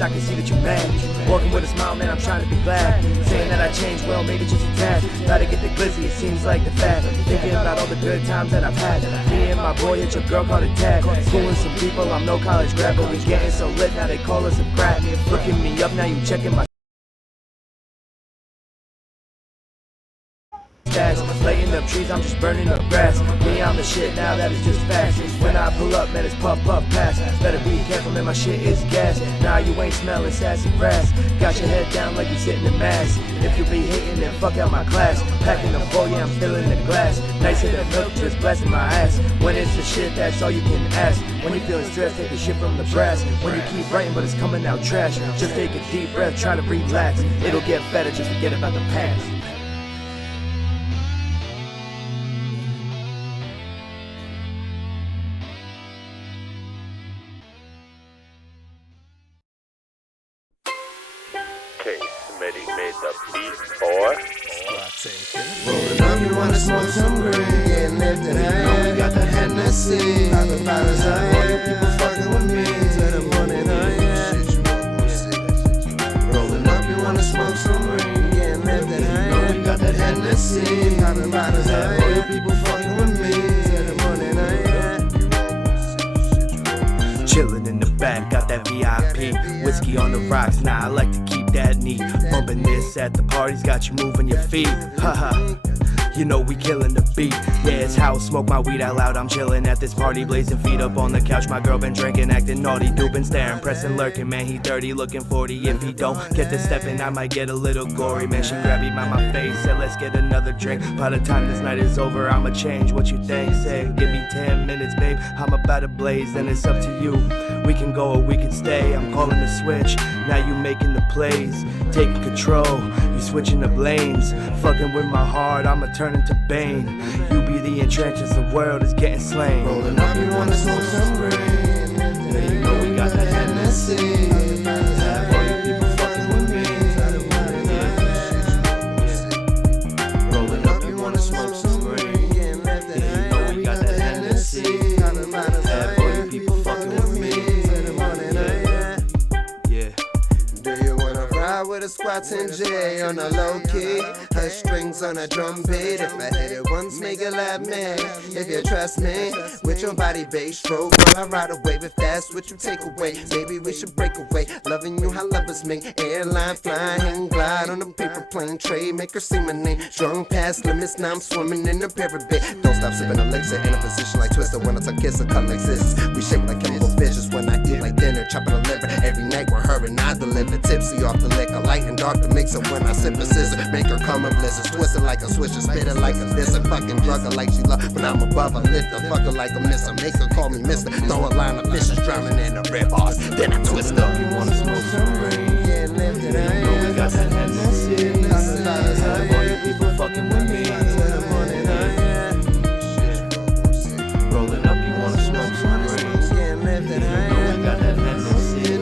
cause I can see that you're mad. Walking with a smile, man, I'm trying to be glad. Saying that I changed, well, maybe just a tad. Gotta get the glizzy, it seems like the fad. Thinking about all the good times that I've had. Me and my boy hit your girl called a tag. Schooling some people, I'm no college grad, but we getting so lit, now they call us a brat. Looking me up, now you checking my stats. Lighting up trees, I'm just burning up grass. Me, I'm the shit now, that is just fast. When I pull up, man, it's puff, puff, pass. Better be careful, man, my shit is gas. Nah, you ain't smelling sassy grass. Got your head down like you sitting in mass. If you be hating, then fuck out my class. Packing the bowl, yeah, I'm filling the glass. Nice hit of milk, just blasting my ass. When it's the shit, that's all you can ask. When you feeling stressed, take the shit from the brass. When you keep writing, but it's coming out trash, just take a deep breath, try to relax. It'll get better, just forget about the past. K Smitty made the beat, boy. Rolling up, you wanna smoke some green, getting lifted high. Know we got the Hennessy, poppin' bottles high. All you people fucking with me till the morning, yeah. Rolling up, you wanna smoke some green, getting lifted high. Know we got that Hennessy, poppin' bottles high. All you people fucking with me till the morning, yeah. Chillin' in the back, got that VIP. Whiskey on the rocks, nah, I like to keep that neat. Bumping this at the parties, got you moving your feet. Haha. You know we killing the beat. Yeah, it's house, smoke my weed out loud. I'm chilling at this party, blazing feet up on the couch. My girl been drinking, acting naughty, duping, staring, pressing, lurking. Man, he 30, looking 40. If he don't get the stepping, I might get a little gory. Man, she grabbed me by my face, said let's get another drink. By the time this night is over, I'ma change. What you think? Say, give me 10 minutes, babe. I'm about to blaze, then it's up to you. We can go or we can stay. I'm calling the switch. Now you making the plays, taking control. You switching up lanes, fucking with my heart. I'ma turn into Bane. You be the entrenches, the world is getting slain. Rolling up, you wanna smoke some green. Now you know we got that Hennessy. All you people fucking with me. Rolling up, you wanna smoke some green. You know we got that Hennessy. All you people fucking with me. Yeah. Do you wanna ride with a squatting J on a low key? Her strings on a drum beat. If I hit it once, make it laugh me. If you trust me, with your body bass stroke, girl, I ride away. If that's what you take away, maybe we should break away. Loving you how lovers make. Airline flying, hang glide on a paper plane. Trade, make her see my name. Strong past limits, now I'm swimming in the pyramid. Don't stop sipping elixir in a position like Twister. When I talk kiss, I cut like this. We shake like chemical fishes when I eat like dinner. Chopping a liver every night with her and I deliver. Tipsy off the liquor, light and dark to mix it. When I sip a scissor, make her come in blizzards. Twist it like a swisher, spit it like a lizard. Fucking drug her like she love. When I'm above her, lift her, fuck her like a misser. Make her call me mister. Throw a line of fishes drowning in the red bars. Then I twist up. You wanna smoke some green? Yeah, lift it. You know we got that Hennessy. All you people fucking with me till the morning, yeah. Rolling up, you wanna smoke some green? Yeah, lift it. You know we got that Hennessy. All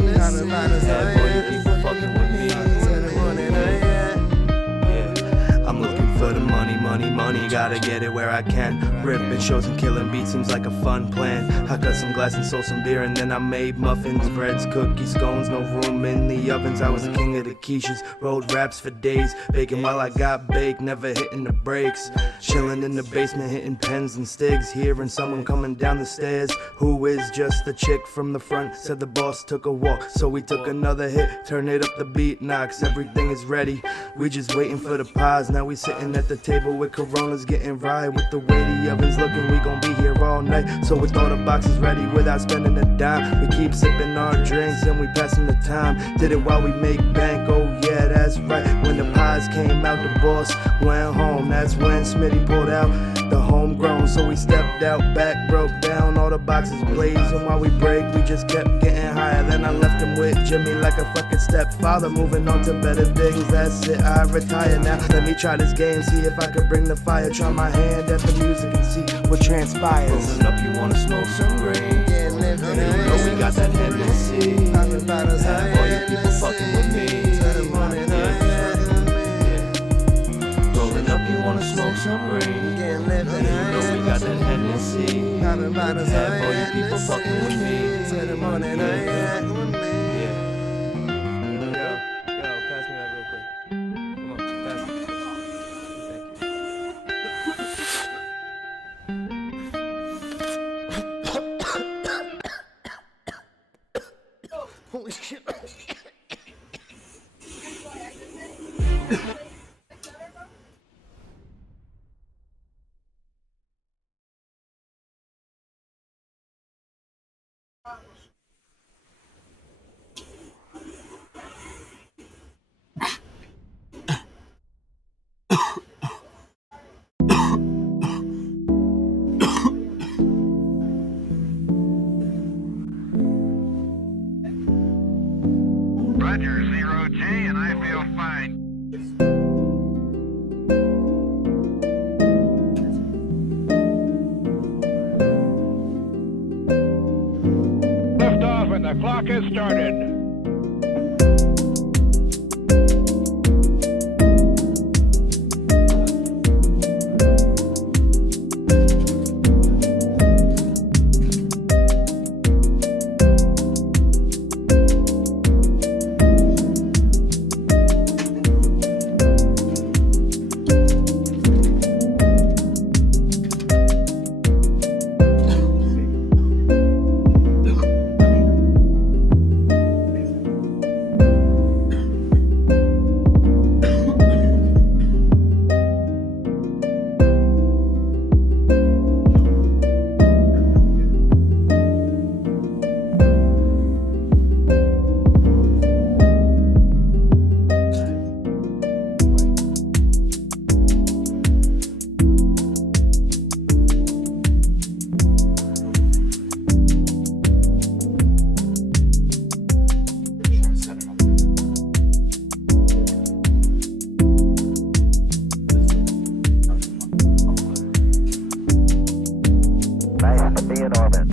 you people fucking with me till the morning, yeah. I'm looking for the money, money, money. Gotta get it where I can. Ripping shows and killing beats seems like a fun plan. I cut some glass and sold some beer and then I made muffins, breads, cookies, scones. No room in the ovens. I was the king of the quiches. Rolled raps for days, baking while I got baked. Never hitting the brakes. Chilling in the basement, hitting pens and sticks. Hearing someone coming down the stairs. Who is just the chick from the front? Said the boss took a walk, so we took another hit. Turn it up the beat, knocks. Everything is ready. We just waiting for the pies. Now we sitting at the table with Coronas, getting right with the weighty ovens looking. We gon' be here all night, so with all the boxes ready without spending a dime. We keep sipping our drinks and we passing the time. Did it while we make bank, oh yeah, that's right. When the pies came out, the boss went home. That's when Smitty pulled out the homegrown, so we stepped out back, broke down all the boxes blazing. While we break, we just kept getting higher. Then I left him with Jimmy like a fucking stepfather. Moving on to better things, that's it, I retire now. Let me try this game, see if I could bring the fire. Try my hand at the music and see what transpires. Rolling up, you wanna smoke some green? Yeah, live it. You know we got that Hennessy. Poppin' bottles high. All you people fucking with me till the morning, yeah. Rolling up, you wanna smoke some green? Yeah, live it. You know we got that Hennessy. Poppin' bottles high. All you people fucking with me till the morning, yeah. Holy shit. Roger, 0G, and I feel fine. Lift off and the clock has started. Nice to be in orbit.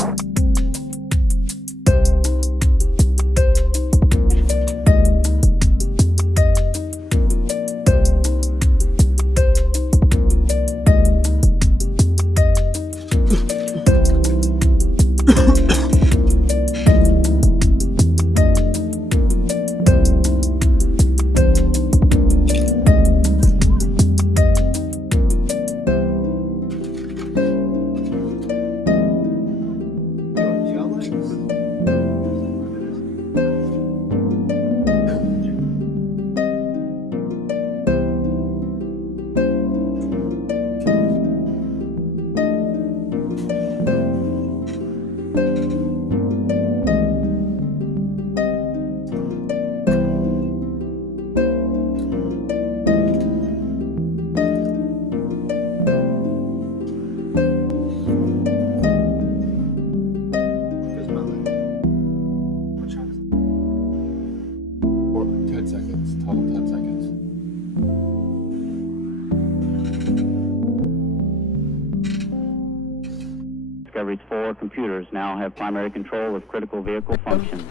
Discovery's 4 computers now have primary control of critical vehicle functions.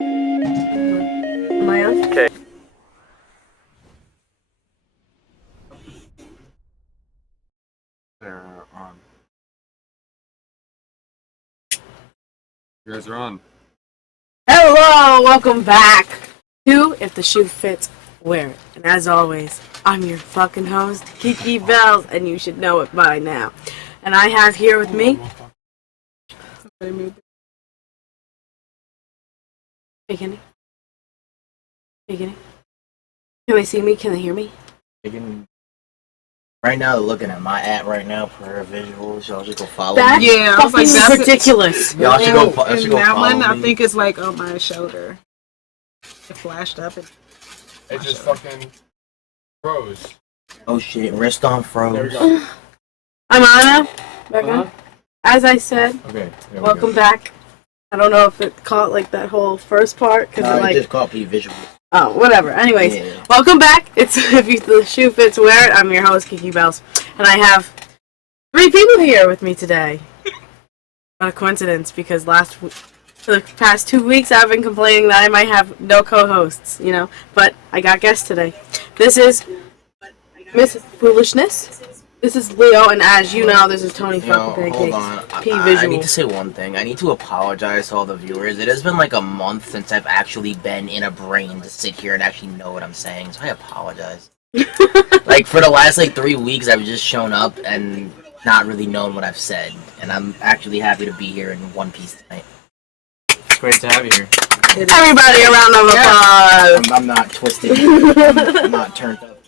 Am I on? Okay. They're on. You guys are on. Hello, welcome back to If the Shoe Fits, Wear It. And as always, I'm your fucking host, Kiki Bells, and you should know it by now. And I have here with me... Hey, Kenny. Hey, Kenny. Can they see me? Can they hear me? Right now, they're looking at my app right now for visuals. Y'all should go follow That's me. Yeah, I was like, fucking that's ridiculous. Y'all should go, And should go that follow one, I me. think it's like on my shoulder. It flashed up. And It just fucking froze. Oh shit, wrist on There we froze. go. I'm Anna. Back on. As I said, Okay. there we welcome go. back. I don't know if it caught like that whole first part because No, like it just copy visual. oh whatever. Anyways, Yeah. welcome back. It's If you, the Shoe Fits, Wear It. I'm your host Kiki Bells, and I have 3 people here with me today. Not a coincidence because for the past 2 weeks I've been complaining that I might have no co-hosts, you know, but I got guests today. This is Miss Foolishness. This is Leo, and as you know, this is Tony You know, fucking hold Pancakes. on. P I Visual. need to say one thing. I need to apologize to all the viewers. It has been like a month since I've actually been in a brain to sit here and actually know what I'm saying, so I apologize. Like, for the last, 3 weeks, I've just shown up and not really known what I've said, and I'm actually happy to be here in one piece tonight. great to have you here. Everybody, a round of applause. I'm not twisted. I'm not turned up.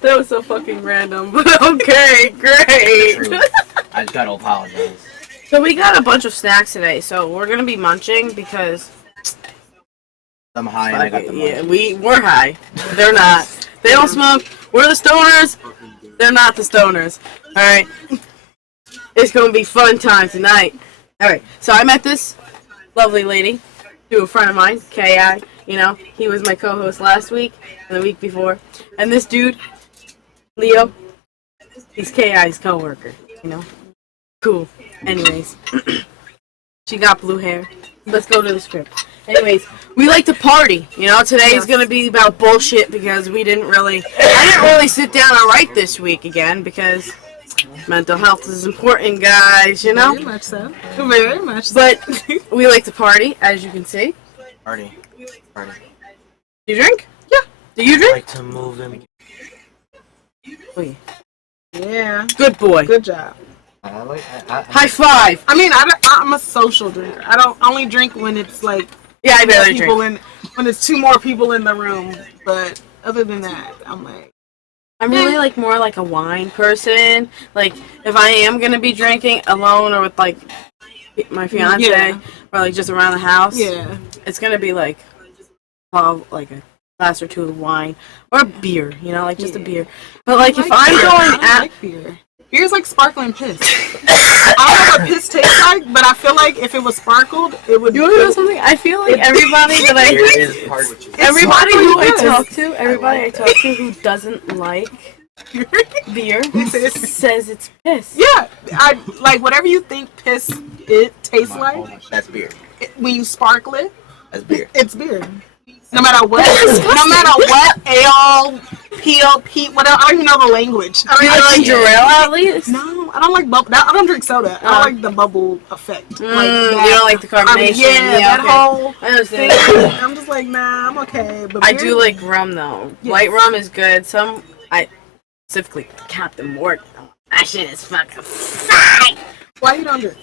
That was so fucking random, but okay, great. True. I just gotta apologize. So we got a bunch of snacks today, so we're gonna be munching because I'm high and I got the money. yeah, we're high. They're not. They don't smoke. We're the stoners. They're not the stoners. All right. It's gonna be fun time tonight. All right. So I met this lovely lady through a friend of mine, K.I. You know, he was my co-host last week and the week before, and this dude, Leo, he's K.I.'s co-worker. You know, cool. Anyways, she got blue hair. Let's go to the script. Anyways, we like to party. You know, today is gonna be about bullshit because I didn't really sit down and write this week again because mental health is important, guys. You know. Very much so. Very much so. But we like to party, as you can see. Party. Do you drink? Yeah. Do you I drink? like to move them. Oh, yeah. Yeah. Good boy. Good job. High five. I mean, I'm a social drinker. I only drink when it's like Yeah, I barely people drink. when it's 2 more people in the room. But other than that, I'm like, I'm really like more like a wine person. Like if I am gonna be drinking alone or with like my fiance Yeah. or like just around the house, yeah. it's gonna be like like a glass or 2 of wine or a beer. You know, like just a beer. But like if I'm beer. going I don't out. like beer. Beer's like sparkling piss. I don't know what piss tastes like, but I feel like if it was sparkled, it would. You want to know something? I feel like everybody that I Here is part. everybody who I sparkling talk to who doesn't like beer says it's piss. Yeah, I like whatever you think piss it tastes like. That's beer. When you sparkle it, That's beer. it's beer. No matter what, ale, peel, peat, whatever. I don't even know the language. I Do you like Jarrell at least? No, I don't like bubble. I don't drink soda. I don't like the bubble effect. You don't like the carbonation? That okay. whole I understand. thing. I'm just like, nah, I'm okay. But I beer- do like rum though. Yes. Light rum is good. Specifically Captain Morgan. That shit is fucking fine. Why you don't drink?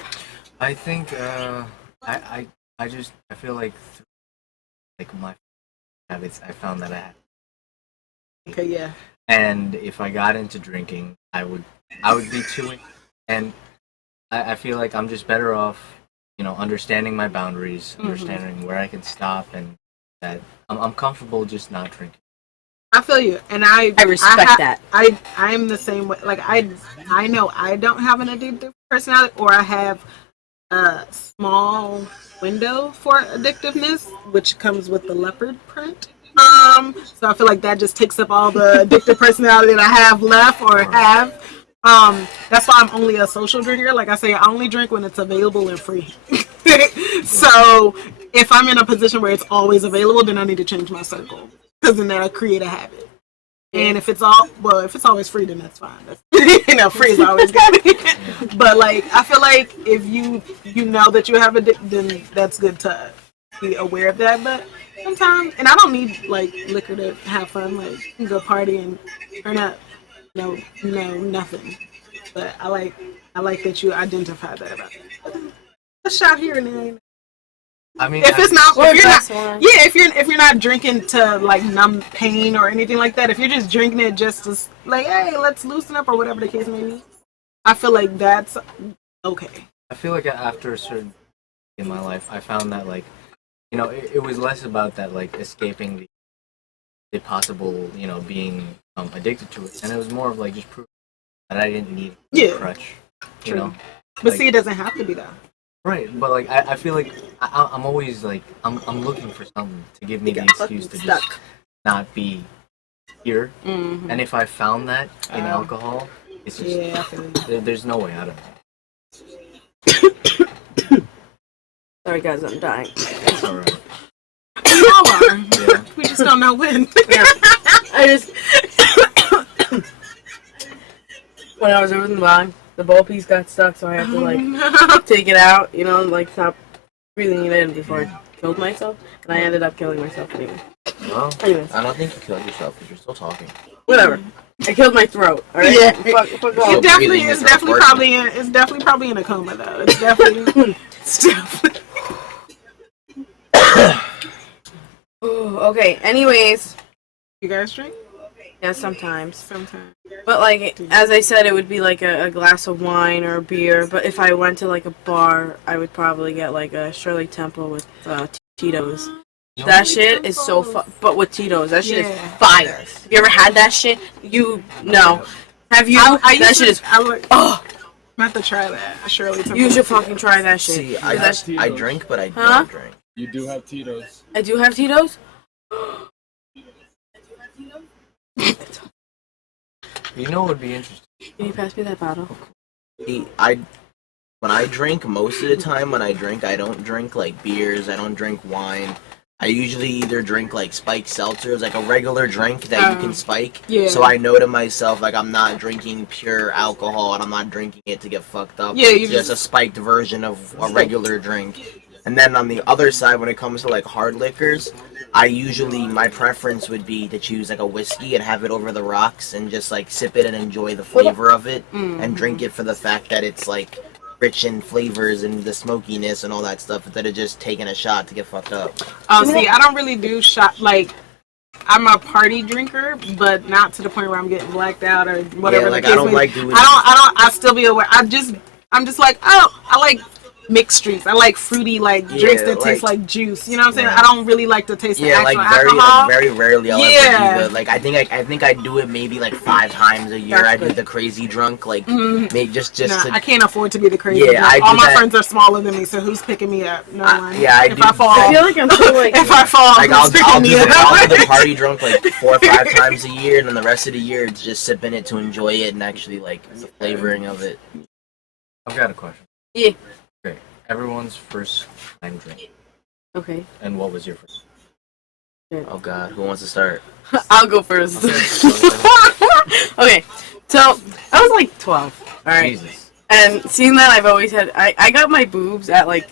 I think I feel like my habits, I found that I had. Okay, yeah. And if I got into drinking, I would be too in, and I feel like I'm just better off, understanding my boundaries, understanding where I can stop, and that I'm comfortable just not drinking. I feel you, and I respect that. I'm the same way. Like I know I don't have an addictive personality, or I have a small window for addictiveness, which comes with the leopard print. So I feel like that just takes up all the addictive personality that I have left or have. That's why I'm only a social drinker. Like I say, I only drink when it's available and free. So if I'm in a position where it's always available, then I need to change my circle, because then that'll create a habit. And if it's always free, then that's fine. That's, free is always good. But like, I feel like if you know that you have a, then that's good to be aware of that. But sometimes, and I don't need like liquor to have fun. Like, you can go party and turn up. No, nothing. But I like that you identify that about it. A shot here and there. I mean, If you're not drinking to like numb pain or anything like that, if you're just drinking it just to like, hey, let's loosen up or whatever the case may be, I feel like that's okay. I feel like after a certain in my life, I found that it was less about that escaping the possible being addicted to it, and it was more of just proving that I didn't need a crutch. True. But see, it doesn't have to be that. Right, but I feel like I'm always I'm looking for something to give me the excuse to just not be here. Mm-hmm. And if I found that in alcohol, it's just there's no way out of it. Sorry guys, I'm dying. It's alright. We all are. Yeah. We just don't know when. When I was over in the bong, the bowl piece got stuck, so I had to take it out, and stop breathing it in before I killed myself. And I ended up killing myself anyway. Well, Anyways, I don't think you killed yourself because you're still talking. whatever. I killed my throat. All right. Yeah. Fuck off. It's definitely probably in a coma though. It's definitely. Ooh, okay. Anyways, You guys drink? yeah, sometimes. Sometimes. But like as I said, it would be like a glass of wine or a beer. But if I went to like a bar, I would probably get like a Shirley Temple with Tito's. That shit is so but with Tito's, that shit is fire. Have you ever had that shit? You no. Have you? That shit is. Oh, I have to try that. Shirley Temple. you should fucking try that shit. See, I drink, but I don't drink. You do have Tito's. I do have Tito's. You know what would be interesting? Can you pass me that bottle? See, when I drink, most of the time when I drink, I don't drink like beers. I don't drink wine. I usually either drink like spiked seltzers, like a regular drink that you can spike. Yeah. So I know to myself, like I'm not drinking pure alcohol and I'm not drinking it to get fucked up. Yeah, it's just a spiked version of a regular drink. And then on the other side, when it comes to like hard liquors, my preference would be to choose like a whiskey and have it over the rocks and just like sip it and enjoy the flavor of it and drink it for the fact that it's like rich in flavors and the smokiness and all that stuff instead of just taking a shot to get fucked up. Oh, see, I don't really do shot like. I'm a party drinker, but not to the point where I'm getting blacked out or whatever. Yeah, like I don't like doing. I still be aware. I'm just like, oh, I like mixed drinks. I like fruity drinks that taste like juice. You know what I'm saying? I don't really like to taste the actual alcohol. Very rarely I'll ever do the, like I think I do it maybe like 5 times a year. I do the crazy drunk maybe just I can't afford to be the crazy drunk. All my friends are smaller than me, so who's picking me up? No one. Yeah, if I fall, I feel like I'm still like if I fall, like I'll do the party drunk like 4 or 5 times a year, and then the rest of the year it's just sipping it to enjoy it and actually like the flavoring of it. I've got a question. Yeah. Okay. Everyone's first time drink. Okay. And what was your first? Oh God, who wants to start? I'll go first. Okay, so I was like 12. All right. Jesus. And seeing that I've always had, I got my boobs at like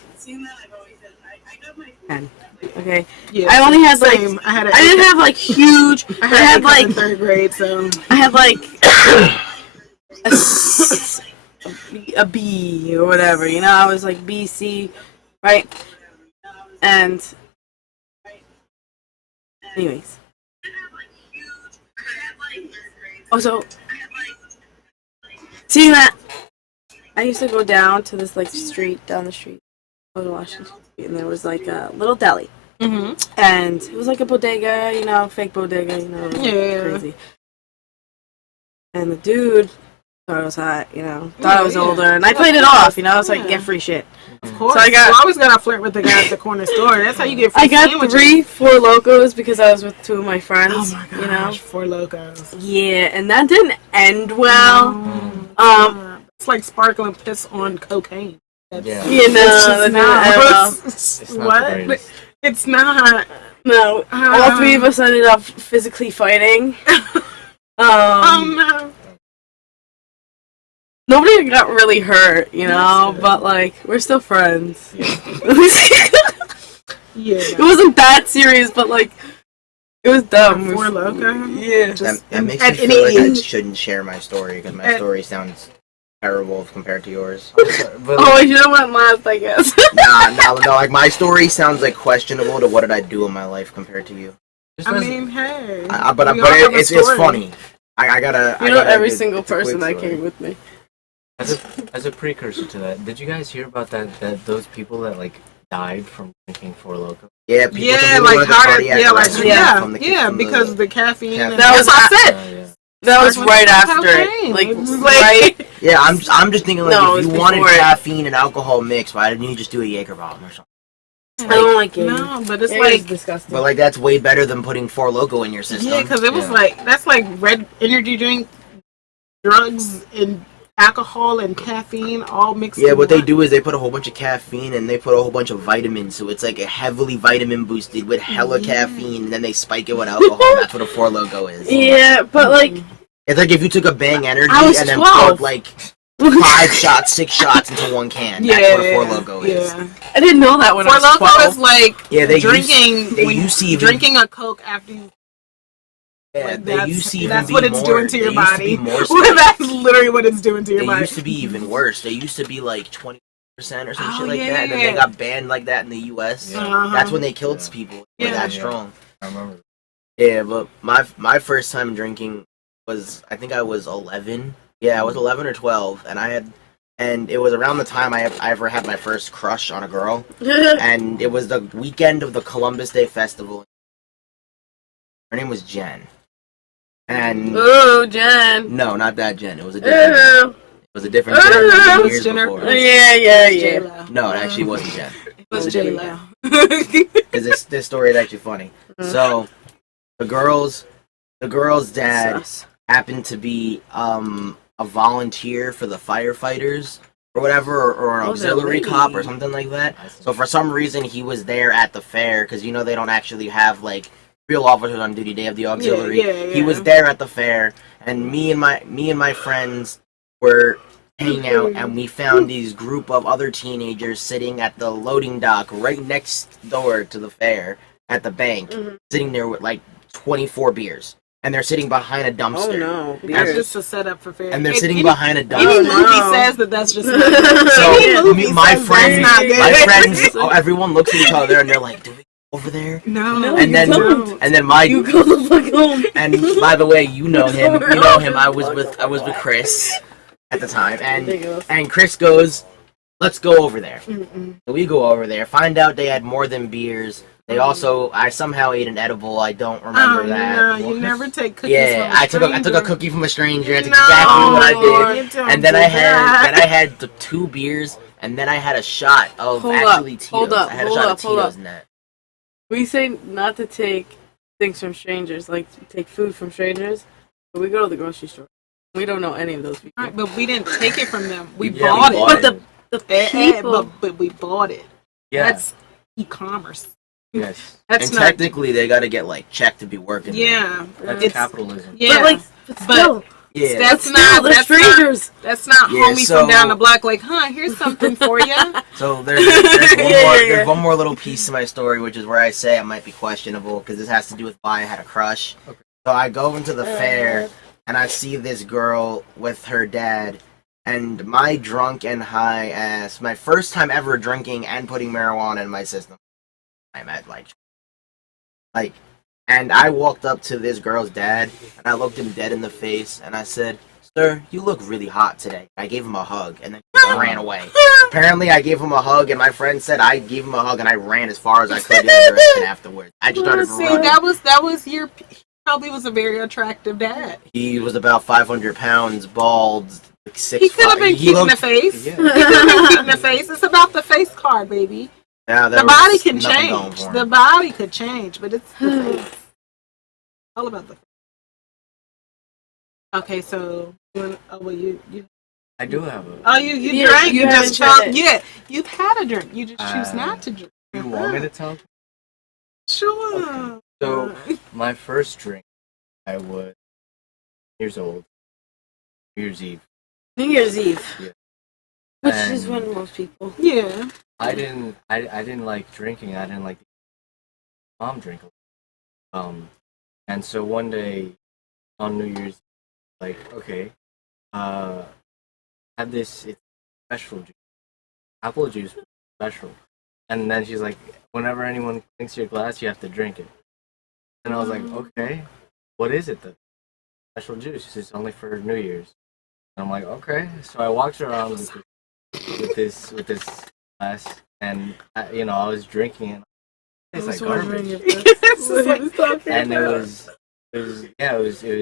10. Okay. Yeah, I only had like I didn't have like huge. I had like in 3rd grade, so I had like a B or whatever, you know. I was like B, C, right? And anyways, also seeing that, I used to go down to this like street down the street, on Washington Street, and there was like a little deli. And it was like a bodega, you know, fake bodega, you know, crazy. And the dude thought I was hot, you know, thought I was older, and I played it off, you know, so I could get free shit. Of course. So you always gotta flirt with the guy at the corner store. That's how you get free I got sandwiches. 3 Four Locos because I was with 2 of my friends. Oh my gosh, you know, Four Locos. Yeah, and that didn't end well. It's like sparkling piss on cocaine. Yeah. You know, It's not what? the greatest. It's not. No, all 3 of us ended up physically fighting. Oh no. Nobody got really hurt, you know, but like we're still friends. Yeah. It wasn't that serious, but like it was dumb. Four Loko? Yeah. That makes me at feel any like I age. shouldn't share my story because my story sounds terrible compared to yours. But Oh, I should have went last, I guess. No, like my story sounds like questionable to what did I do in my life compared to you. just I as- mean, hey. But we all have a it's story. funny. I gotta. You know, every single person that came with me. as a precursor to that, did you guys hear about that those people that like died from drinking Four Loko? Yeah, people, Yeah, some people like went to heart. cardiac Yeah, like arrest from the- from because the caffeine. caffeine. That was That's what I said. Yeah. That was Starts with right after cocaine. it. Like, It was right. Yeah, I'm just thinking like No, if it you was wanted before it. caffeine and alcohol mixed, why didn't you just do a Jaeger bomb or something? I don't like it. No, but it's It like is disgusting. But like that's way better than putting Four Loko in your system. yeah, because it was Yeah. like that's like red energy drink, drugs and alcohol and caffeine all mixed. Yeah, in what they one. do is they put a whole bunch of caffeine and they put a whole bunch of vitamins, so it's like a heavily vitamin boosted with hella caffeine, and then they spike it with alcohol. And that's what a Four Loko is. Yeah, but like, It's like if you took a Bang Energy I was and then 12. poured like 5 shots, 6 shots into one can. Yeah, That's what a Four Loko is. yeah. I didn't know that when Four I was Loko 12. is like Yeah, they drinking. they when used to even drinking a Coke after you. yeah, Like, they used to even that's be what it's more, doing to your they used to body. be more That's literally what it's doing to your They body. used to be even worse. They used to be like 20 or some Oh, shit like yeah, that, and then yeah. they got banned like that in the U.S. Yeah. That's when they killed Yeah. people. Yeah. That Yeah. strong. I remember. Yeah, but my first time drinking was, I think I was 11. Yeah, I was 11 or 12, and it was around the time I ever had my first crush on a girl, and it was the weekend of the Columbus Day Festival. Her name was Jen, and Ooh, Jen. no, not that Jen. It was a different Jen. Ooh. It was a different Jen than Was years Jenner- before. Yeah. J-Lo. No, it actually wasn't Jen. It was a different J-Lo. Because this story is actually funny. So the girl's dad Sus. happened to be a volunteer for the firefighters or whatever, or an Oh, auxiliary really? cop or something like that. So for some reason he was there at the fair, because you know they don't actually have like real officers on duty. They have the auxiliary. Yeah. He was there at the fair, and me and my friends were hanging out, and we found these group of other teenagers sitting at the loading dock right next door to the fair at the bank, sitting there with like 24 beers, and they're sitting behind a dumpster. Oh no. That's Beers. just a setup for fair. And they're sitting Any- behind a Any dumpster. movie says that that's just. So Any movie my says friends, that's not good. my friends, everyone looks at each other and they're like, "Do we go over there?" No, And you then, don't. and then my, You go the fuck home. and by the way, you know him. You know him. I was with Chris at the time, Ridiculous. and Chris goes, "Let's go over there." So we go over there, find out they had more than beers. They also, I somehow ate an edible. I don't remember Oh, that. no, you never take cookies Yeah, from a I took a stranger. cookie from a stranger. That's No, exactly what I Lord, did. you don't And then do that. I had the 2 beers, and then I had a shot of Hold actually up, Tito's. hold up, I had a hold shot up, of hold Tito's up. in that. We say not to take things from strangers, like take food from strangers, but we go to the grocery store. We don't know any of those people. Right, but we didn't take it from them. We Yeah, bought we it. bought But the people. But we bought it. Yeah. That's e-commerce. Yes. That's And not. technically, they got to get like checked to be working. there. Yeah, That's it's capitalism. yeah. But like, but still, Yeah. That's still, not. they're That's not. strangers. That's not Yeah, homie so- from down the block. Like, huh? Here's something for you. So there's one more. Yeah. There's one more little piece to my story, which is where I say it might be questionable because this has to do with why I had a crush. Okay. So I go into the fair and I see this girl with her dad, and my drunk and high ass, my first time ever drinking and putting marijuana in my system. I'm at like, and I walked up to this girl's dad and I looked him dead in the face and I said, "Sir, you look really hot today." I gave him a hug and then he ran away. Apparently, I gave him a hug, and my friend said I gave him a hug, and I ran as far as I could the other direction afterwards. I just started See, running. that was your. He probably was a very attractive dad. He was about 500 pounds, bald, like 6'5". He could have been He keeping looked- the face. Yeah. He could have been keeping the face. It's about the face card, baby. Yeah, there The was body can nothing going change. for him. The body could change, but it's the face. All about the face. Okay, so you I do have a. oh you Yeah, drank. you You haven't just tried felt it. yeah. You've had a drink. You just choose Uh, not to drink. You want me to tell? Sure. So my first drink, I was years old. New Year's Eve. New Year's Eve. Yeah. Which is And when most people. Yeah. I didn't like drinking. I didn't like mom drink. And so one day on New Year's, like, okay, have this it's special juice, apple juice special, and then she's like, whenever anyone drinks your glass, you have to drink it. And I was like, okay, what is it? The special juice. It's only for New Year's. And I'm like, okay. So I walked around with this glass, and I was drinking it. It's like garbage. And it was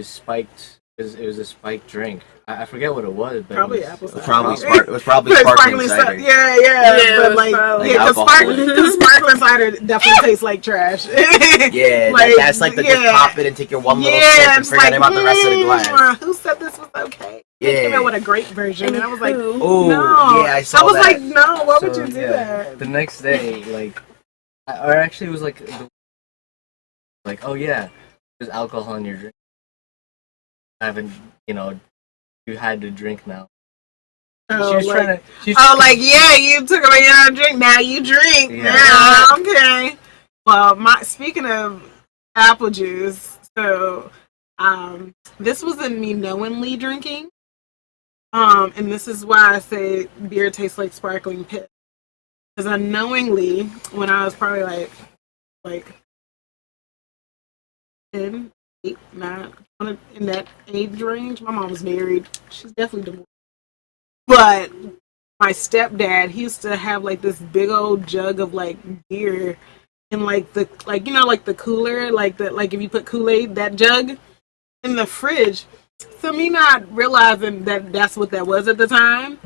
spiked. It was a spiked drink. I forget what it was, but Probably it was, apple It was cider. probably sparkling cider. Yeah, Yeah, but it like, was like because alcohol. sparkling cider definitely tastes like trash. Yeah, Like, that's like the just yeah. pop it and take your one little sip Yeah, and it's forget like, about the rest of the glass. Who said this was okay? They came Yeah. out with a great version, and I was like, Oh, no. yeah, I saw was that. like, no, why would So, you do yeah, that? The next day, or actually, it was like, oh yeah, there's alcohol in your drink. I haven't, you had to drink now. Oh, She was like, trying to. She's like, yeah, you took away your drink, now you drink. Yeah. Yeah, okay. Well, speaking of apple juice, so this wasn't me knowingly drinking. And this is why I say beer tastes like sparkling piss. Because unknowingly, when I was probably like 10, 8, 9, in that age range, my mom was married. She's definitely divorced. But my stepdad, he used to have like this big old jug of like beer in like the like the cooler, like if you put Kool-Aid, that jug in the fridge. So me not realizing that that's what that was at the time.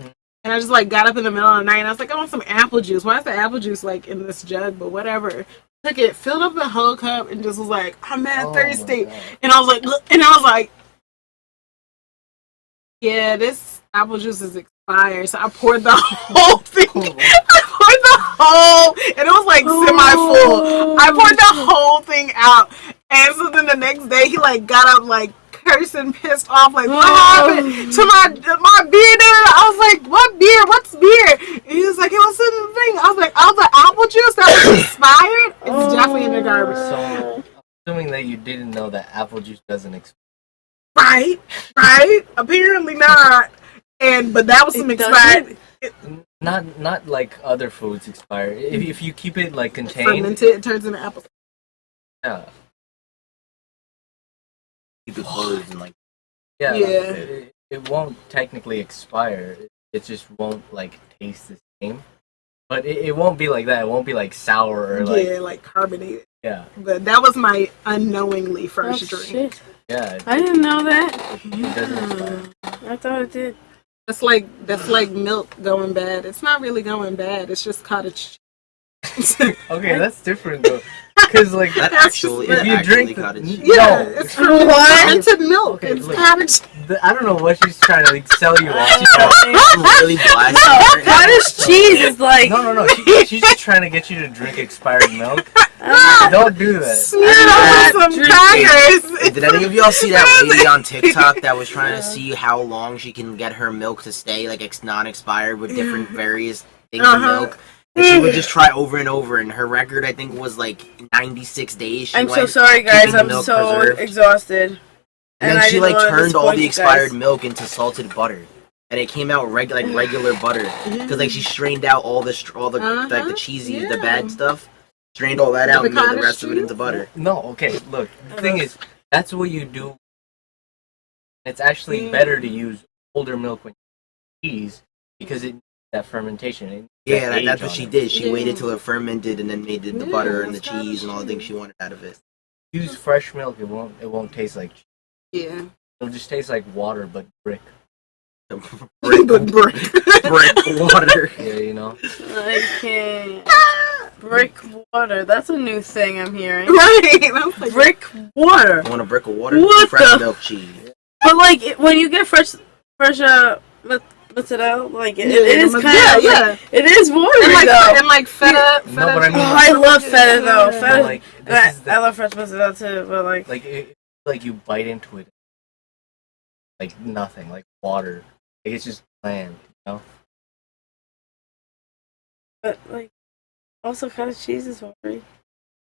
And I just like got up in the middle of the night and I was like, I want some apple juice. Why is the apple juice like in this jug? But whatever. Took it, filled up the whole cup, and just was like, I'm mad thirsty. And I was like, yeah, this apple juice is expired. So I poured the whole thing. And it was like semi-full. I poured the whole thing out. And so then the next day, he like got up like cursing, pissed off, like what happened to my beer there? I was like, what beer? What's beer? And he was like, it was in the thing. I was like, oh, the apple juice that was expired? It's definitely in the garbage. So, assuming that you didn't know that apple juice doesn't expire. Right. Apparently not. But that was some expired. Not like other foods expire. If you keep it like contained, fermented, it turns into apple. Yeah. Keep it closed and like. Yeah. Yeah. It won't technically expire. It just won't like taste the same. But it won't be like that. It won't be like sour or like carbonated. Yeah. But that was my unknowingly first drink. Shit. Yeah. I didn't know that. It doesn't expire. I thought it did. That's like milk going bad. It's not really going bad. It's just cottage. Okay, that's different though. Because like That actually if is you actually drink cottage cheese. Yeah, no, it's fermented milk. Okay, it's look. cottage. I don't know what she's trying to like sell you on. Really blasting. Cottage cheese is like. No. She's just trying to get you to drink expired milk. Don't do that. Smear it over some crackers. Did any of y'all see that lady on TikTok that was trying to see how long she can get her milk to stay like non-expired with different various things of milk? And she would just try over and over, and her record I think was like 96 days. I'm so sorry, guys. keeping the I'm milk so preserved. exhausted. And then I she didn't like wanna turned all disappoint the you expired guys. milk into salted butter, and it came out like regular butter because like she strained out all the like the cheesy, the bad stuff, strained all that out and made the rest of it into butter. No, okay, look. The thing is, that's what you do. It's actually better to use older milk when you cheese because it that fermentation. Yeah, that's what she did. She waited till it fermented and then made the butter and the cheese and all the things she wanted out of it. Use fresh milk. It won't taste like cheese. Yeah. It'll just taste like water, but brick. Brick water. Yeah, you know. I can't. Brick water. That's a new thing I'm hearing. Right. Brick water. You want a brick of water? What Fresh the? milk cheese. But like when you get fresh mozzarella, like it is kind of like, it is watery though. And like feta. No, but I mean, I love feta though. Feta. like, I love fresh mozzarella too, but like you bite into it, like nothing, like water. Like it's just bland, you know. But like, also cottage cheese is watery.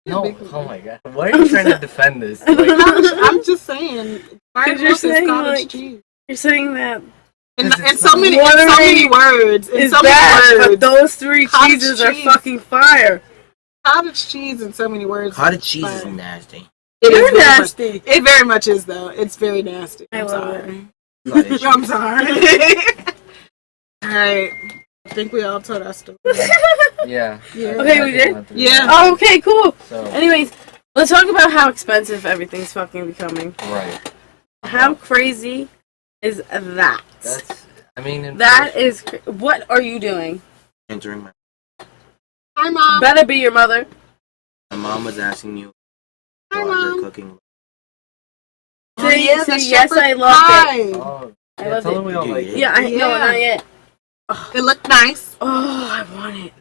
No, oh my god, why are you trying to defend this? Like, I'm just saying. You're saying cottage like cheese. you're saying that. In so many words. In It's so bad, many words. but those three Cottage cheeses are cheese. fucking fire. Cottage cheese in so many words. Cottage cheese is nasty. It is You're very nasty. Much, it very much is though. It's very nasty. I I'm love sorry. it. I'm sorry. Alright. I think we all told our story. yeah. Okay, we did? Yeah. Oh, okay, cool. So, Anyways, let's talk about how expensive everything's fucking becoming. right. How crazy is that? I mean, That is. What are you doing? Entering Hi, Mom. Better be your mother. my mom was asking you Hi, about her Mom. cooking. See, yeah, the yes, I shepherd loved pie. it. Oh, I yeah, loved tell it. them we all like it. Yeah, I know, Yeah. not yet. It looked nice. Oh, I want it.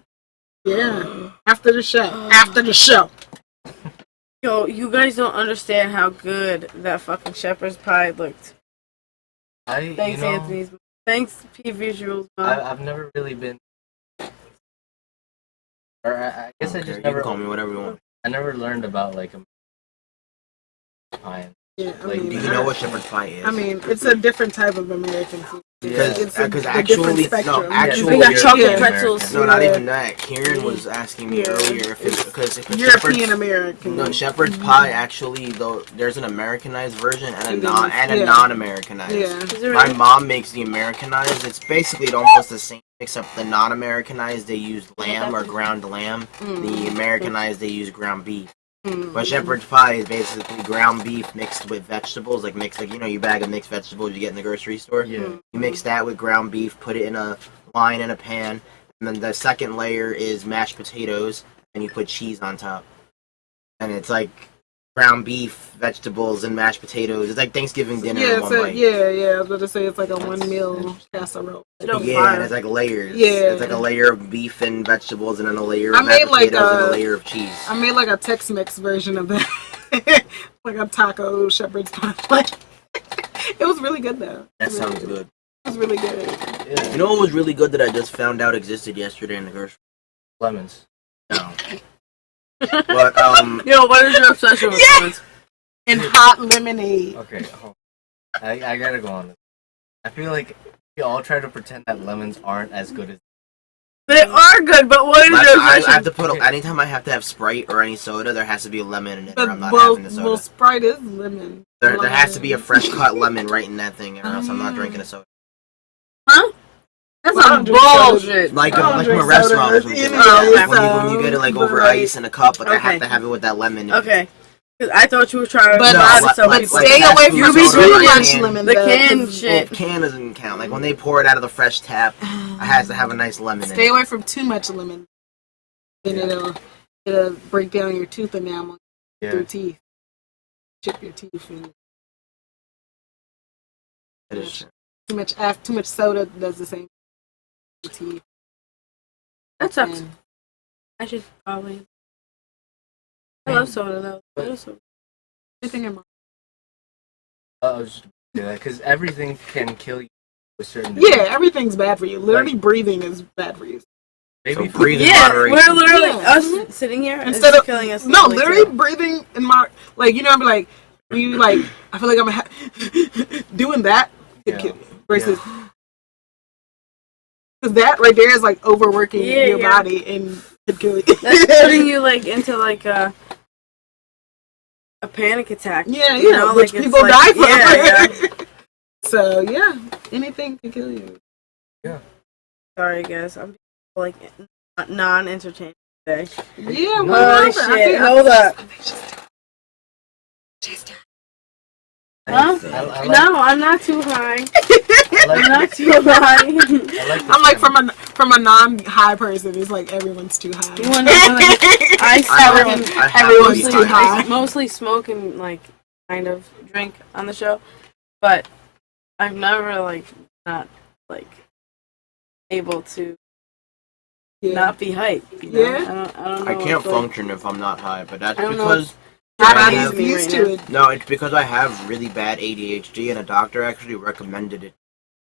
Yeah. After the show. After the show. Yo, you guys don't understand how good that fucking shepherd's pie looked. Thanks, you know, Anthony's. Thanks, P Visuals. Mom. I've never really been, or I guess I Okay, just you never. can call me whatever you want. I never learned about like a pie. Yeah, I Like, mean, Do you know what shepherd's pie is? I mean, it's a different type of American food. Yeah. It's a Because different actually, spectrum. no, actually, We got chocolate Yeah. pretzels. no, not Yeah. even that. Karen was asking me Yeah. earlier if it's because if a European shepherd's American. no shepherd's pie actually though there's an Americanized version and a Yeah. non-Americanized. Yeah. My mom makes the Americanized. It's basically almost the same, except the non-Americanized they use lamb or ground lamb. The Americanized they use ground beef. But shepherd's pie is basically ground beef mixed with vegetables, like you bag of mixed vegetables you get in the grocery store. Yeah. You mix that with ground beef, put it in a line in a pan, and then the second layer is mashed potatoes, and you put cheese on top. And it's like ground beef, vegetables, and mashed potatoes. It's like Thanksgiving dinner Yeah, in one bite. yeah. I was about to say it's like a one meal casserole. Yeah, and it's like layers. Yeah. It's like a layer of beef and vegetables, and then a layer I of mashed made like potatoes, and a layer of cheese. I made like a Tex-Mex version of that, like a taco shepherd's pie. Like, it was really good though. That sounds good. It was really good. Yeah. You know what was really good that I just found out existed yesterday in the grocery? Lemons. No. But Yo, what is your obsession with lemons? And hot lemonade. Okay, hold on. I gotta go on this. I feel like we all try to pretend that lemons aren't as good as. They are good, but what is your I obsession? have to put anytime I have to have Sprite or any soda, there has to be a lemon in it, or I'm not Well, having the soda. well, Sprite is lemon. There has to be a fresh cut lemon right in that thing, or else I'm not drinking a soda. Huh? That's Well, I some don't drink soda. bullshit. Like I don't from a drink restaurant or soda. something. It Like is, that. When you get it like over right. ice in a cup, but I Okay. have to have it with that lemon. in it. Okay. 'Cause I thought you were trying to But, No, lie like- to some like- people. like stay fast away food from soda, too like much can. lemon. The though, can 'cause shit. Well, can doesn't count. Like when they pour it out of the fresh tap, it has to have a nice lemon Stay in it. away from too much lemon. Then it'll break down your tooth enamel through teeth. Chip your teeth and It is. too much soda does the same to your teeth. That sucks. And I should probably. I love soda though. I love soda. everything in my I was just do that because everything can kill you to a certain degree. yeah, everything's bad for you. Literally breathing is bad for you. Maybe So breathe in Yeah, moderation. we're literally Yeah. us sitting here Instead is of killing us. no, slowly, literally too. breathing in my like I'm like when you like I feel like I'm doing that could Yeah. kill you versus because that right there is like overworking Yeah, your yeah. body and could kill you. That's putting you like into like a panic attack. Yeah, you yeah, know, which like, it's people like- die from. Yeah, yeah. So yeah, anything can kill you. Sorry guys, I'm like non-entertaining today. Yeah, Holy well, shit! Hold up. Huh? I like, No, I'm not too high. I I'm like, not too high. I like the I'm like sound. from a non-high person. It's like everyone's too high. You wanna know, like, Everyone- I have everyone's to be too high. high. I mostly smoke and like kind of drink on the show, but I've never like not like able to Yeah. not be hype. You know? Yeah. I don't know. I can't it's like- function if I'm not high, but that's I don't know because My I body's have- used right to it. no, it's because I have really bad ADHD, and a doctor actually recommended it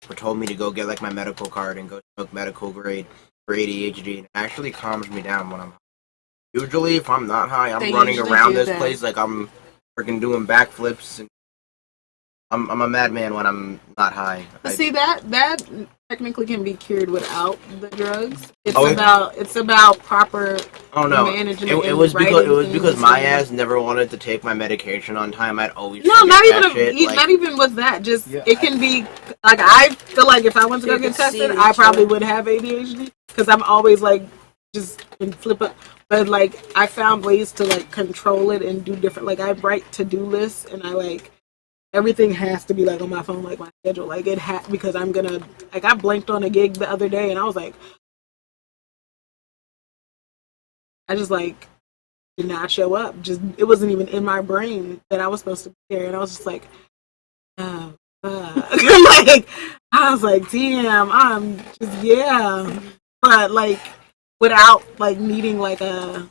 or told me to go get like my medical card and go smoke medical grade for ADHD, and it actually calms me down when I'm high. Usually, if I'm not high, I'm They running usually around do this that. place like I'm freaking doing backflips, and I'm a madman when I'm not high. But see that technically can be cured without the drugs. It's Oh, it's about proper Oh no! management. It was because things my and- ass never wanted to take my medication on time. I'd always No, forget not that even shit. Like, not even with that. Just Yeah, it can be like I feel like if I went to So go you get could see tested, each I probably other. would have ADHD because I'm always like just in flip up. But like I found ways to like control it and do different. Like I write to-do lists and I like everything has to be like on my phone, like my schedule. Like it because I'm gonna like I blanked on a gig the other day and I was like, I just like did not show up. Just it wasn't even in my brain that I was supposed to be there, and I was just like, oh, like I was like, damn, I'm just but like without like needing like a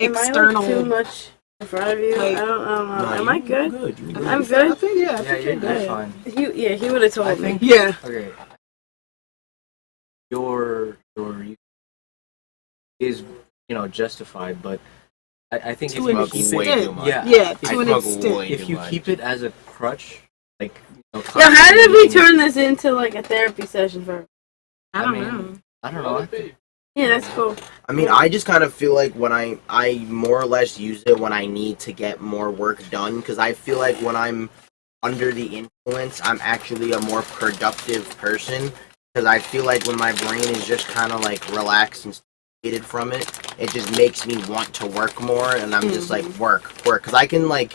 external. Am I, like, too much in front of you? Like- I don't know. nah, Am I you good? You good. I'm I good. think I Yeah, think you're you're good. fine. He would have told I me. think Yeah. okay. Your is justified, but I think To if an you smoke keep way it, too much. yeah, Yeah, I to an smoke extent. way if too you much. keep it as a crutch, like Yeah, how did we constantly using it- turn this into like a therapy session for? I don't mean, know. I don't know. Yeah, that's cool. I mean, I just kind of feel like when I more or less use it when I need to get more work done, because I feel like when I'm under the influence, I'm actually a more productive person, because I feel like when my brain is just kind of like relaxed and stimulated from it, it just makes me want to work more, and I'm just like, work, because I can like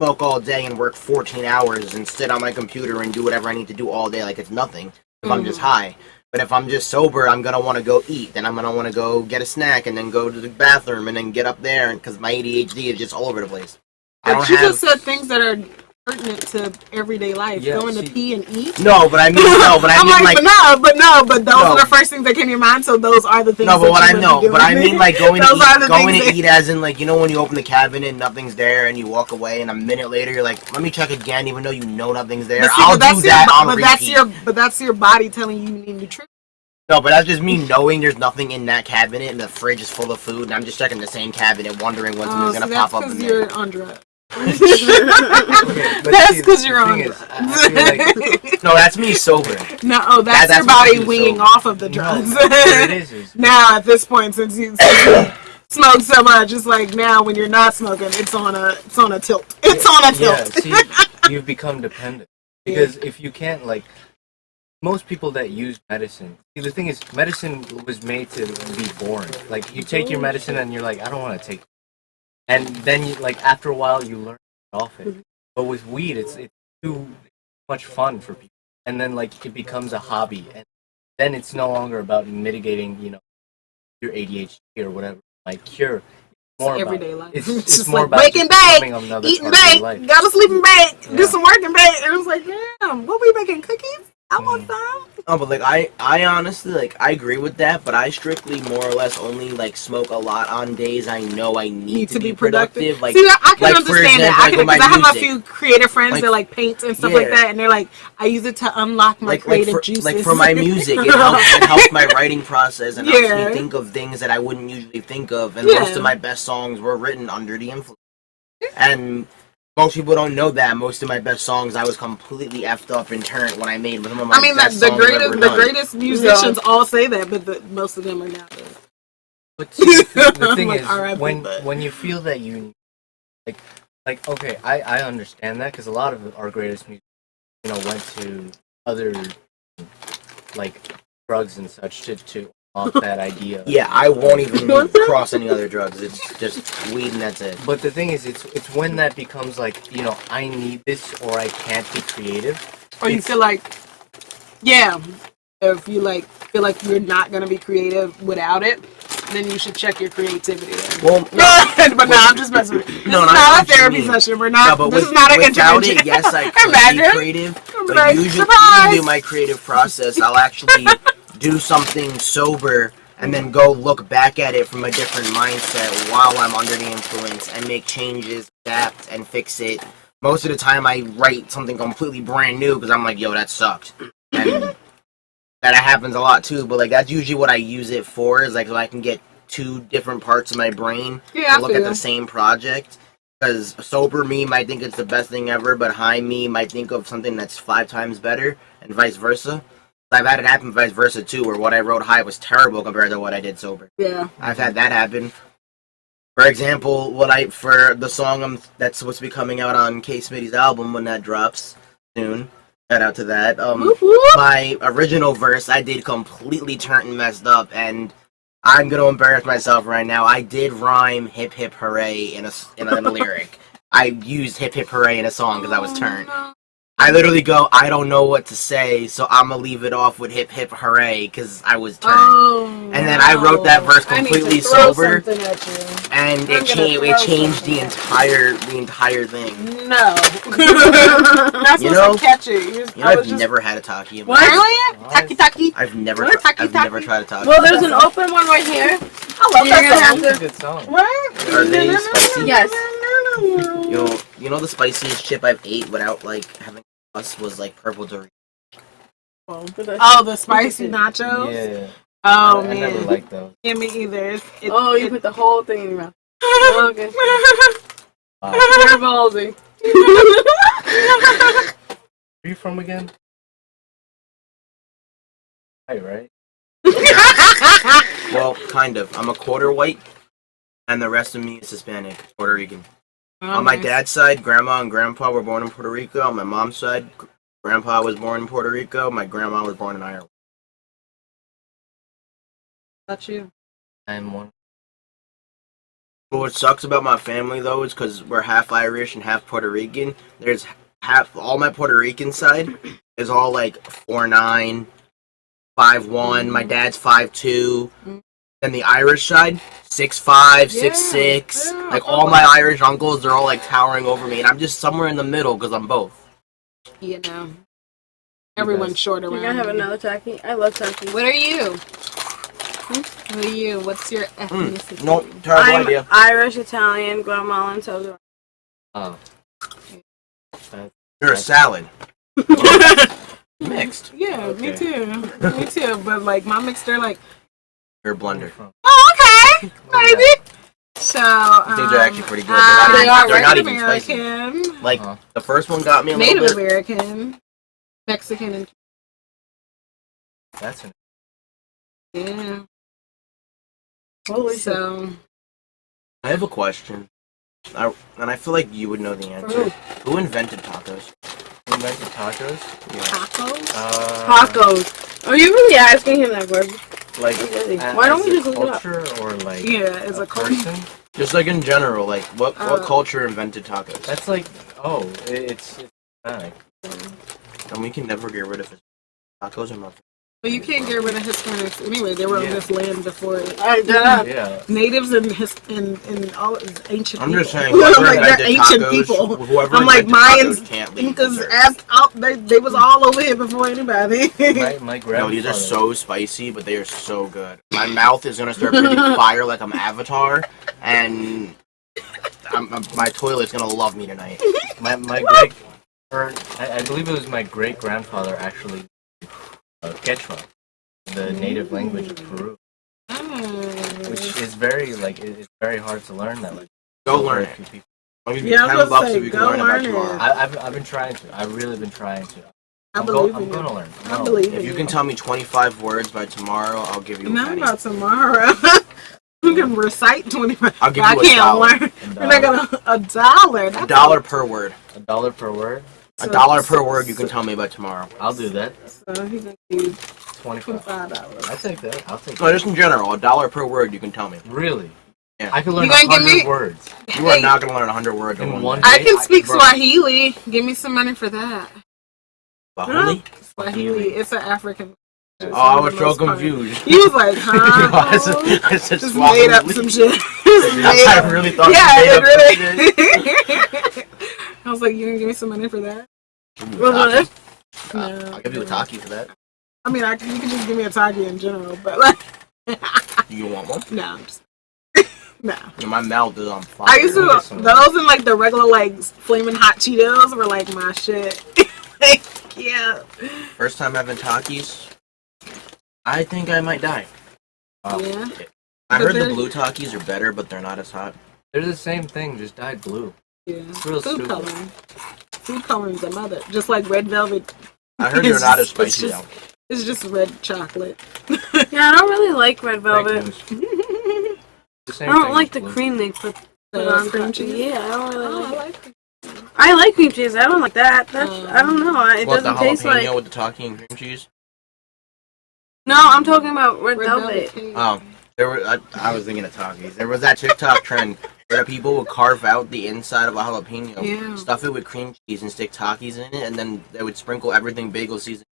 smoke all day and work 14 hours and sit on my computer and do whatever I need to do all day like it's nothing if I'm just high. But if I'm just sober, I'm gonna want to go eat. Then I'm gonna want to go get a snack and then go to the bathroom and then get up there because my ADHD is just all over the place. I But don't you have... just said things that are pertinent to everyday life. Yeah, Going to see- pee and eat. No, but I mean I'm like but those No. are the first things that came to your mind. So those are the things. no, but that what you I would know, be but I doing. mean like going Those are to the eat, going things to that- eat as in like, you know, when you open the cabinet and nothing's there and you walk away and a minute later you're like, let me check again, even though you know nothing's there. But see, I'll but do that on but repeat. that's your body telling you you need nutrition. No, but that's just me knowing there's nothing in that cabinet and the fridge is full of food and I'm just checking the same cabinet wondering when something's gonna pop up in because there. you're on drugs. Okay, but That's see, because the you're on thing drugs. is, I feel like No, that's me sober. No, that's That's your what I body do, weaning so- off of the no, drugs. what it is Now at this point, since you smoke so much, it's like now when you're not smoking, it's on a tilt. It's on a yeah. tilt. See, you've become dependent because if you can't like. Most people that use medicine, see, the thing is, medicine was made to be boring. Like, you take your medicine and you're like, I don't want to take it. And then, you, like, after a while, you learn to get off it. But with weed, it's too much fun for people. And then, like, it becomes a hobby. And then it's no longer about mitigating, you know, your ADHD or whatever it might cure. It's more about, everyday life. It's just more like about wake and just bake, becoming another eat and part of your bake, life. go to sleep and bake, Yeah. do some work and bake. And it was like, damn, what we making cookies? I want some. Oh, but like I honestly like I agree with that, but I strictly more or less only like smoke a lot on days I know I need to be productive. Like, see, I can like, for understand example, that. like with my I have a music. few creative friends Like, that like paint and stuff like yeah. that, and they're like, I use it to unlock my creative juices. Like for my music, it helps my writing process and helps Yeah. me think of things that I wouldn't usually think of. And Yeah. most of my best songs were written under the influence. And most people don't know that most of my best songs I was completely effed up and turned when I made some of my I mean, best the songs I've ever done. greatest musicians all say that, but most of them are not. But see, the thing Like, is, R.I.P., when but- when you feel that you like okay, I understand that because a lot of our greatest music, you know, went to other like drugs and such to off that idea. Yeah, I won't even cross any other drugs. It's just weed and that's it. But the thing is, it's when that becomes like, you know, I need this or I can't be creative. Or you feel like, yeah, if you like feel like you're not gonna be creative without it, then you should check your creativity. Well, But no, I'm just messing with you. This No, is no, I know not a what you therapy mean. session. We're not. No, but this is not an without intervention. it, yes, I could Imagine. be creative. But Like, usually, surprise! usually my creative process, I'll actually do something sober and then go look back at it from a different mindset while I'm under the influence and make changes, adapt, and fix it. Most of the time, I write something completely brand new because I'm like, yo, that sucked. And that happens a lot too, but like that's usually what I use it for, is like so I can get two different parts of my brain Yeah, I to look at feel. the same project. Because sober me might think it's the best thing ever, but high me might think of something that's 5 times better, and vice versa. I've had it happen vice versa too, where what I wrote high was terrible compared to what I did sober. Yeah. I've had that happen. For example, for the song that's supposed to be coming out on K Smitty's album when that drops soon. Shout out to that. Whoop, whoop. My original verse I did completely turned and messed up, and I'm gonna embarrass myself right now. I did rhyme "hip hip hooray" in a lyric. I used "hip hip hooray" in a song because I was turned. I literally go, I don't know what to say, so I'm gonna leave it off with "hip hip hooray" because I was turned. Oh, And then I wrote that verse I need to completely throw sober, something at you. and I'm gonna throw changed something the at entire thing. No. That's You supposed know- to catch it. You know, I I've was just... never had a Taki. What? Taki taki. I've never What? Taki I've taki? never tried a Taki. Well, there's an open one right here. I love You're that gonna song. have It's a to. good song. What? Are they spicy? Yes. You know the spiciest chip I've ate without like having sauce was like purple Doritos. Oh, the spicy nachos? Yeah. Oh, I man. never liked those. Yeah, me either. Oh, you put the whole thing in your mouth. Okay. Where Baldy? Where are you from again? Right? Well, kind of. I'm a quarter white, and the rest of me is Hispanic, Puerto Rican. On my dad's side, grandma and grandpa were born in Puerto Rico. On my mom's side, grandpa was born in Puerto Rico. My grandma was born in Ireland. That's you. I'm one. But what sucks about my family, though, is because we're half Irish and half Puerto Rican. There's all my Puerto Rican side is all like 4'9", 5'1". My dad's 5'2". Then the Irish side, 6'5", 6'6". Yeah. Like all my Irish uncles, they're all like towering over me, and I'm just somewhere in the middle because I'm both. You know. Everyone's short around. You're gonna have here. another tacky? I love tacky. What are you? What are you? What's your ethnicity? Nope, terrible I'm idea. Irish, Italian, Guatemalan, Salvadoran. Oh. You're a salad. Mixed. Yeah, me Okay. too. Me too. But like my mixed, they're like, You're a blender. oh, okay, maybe. So I think they're actually pretty good. they are They're not Native even spicy. American, Like the first one got me a little Native bit. American, Mexican, and That's an yeah. Holy shit. So I have a question, and I feel like you would know the answer. Who invented tacos? invented tacos. tacos. Tacos. Are you really asking him that question? Like, Why don't as we a just look it up? culture or like Yeah, as a person? Just like in general, like what culture invented tacos? That's like, oh, it's Hispanic. And we can never get rid of it. Tacos are my. But you can't get rid of Hispanics anyway. They were on this land before Yeah. natives and all ancient. I'm just saying, people. whoever like they're invented ancient tacos, people. whoever I'm like invented Mayans, tacos can't leave Incas, desserts. they was all over here before anybody. My grandfather. No, these are so spicy, but they are so good. My mouth is gonna start breathing fire like I'm Avatar, and my toilet's gonna love me tonight. My great, or I believe it was my great grandfather actually, Quechua, the native language of Peru, which is very it's very hard to learn that. Like, Go very learn few people. I'll give you Yeah, I was $10 gonna if say, you can go learn it by learn it. tomorrow. I've been trying to. I've really been trying to. I believe in I'm gonna you. learn. I believe If in you can tell me 25 words by tomorrow, I'll give you a Not penny. about tomorrow. You can recite 25. I'll give I you a can't dollar. learn. You're not gonna $1. That's $1 per word. $1 per word. $1 per word you can tell me by tomorrow. I'll do that. So he's gonna need $25. $25. I take that. I'll take No, that. just in general, $1 per word you can tell me. Really? Yeah. I can learn You gonna give 100 me- words. You are not gonna learn 100 words In in one one day. day. I can speak bro. Swahili. Give me some money for that. Bahuli? Swahili. It's an African. Oh, I was so confused. He was like, huh? I said Just Swahili. made up some shit. Just made I up. really thought Yeah, you made up it really. I was like, you gonna give me some money for that? Taki. No. I'll give you a Taki for that. I mean, you can just give me a taki in general, but like, Do you want one? no, I'm just no. My mouth is on fire. I used to those and like the regular like flaming hot Cheetos were like my shit. Yeah. First time having Takis, I think I might die. Yeah. I heard the they're- blue Takis are better, but they're not as hot. They're the same thing, just dyed blue. Yeah. It's real Food stupid. coloring. Food coloring's a mother. Just like red velvet. I heard they're It's not as just- it's spicy just- though. It's just red chocolate. Yeah, I don't really like red velvet. Fake news. The same I don't thing like as the blue. cream they put The on cream top. cheese? Yeah, I don't really Oh, like I it. like it. I like cream cheese. I don't like that. That's I don't know. It What, the doesn't taste jalapeno like. with the Taki and cream cheese? No, I'm talking about red Red velvet. cake. Oh, I was thinking of Takis. There was that TikTok trend where people would carve out the inside of a jalapeno, Yeah. stuff it with cream cheese, and stick Takis in it, and then they would sprinkle everything bagel seasoning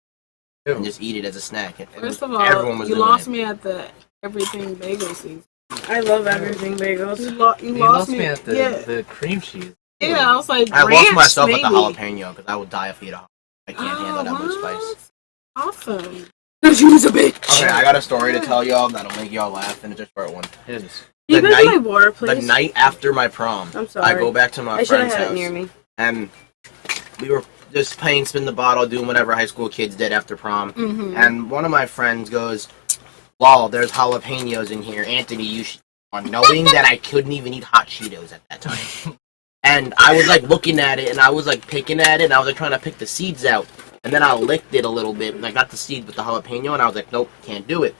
and just eat it as a snack. And First of everyone all, was you doing lost it. me at the everything bagel season. I love everything bagels. You You lost me at the, Yeah, the cream cheese. yeah. I was like, I lost ranch, myself maybe. at the jalapeno because I would die if I ate a I can't handle that much what? spice. Awesome. Cause you was a bitch. Okay, I got a story to tell y'all that'll make y'all laugh, and it's a short one. It is. You The go to my night- water, The please. night after my prom, I'm sorry. I go back to my I should have friend's had house, it near me. and we were just playing spin the bottle, doing whatever high school kids did after prom. Mm-hmm. And one of my friends goes, "Lol, there's jalapenos in here. Anthony, you should on, knowing that I couldn't even eat hot Cheetos at that time. And I was like looking at it, and I was like picking at it, and I was like trying to pick the seeds out. And then I licked it a little bit, like not the seed, but the jalapeno, and I was like, nope, can't do it.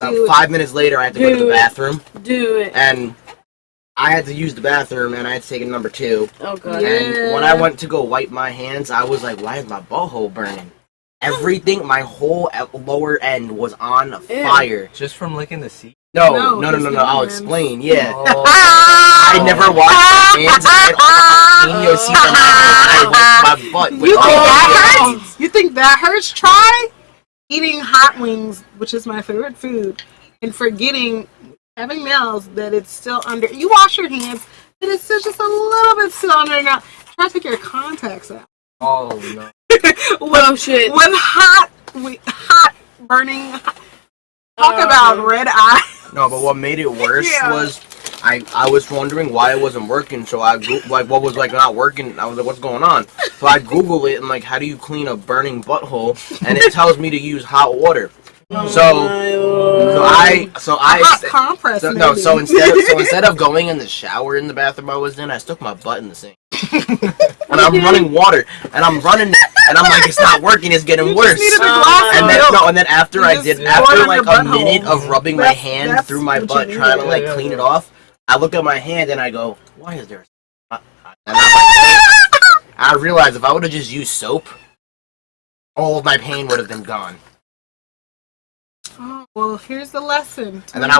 About 5 minutes later, I had to go to the bathroom. Do it. And I had to use the bathroom, and I had to take it number 2. Oh, God. And when I went to go wipe my hands, I was like, why is my butthole burning? Everything, my whole lower end was on fire. Just from licking the seat? No. I'll explain. Yeah. Oh. I never washed my hands. I had all seeds on my hands. I wiped my butt. You think that hurts? You think that hurts? Try eating hot wings, which is my favorite food, and forgetting having nails that it's still under. You wash your hands, and it's still just a little bit still under now. Try to take your contacts out. Oh no. Shit. When hot burning. Talk about red eye. No, but what made it worse was I was wondering why it wasn't working. So I like what was like not working. I was like, what's going on? So I Google it and like, how do you clean a burning butthole? And it tells me to use hot water. So instead of going in the shower in the bathroom I was in, I stuck my butt in the sink. And I'm running water, and I'm running, and I'm like, it's not working, it's getting worse. And then after like a minute of rubbing my hand through my butt trying to like clean it off, I look at my hand and I go, why is there? And I'm like, I realized if I would have just used soap, all of my pain would have been gone. Oh, well, here's the lesson. And then I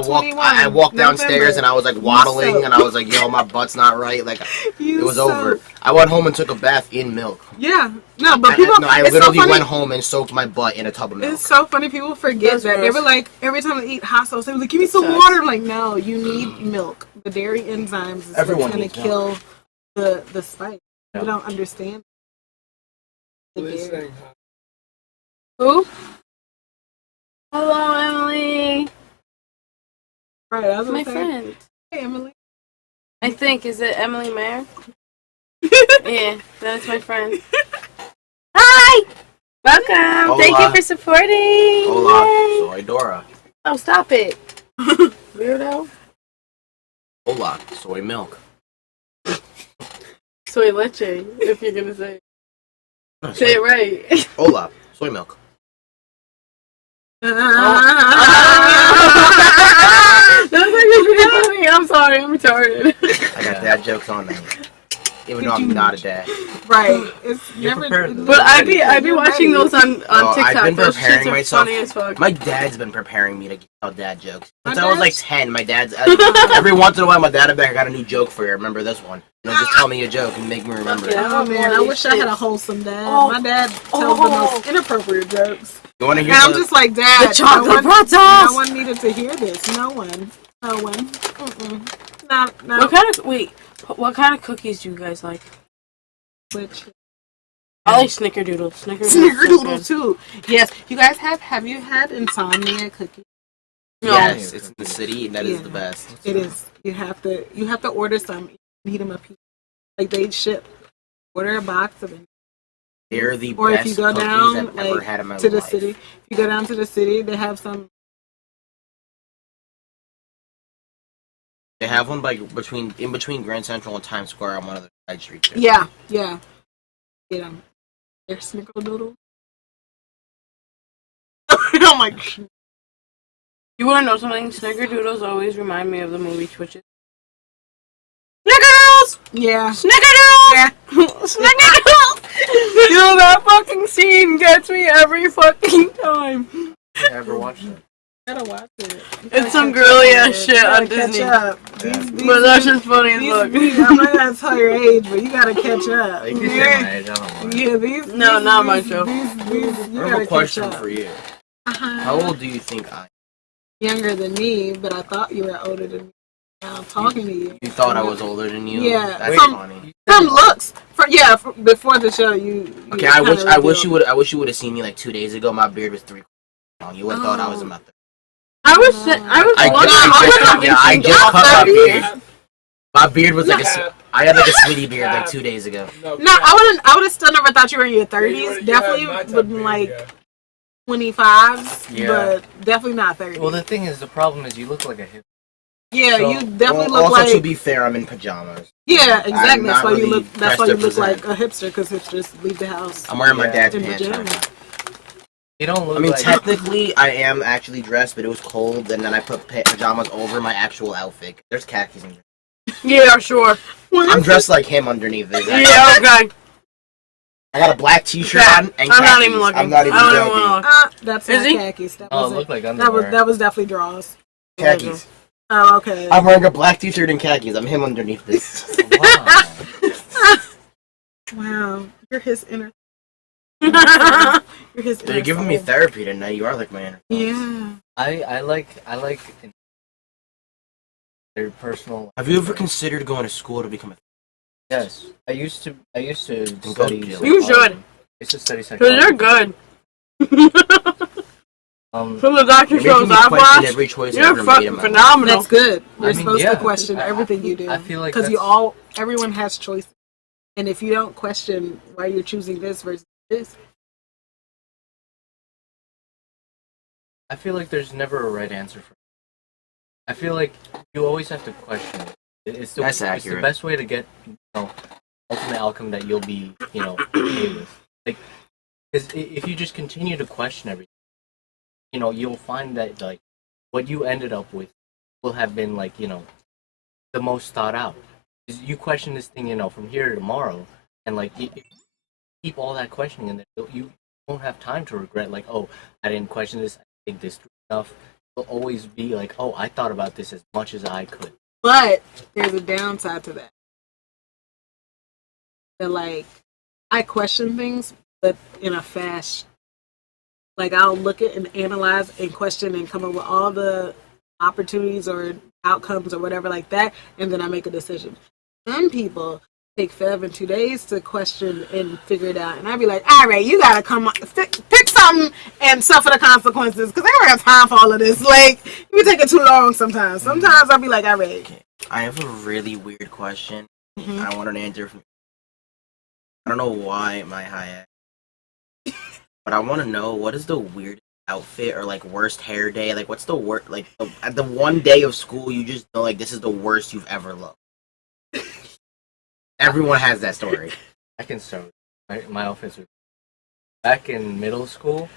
walked downstairs and I was like waddling and I was like, yo, my butt's not right. Like, it was over. I went home and took a bath in milk. Yeah. No, but people... I literally went home and soaked my butt in a tub of milk. It's so funny. People forget that. They were like, every time they eat hot sauce, they were like, give me some water. I'm like, no, you need milk. The dairy enzymes is what's going to kill the spice. You don't understand. Who? Hello, Emily. Right, I was my friend. Hey, Emily. I think, is it Emily Mayer? Yeah, that's my friend. Hi! Welcome. Hola. Thank you for supporting. Hola, Yay. soy Dora. Oh, stop it. Weirdo. Hola, soy milk. Soy leche, if you're going to say it. Say it right. Hola, soy milk. That's actually pretty funny. I'm sorry, I'm retarded. I got dad jokes on me, even though I'm not a dad. Right. It's never. But I'd be watching those on TikTok. I've been those preparing shits are myself. funny as fuck. My dad's been preparing me to tell dad jokes since I was like 10. My dad's every once in a while, my dad will be like, I got a new joke for you. Remember this one? And he'll just tell me a joke and make me remember it. Oh man, I wish I had a wholesome dad. My dad tells the most inappropriate jokes. You want to hear? And I'm just like, Dad, the chocolate pretzels. No one needed to hear this. No one. No. What kind of cookies do you guys like? Which? I like Snickerdoodle. Snickerdoodle too. Yes. You guys have you had insomnia cookies? No. Yes, it's in the city and that is the best. It is. You have to order some. Heat them up. Like they ship. Order a box of them. They're the or best if you go cookies down I've ever had in my to life. the city, if you go down to the city, they have some. They have one in between Grand Central and Times Square on one of the side streets. There. Yeah. Get them. They're Snickerdoodle. I'm like. You want to know something? Snickerdoodles always remind me of the movie Twitches. Snickerdoodles! Yeah. Snickerdoodles! Yeah. Snickerdoodles! Yo, that fucking scene gets me every fucking time. I never watched it. Gotta watch it. It's some girly ass shit on Disney. But that's just funny as fuck. I'm not gonna tell your age, but you gotta catch up. Like you said my age, I don't know. Yeah, these. No, not my show. I have a question for you. How old do you think I am? Younger than me, but I thought you were older than me. Now I'm talking to you. You thought I was older than you? Yeah. That's funny. Some looks. Before the show, you. Okay, I wish you would have seen me like 2 days ago. My beard was 3 long. You would have thought I was in my 30s. I just cut my beard. My beard was like I had like a Smitty beard like 2 days ago. No, I would have still never thought you were in your 30s. Definitely would be like 25s, but definitely not 30. Well, the thing is, the problem is you look like a hip. Yeah, So- you definitely well, look also, like. to be fair, I'm in pajamas. Yeah, I'm exactly. That's not why you really look. That's dressed why you to look like present. a hipster, because hipsters leave the house I'm wearing my Yeah. dad's in pants right pajamas. now. You don't look I mean, like. technically, I am actually dressed, but it was cold, and then I put pajamas over my actual outfit. There's khakis in there. Yeah, sure. I'm dressed like him underneath this. Yeah, okay. I got a black t-shirt Yeah, on and I'm not khakis. even looking. I'm not even I don't joking. even wanna look. That's Is not he? khakis. That Oh, was it looked like That underwear. was definitely draws. Khakis. Oh, okay. I'm wearing a black t-shirt and khakis. I'm him underneath this. Wow. Wow, you're his inner. You're You're his You're inner giving me soul. therapy tonight. You are like my inner thoughts. Yeah. I like their personal. Have you ever considered going to school to become a Yes, I used to go study. do it. You psychology. should. I used to study Cause psychology. you're good. Um, From the doctor You're shows making me I've question watched, every choice I you're ever made in fucking my life. phenomenal. That's good. You're I mean, supposed yeah. to question I- everything you do. I feel like because that's- everyone has choices, and if you don't question why you're choosing this versus this, I feel like there's never a right answer for. I feel like you always have to question it. It's the, That's It's the accurate. best way to get, ultimate outcome that you'll be, okay with. Like, because if you just continue to question everything, you'll find that like what you ended up with will have been like the most thought out. 'Cause you question this thing, from here to tomorrow, and like you keep all that questioning in there. You won't have time to regret like, oh, I didn't question this. I didn't think this through enough. You'll always be like, oh, I thought about this as much as I could. but there's a downside to that. That like I question things, but in a fast. Like I'll look at and analyze and question and come up with all the opportunities or outcomes or whatever like that, and then I make a decision. Some people take forever and 2 days to question and figure it out, and I'd be like, all right, you gotta come up, pick something and suffer the consequences, because I don't have time for all of this. Like, you be taking too long sometimes. Sometimes I'll be like, all right. I have a really weird question. Mhm. I want an answer from. I don't know why my high but I want to know what is the weirdest outfit or like worst hair day. Like, what's the worst? Like, at the one day of school, you just know like this is the worst you've ever looked. Everyone has that story. I can start. My outfits were back in middle school.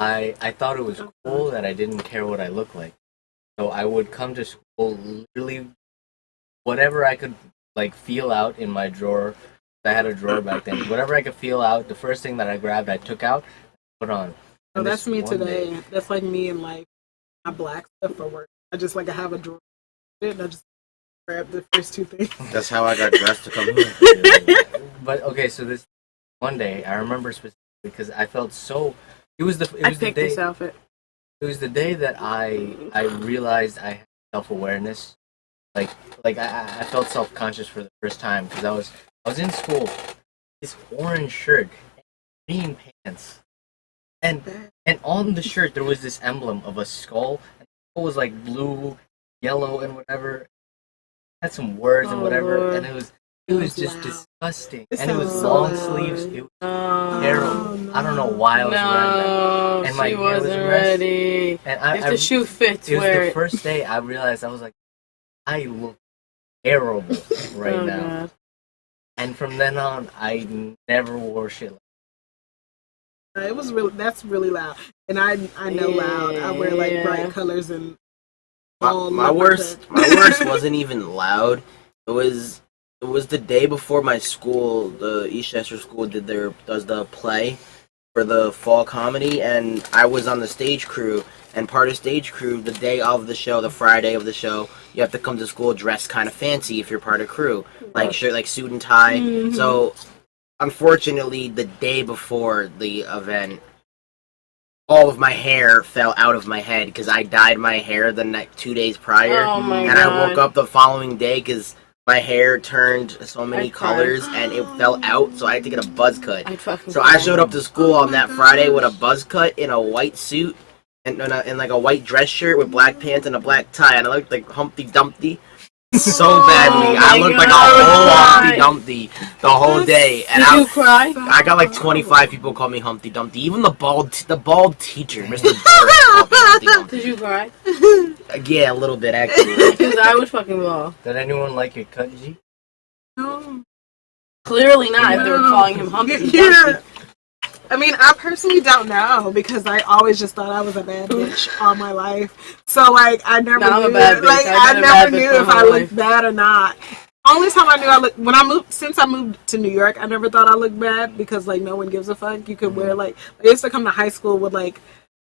I thought it was cool that I didn't care what I looked like, so I would come to school literally whatever I could like feel out in my drawer. I had a drawer back then. Whatever I could feel out, the first thing that I grabbed, I took out, put on. So And that's this me one today. day- That's like me and like my black stuff for work. I just like I have a drawer and I just grab the first two things. That's how I got dressed to come here. But okay, so this one day I remember specifically because I felt so. It was the I picked this outfit. It was the day that I realized I had self-awareness. Like I felt self-conscious for the first time because I was in school, this orange shirt, green pants, and on the shirt there was this emblem of a skull. And the skull was like blue, yellow, and whatever. It had some words and Oh, whatever, Lord. and it was just loud. disgusting. It And it was sounds long so sleeves. loud. It was No. terrible. no. I don't know why I was wearing that. No, And my she hair was a wasn't mess. ready. And If the shoe fits, it was wear the it. first day I realized I was like, I look terrible right Oh, now. God. And from then on, I never wore shit. It was really that's really loud, and I know loud. I wear like Yeah. bright colors and My, all my leopard worst, print. my worst wasn't even loud. It was the day before my school, the Eastchester school does the play for the fall comedy, and I was on the stage crew. And part of stage crew, the day of the show, the Friday of the show, you have to come to school dressed kind of fancy if you're part of crew, like shirt, like suit and tie. Mhm. So, unfortunately, the day before the event, all of my hair fell out of my head because I dyed my hair the next 2 days prior, Oh my and God. I woke up the following day because my hair turned so many I'd cry. colors and it fell out, so I had to get a buzz cut. I'd fucking So I cry. showed up to school on that Friday with a buzz cut in a white suit and like a white dress shirt with black pants and a black tie, and I looked like Humpty Dumpty. so badly. I looked like a whole Humpty Dumpty the whole day, and Did you cry? I got like 25 people call me Humpty Dumpty. Even the bald teacher, Mr. Burris, called me Humpty Dumpty. Did you cry? Yeah, a little bit actually. Because I would fucking bawl. Did anyone like your cut, G? No. Clearly not if they were calling him Humpty Yeah. Dumpty. I mean, I personally don't know because I always just thought I was a bad bitch all my life. So like, I never No, I'm a knew. bad bitch. Like, I've I been a bad never bitch knew my if I whole looked life. bad or not. Only time I knew I looked when I moved since I moved to New York, I never thought I looked bad because like no one gives a fuck. You could wear like I used to come to high school with like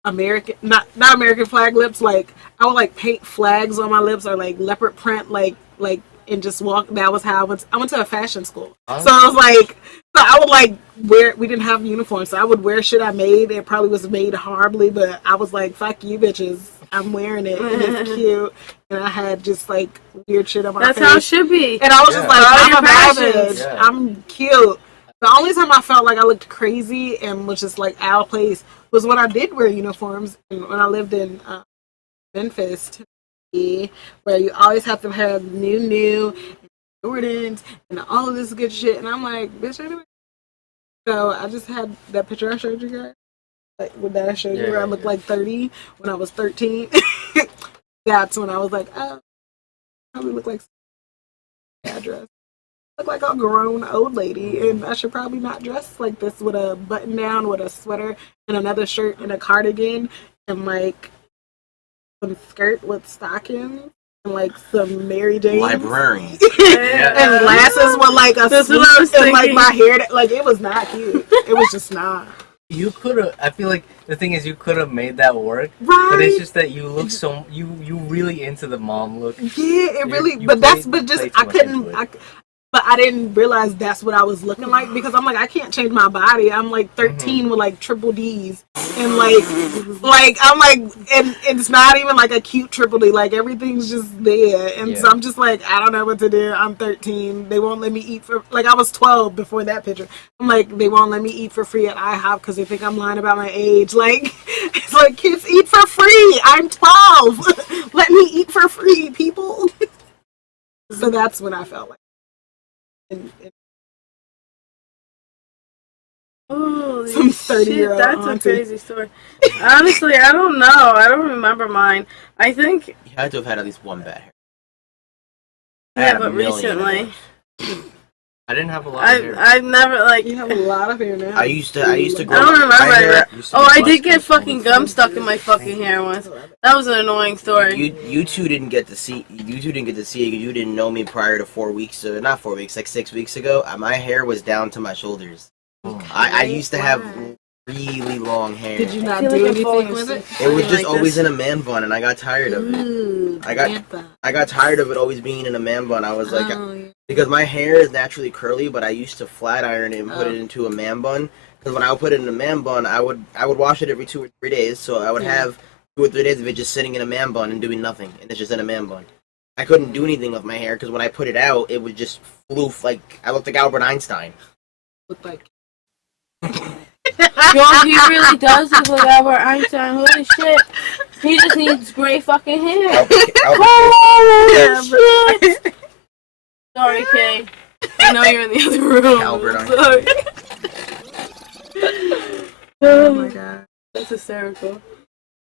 American not American flag lips. Like I would like paint flags on my lips or like leopard print like and just walk. That was how I went to a fashion school. Oh. So I was like, so I would like wear. We didn't have uniforms, so I would wear shit I made. It probably was made horribly, but I was like, fuck you, bitches. I'm wearing it. And it's cute. And I had just like weird shit on my That's face. how it should be. And I was just like, Follow I'm your a bad passions. bitch. Yeah. I'm cute. The only time I felt like I looked crazy and was just like out of place was when I did wear uniforms and when I lived in Memphis, Tennessee, where you always have to have new Jordans and all of this good shit. And I'm like, bitch, anyway. So I just had that picture I showed you guys. Like that I showed you where I looked like 30 when I was 13. That's when I was like, oh, I probably look like address. Look like a grown old lady, and I should probably not dress like this with a button down, with a sweater and another shirt and a cardigan, and like some skirt with stockings and like some Mary Jane Librarian. and glasses with like a That's suit what I was and like thinking. my hair. Like it was not cute. It was just not. You could have. I feel like the thing is, you could have made that work, Right. but it's just that you look so you really into the mom look. Yeah, it really. You But that's played- but just played I too much into couldn't. it. But I didn't realize that's what I was looking like because I'm like I can't change my body. I'm like 13 with like triple D's and like I'm like and it's not even like a cute triple D. Like everything's just there, and so Yeah. I'm just like I don't know what to do. I'm 13. They won't let me eat for like I was 12 before that picture. I'm like they won't let me eat for free at IHOP because they think I'm lying about my age. Like it's like kids eat for free. I'm 12. Let me eat for free, people. So that's when I felt like. And Holy Some shit, 30-year-old that's a auntie. crazy story. Honestly, I don't know. I don't remember mine. I think, You had to have had at least one bad hair. I yeah, had a but million of recently, those. I didn't have a lot of hair. I've never like. you have a lot of hair now. I used to grow I don't remember my hair. it. Oh, I did get fucking gum stuck in my fucking hair once. That was an annoying story. You two didn't get to see it because you didn't know me prior to 4 weeks, not 4 weeks, like 6 weeks ago. My hair was down to my shoulders. I used to have really long hair. Did you I not feel do like I'm falling anything with it? asleep. It was just Like always this. in a man bun, and I got tired of it. Ooh, I got- Samantha. I got tired of it always being in a man bun. I was like, Oh, yeah. because my hair is naturally curly, but I used to flat iron it and put it into a man bun. Because when I would put it in a man bun, I would wash it every 2 or 3 days. So I would have 2 or 3 days of it just sitting in a man bun and doing nothing, and it's just in a man bun. I couldn't do anything with my hair because when I put it out, it would just floof like I looked like Albert Einstein. Looked like Yo, he really does look like Albert Einstein. Holy shit. He just needs gray fucking hair. Albert Holy shit. Sorry, Kay. I know you're in the other room. Albert I'm Einstein. sorry. oh my god. That's hysterical.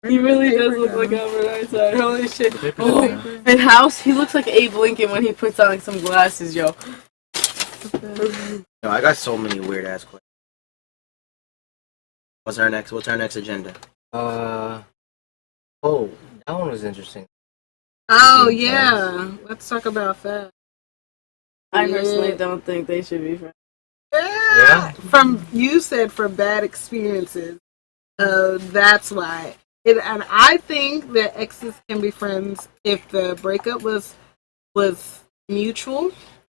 He really does look like Albert Einstein. Holy shit. Oh, and House, he looks like Abe Lincoln when he puts on like some glasses, yo. No, I got so many weird ass questions. What's our next agenda? Oh, that one was interesting. Oh yeah. Let's talk about that. I personally don't think they should be friends. Yeah. From you said for bad experiences. That's why. And I think that exes can be friends if the breakup was mutual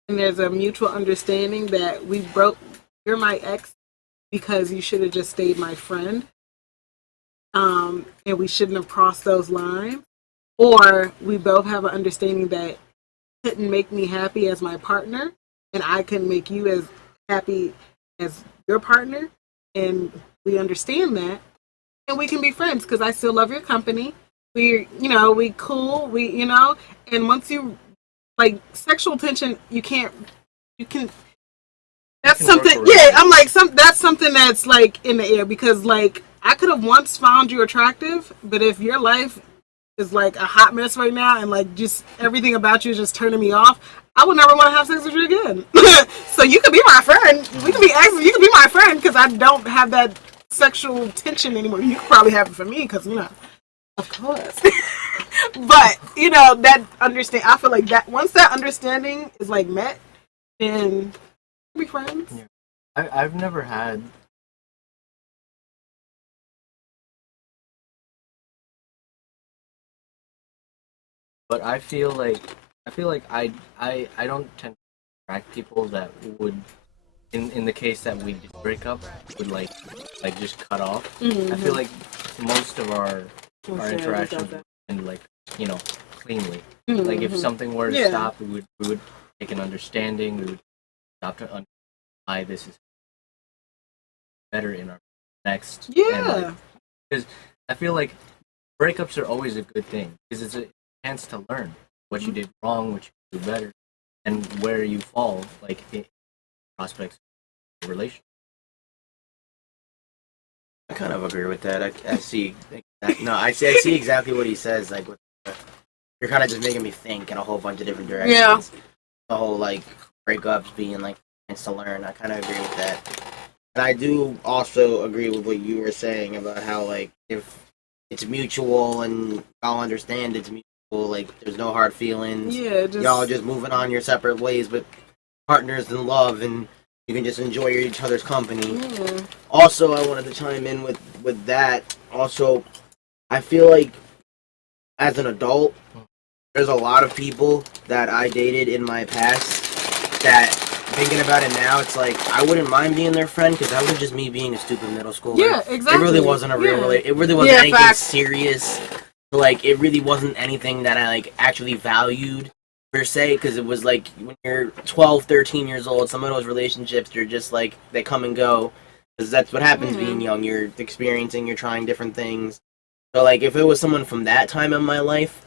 and there's a mutual understanding that you're my ex because you should have just stayed my friend. And we shouldn't have crossed those lines. Or we both have an understanding that couldn't make me happy as my partner and I couldn't make you as happy as your partner, and we understand that, and we can be friends because I still love your company. We cool, and once you like sexual tension, you can. That's can something. work around Yeah, it. I'm like that's something that's like in the air because like I could have once found you attractive, but if your life is like a hot mess right now and like just everything about you is just turning me off, I would never want to have sex with you again. So you could be my friend. We could be exes. You could be my friend because I don't have that sexual tension anymore. You could probably have it for me because of course. But that understand. I feel like that once that understanding is like met, then we'll be friends. Yeah. I've never had. But I feel like I don't tend to attract people that would, in the case that we did break up, would like just cut off. Mm-hmm. I feel like most of our interactions would end cleanly. Mm-hmm. Like if something were to Yeah. stop, we would take an understanding. We would stop to understand why this is better in our next. Yeah. Because I feel like breakups are always a good thing because it's a chance to learn what you did wrong, what you could do better, and where you fall, like in prospects of a relationship. I kind of agree with that. I see. I see exactly what he says. Like, you're kind of just making me think in a whole bunch of different directions. Yeah. The whole like breakups being like a chance to learn. I kind of agree with that. And I do also agree with what you were saying about how like if it's mutual and y'all understand it's mutual, like there's no hard feelings. Yeah. Y'all just moving on your separate ways, but partners in love, and you can just enjoy each other's company. Yeah. Also, I wanted to chime in with that. Also, I feel like as an adult, there's a lot of people that I dated in my past that, thinking about it now, it's like I wouldn't mind being their friend because that was just me being a stupid middle schooler. Yeah, exactly. It really wasn't a real Yeah. relationship. It really wasn't Yeah, anything facts. serious. Like, it really wasn't anything that I like actually valued per se, because it was like when you're 12, 13 years old, some of those relationships, you're just like, they come and go. Because that's what happens being young. You're experiencing, you're trying different things. So, like, if it was someone from that time in my life,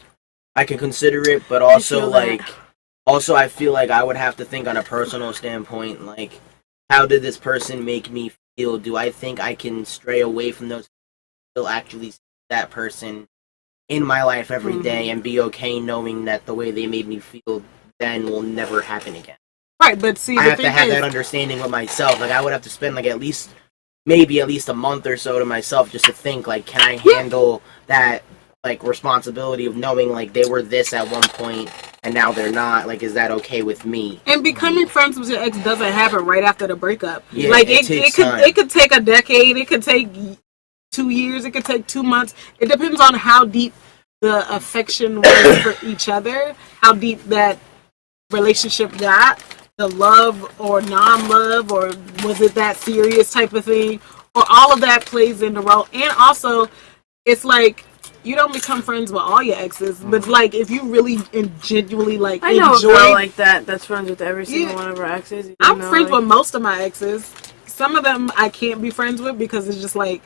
I could consider it, but also, feel like, that. also I feel like I would have to think on a personal standpoint, like, how did this person make me feel? Do I think I can stray away from those, still actually see that person in my life every day and be okay knowing that the way they made me feel then will never happen again? Right, but see, I the have to thing have is, that understanding with myself. Like, I would have to spend, like, maybe at least a month or so to myself just to think, like, can I handle that, like, responsibility of knowing, like, they were this at one point and now they're not? Like, is that okay with me? and becoming friends with your ex doesn't happen right after the breakup. Yeah, like it takes time. it could take a decade. It could take 2 years. It could take 2 months. It depends on how deep the affection was for each other, how deep that relationship got, the love or non-love, or was it that serious type of thing, or all of that plays into role. And also, it's like you don't become friends with all your exes, but like if you really and genuinely like I know enjoy, a girl like that that's friends with every single Yeah. one of her exes. You I'm know, friends like, with most of my exes. Some of them I can't be friends with because it's just like,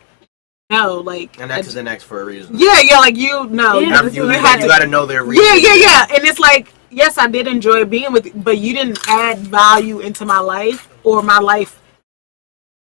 no, like An ex is an ex for a reason. yeah, like you no, Yeah, you You had to got to know their reason. yeah, and it's like, yes, I did enjoy being with you, but you didn't add value into my life or my life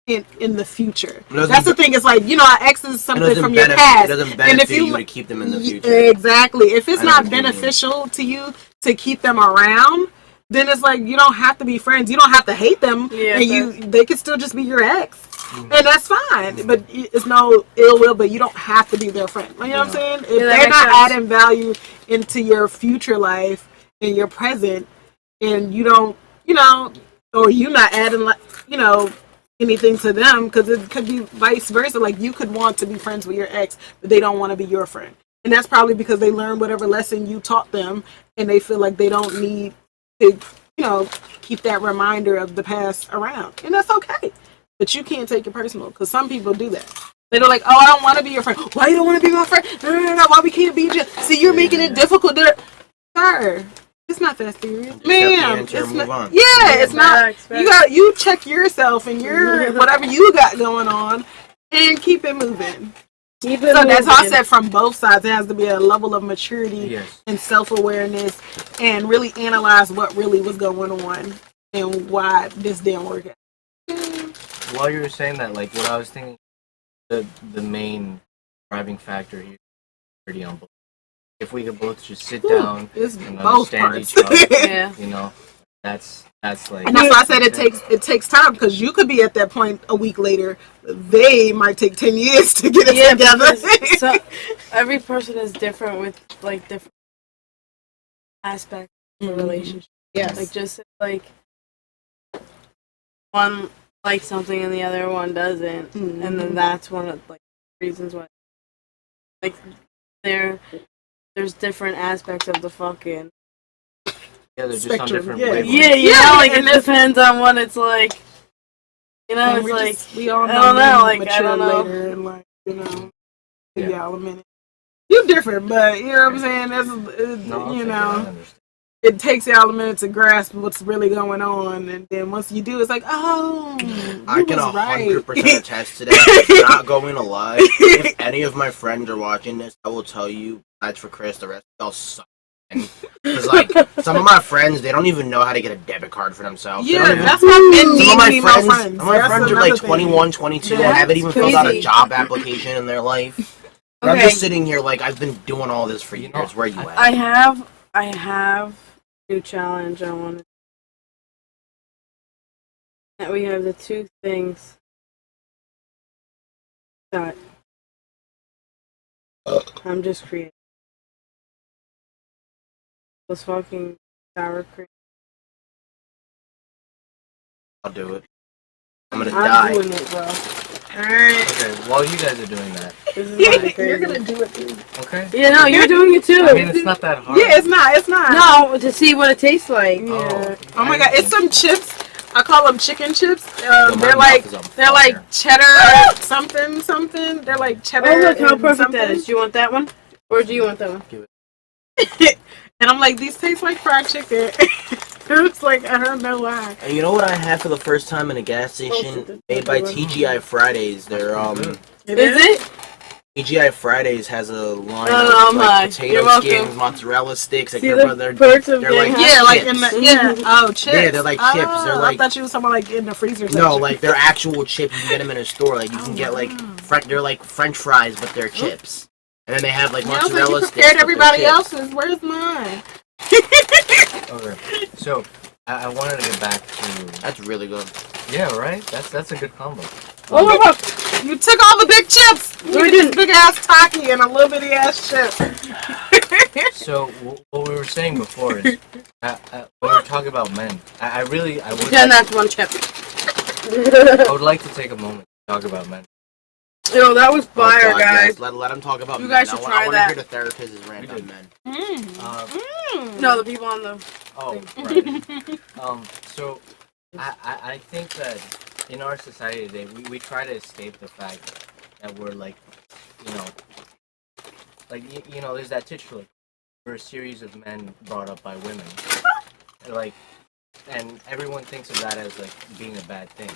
in the future. That's the thing. It's like, our ex is something from your past. It doesn't And benefit if you you to keep them in the future. exactly, if it's I know not what you mean. beneficial to you to keep them around, then it's like you don't have to be friends. You don't have to hate them, Yeah, and they could still just be your ex. And that's fine, but it's no ill will. But you don't have to be their friend. You know what I'm saying? If that they're makes not sense. adding value into your future life and your present, and you don't, or you not adding, anything to them, because it could be vice versa. Like you could want to be friends with your ex, but they don't want to be your friend, and that's probably because they learned whatever lesson you taught them, and they feel like they don't need to, keep that reminder of the past around, and that's okay. But you can't take it personal, because some people do that. They're like, oh, I don't want to be your friend. Why you don't want to be my friend? No. Why we can't be just? See, you're making it difficult. Sir, it's not that serious, ma'am. Answer and move on. Yeah, it's not. Facts. You check yourself and your whatever you got going on, and keep it moving. Keep it So that's why I moving. said from both sides, there has to be a level of maturity Yes. and self-awareness, and really analyze what really was going on and why this didn't work out. While you were saying that, like what I was thinking, the main driving factor here is pretty on both. If we could both just sit down It's and both understand parts. each other, Yeah. you know, that's like. And that's why I said it takes time, because you could be at that point a week later. They might take 10 years to get it together. because so every person is different with like different aspects of a relationship. Yes. Like just like one likes something and the other one doesn't, and then that's one of like reasons why like there's different aspects of the fucking Yeah, they're just on Spectrum, different yeah. wavelengths. yeah, like and it depends on what it's like. You know, And it's like we all I know don't know, men like I mature don't know. later, and like Yeah. maybe y'all a minute. You different, but you know what I'm saying. That's No, I'll you take it, I know. understand. It takes y'all a minute to grasp what's really going on, and then once you do, it's like, oh, I you can was right. 100% attest to that. I'm not going to lie. If any of my friends are watching this, I will tell you, besides for Chris, the rest of y'all suck. Because, like, some of my friends, they don't even know how to get a debit card for themselves. They Yeah, don't even- that's why men some need of my female friends, friends. some of my That's friends are another like thing. 21, 22, and That's haven't even filled out a crazy. job application in their life. And I'm Okay. just sitting here like, I've been doing all this for years. Where you at? I have a new challenge I want to. That we have the two things that I'm just creating. Those fucking sour cream. I'll do it. I'm gonna I'm die. doing it, bro. Alright. Okay, while you guys are doing that, This is fucking crazy. You're gonna do it too. okay? Yeah, no, you're doing it too. I mean, it's not that hard. Yeah, it's not. It's not. No, to see what it tastes like. Yeah. Oh, Oh my god, it's some chips. I call them chicken chips. my They're mouth like is on they're fire. like cheddar something. They're like cheddar. Oh, look how and perfect something. that is. Do you want that one? Or do you want that one? And I'm like, these taste like fried chicken. It's like, I don't know why. And you know what I had for the first time in a gas shit, station? that's Made by good one. TGI Fridays. They're Is it? TGI Fridays has a line Oh, of my. like You're potato welcome. skins, mozzarella sticks. Like See they're, the they're, perks of they're being like high? Yeah, like chips. in the chips. Yeah, they're like chips. Oh, They're like I thought you was talking about like in the freezer. no, section. like they're actual chips. You can get them in a store. Like you can get like they're like French fries, but they're chips. And then they have like Yeah, I was like, mozzarella you sticks. prepared but they're everybody chips. else's. Where's mine? Okay, so I wanted to get back to. That's really good. Yeah, right. That's a good combo. Oh my god. You took all the big chips. You We did this didn't. big ass Taki and a little bitty ass chip. So what we were saying before is, when we were talking about men, I would Pretend that's one chip. I would like to take a moment to talk about men. Yo, that was Oh, fire, God, guys. yes. Let them talk about You men. guys should I try want to that. hear the therapist's rant on men. No, the people on the. Oh, right. So I think that in our society today, we try to escape the fact that we're like, you know, there's that titular. We're a series of men brought up by women, and everyone thinks of that as like being a bad thing.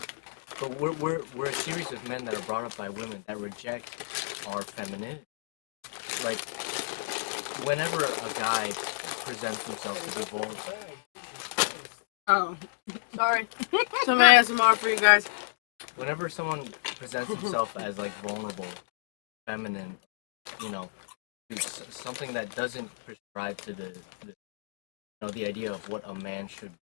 But we're a series of men that are brought up by women that reject our femininity. Like, whenever a guy presents himself to be vulnerable, Oh. Sorry. Some ASMR for you guys. whenever someone presents himself as like vulnerable, feminine, something that doesn't prescribe to the idea of what a man should be,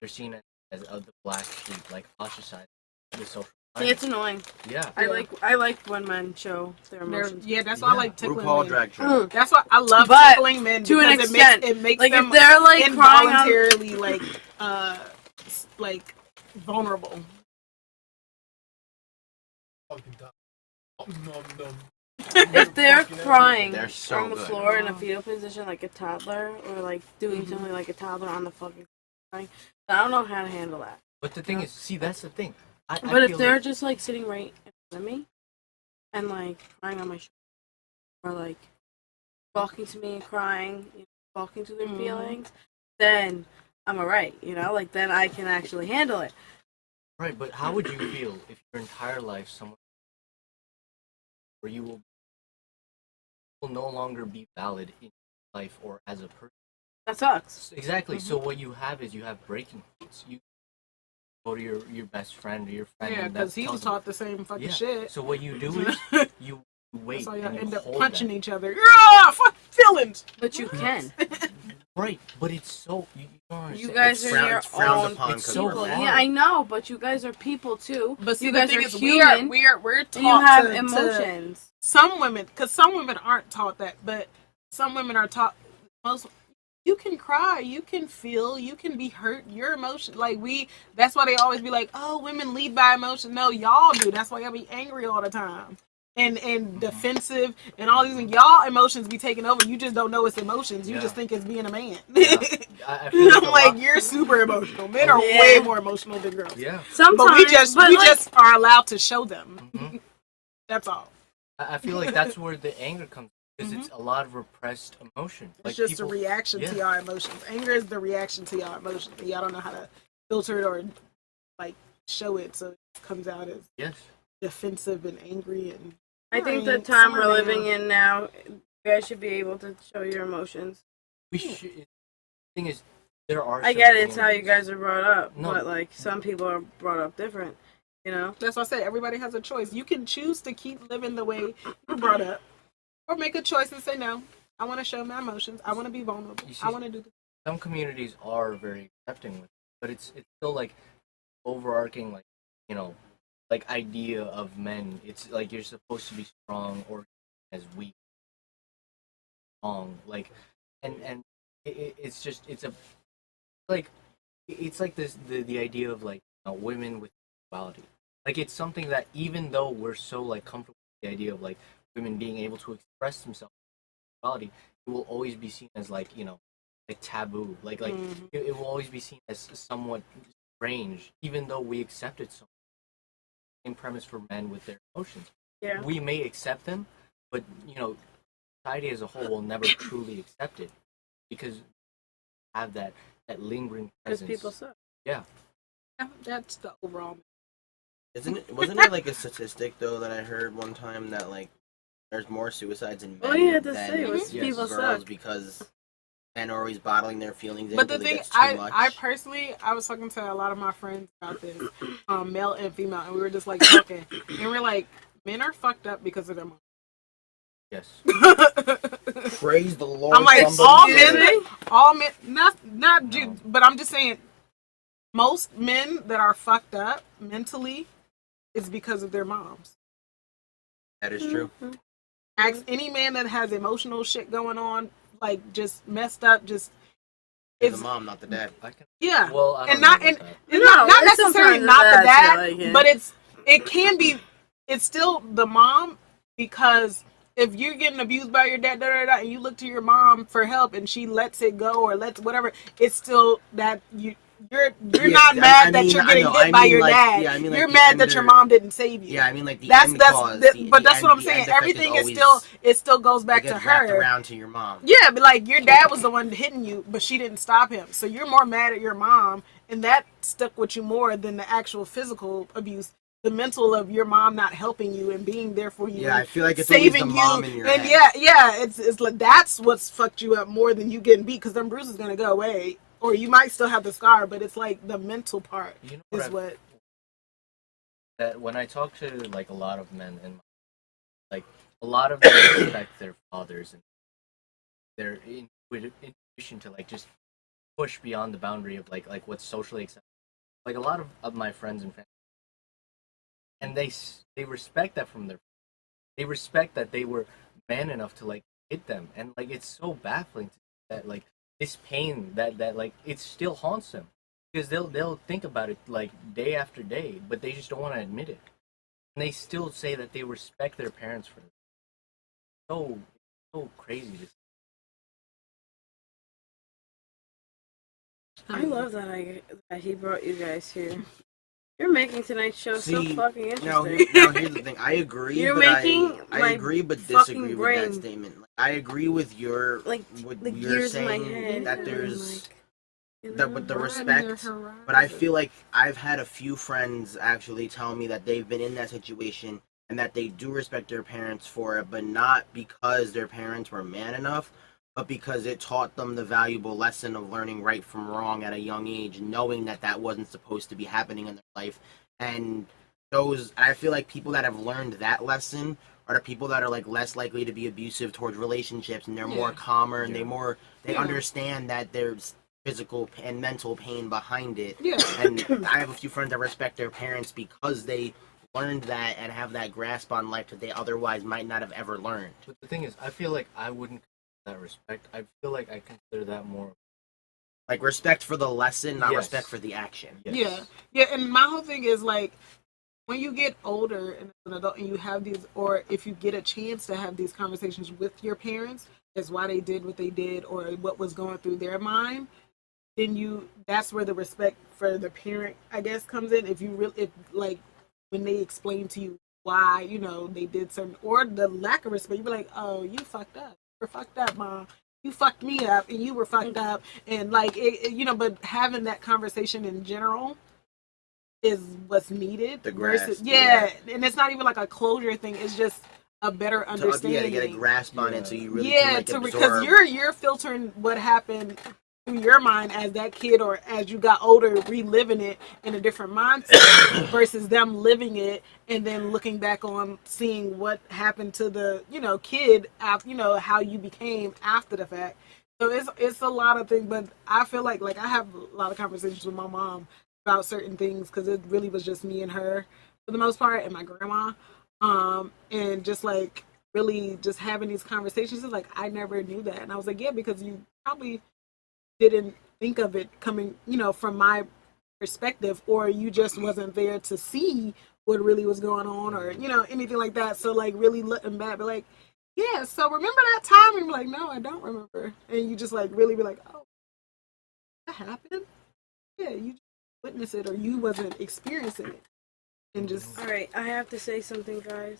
they're seen as the black sheep, like ostracized. The social See, it's annoying. yeah. I like when men show their emotions. Yeah, that's why I like tickling RuPaul men. drag show. That's why I love But tickling men to an because extent. it makes Like them if they're like crying on. involuntarily like vulnerable. If they're crying They're so on the good. floor in a fetal position like a toddler, or like doing something like a toddler on the fucking thing, I don't know how to handle that. But the thing is, see, that's the thing. I But if feel they're like, just like sitting right in front of me and like crying on my shoulder, or like talking to me and crying, talking to their feelings, then I'm alright, like then I can actually handle it. right, but how would you feel if your entire life someone where you will will no longer be valid in life or as a person. That sucks. Exactly. So what you have is you have breaking points. You go to your best friend or your friend. Yeah, because he was taught the same fucking shit. So what you do is you wait. That's why y'all and you end up hold punching that. each other. Ah, fuck feelings. But you can. Right, but it's so you don't understand. You guys It's are your frowned own upon It's 'cause so we're people. men. Yeah, I know, but you guys are people too. But see, you the guys thing are is, human. we're taught and you have to emotions. some women, because some women aren't taught that, but some women are taught. Most you can cry, you can feel, you can be hurt. Your emotion, like that's why they always be like, oh, women lead by emotion. No, y'all do. That's why y'all be angry all the time. And defensive and all these, and y'all emotions be taking over. You just don't know it's emotions. You just think it's being a man. Yeah. I feel I'm like, lot- you're super emotional. Men are Yeah. way more emotional than girls. Yeah. Sometimes, But we just like, just are allowed to show them. That's all. I feel like that's where the anger comes because it's a lot of repressed emotion. It's just a reaction to y'all emotions. Anger is the reaction to y'all emotions. And y'all don't know how to filter it or like show it, so it comes out as defensive and angry. And I think the time we're living in now, you guys should be able to show your emotions. We should. The thing is, there are. I get it, it's how you guys are brought up, No. but like some people are brought up different, you know. That's why I said everybody has a choice. You can choose to keep living the way you're brought up, or make a choice and say no. I want to show my emotions. I want to be vulnerable. I want to do. Some communities are very accepting with it, but it's still like overarching, like like idea of men. It's like you're supposed to be strong or as weak, like, and it's just it's a like it's like this the idea of like women with sexuality. Like it's something that even though we're so like comfortable with the idea of like women being able to express themselves with sexuality, it will always be seen as like like taboo. Like it will always be seen as somewhat strange, even though we accept it so much. Same premise for men with their emotions. Yeah. We may accept them, but society as a whole will never truly accept it because we have that lingering Because presence. people suck. Yeah. That's the overall. Wasn't there like a statistic though that I heard one time that like there's more suicides in men All you had to than say was people girls suck. because men are always bottling their feelings in But the because it thing, gets too much. I personally, I was talking to a lot of my friends about this, male and female, and we were just like talking, and we're like, men are fucked up because of their mom. Yes. Praise the Lord. I'm like, somebody all men, not dudes, but I'm just saying, most men that are fucked up mentally is because of their moms. That is true. Ask any man that has emotional shit going on, like just messed up, just It's the mom, not the dad. yeah. Well, I don't and know not about and that. it's not it's necessarily sometimes not the dads, dad, like, yeah. but it can be. It's still the mom because if you're getting abused by your dad, and you look to your mom for help and she lets it go or lets whatever, it's still that you're not mad that you're getting hit by your dad. Yeah, I mean, like, you're the mad that ender- your mom didn't save you. Yeah, I mean like the That's end cause. but that's what I'm the saying. end effect Everything is always, still it still goes back it to gets wrapped her. around to your mom. Yeah, but like your dad was the one hitting you, but she didn't stop him. So you're more mad at your mom, and that stuck with you more than the actual physical abuse. The mental of your mom not helping you and being there for you. Yeah, I feel like it's saving always the mom in your and head. it's like that's what's fucked you up more than you getting beat because them bruises gonna go away, or you might still have the scar, but it's like the mental part is what. That when I talk to like a lot of men and like a lot of them respect their fathers and their intuition to like just push beyond the boundary of like what's socially acceptable. Like a lot of my friends and family, and they respect that from their. They respect that they were man enough to like hit them, and like it's so baffling that like this pain that like it still haunts them because they'll think about it like day after day, but they just don't want to admit it, and they still say that they respect their parents for it. So crazy to see. I love that he brought you guys here. You're making tonight's show so fucking interesting. Now here's the thing. I agree, You're but making I agree but disagree with that statement. Like, I agree with your like you're saying that there's with the respect, but I feel like I've had a few friends actually tell me that they've been in that situation and that they do respect their parents for it, but not because their parents were man enough, but because it taught them the valuable lesson of learning right from wrong at a young age, knowing that that wasn't supposed to be happening in their life. And I feel like people that have learned that lesson are the people that are like less likely to be abusive towards relationships, and they're more calmer, and they understand that there's physical and mental pain behind it. Yeah. And I have a few friends that respect their parents because they learned that and have that grasp on life that they otherwise might not have ever learned. But the thing is, I feel like I wouldn't consider that respect. I feel like I consider that more like respect for the lesson, not Yes. respect for the action. Yes. Yeah, and my whole thing is like, when you get older and as an adult and you have these, or if you get a chance to have these conversations with your parents, is why they did what they did or what was going through their mind, then that's where the respect for the parent, I guess, comes in. If you really, if like when they explain to you why, you know, they did certain, or the lack of respect, you be like, oh, you fucked up. You're fucked up, Mom. You fucked me up and you were fucked up. And like, you know, but having that conversation in general is what's needed. The grasp, and it's not even like a closure thing. It's just a better understanding. To get a grasp on it so you really can like because absorb. you're filtering what happened through your mind as that kid, or as you got older, reliving it in a different mindset versus them living it and then looking back on seeing what happened to the, you know, kid after, you know, how you became after the fact. So it's a lot of things, but I feel like I have a lot of conversations with my mom about certain things because it really was just me and her for the most part, and my grandma, and just like really just having these conversations. It's like, I never knew that, and I was like, yeah, because you probably didn't think of it coming, you know, from my perspective, or you just wasn't there to see what really was going on, or, you know, anything like that. So like really looking back, be like, yeah, so remember that time? And be like, no, I don't remember. And you just like really be like, oh, that happened? Yeah, you just witnessed it, or you wasn't experiencing it. And just All right, I have to say something, guys.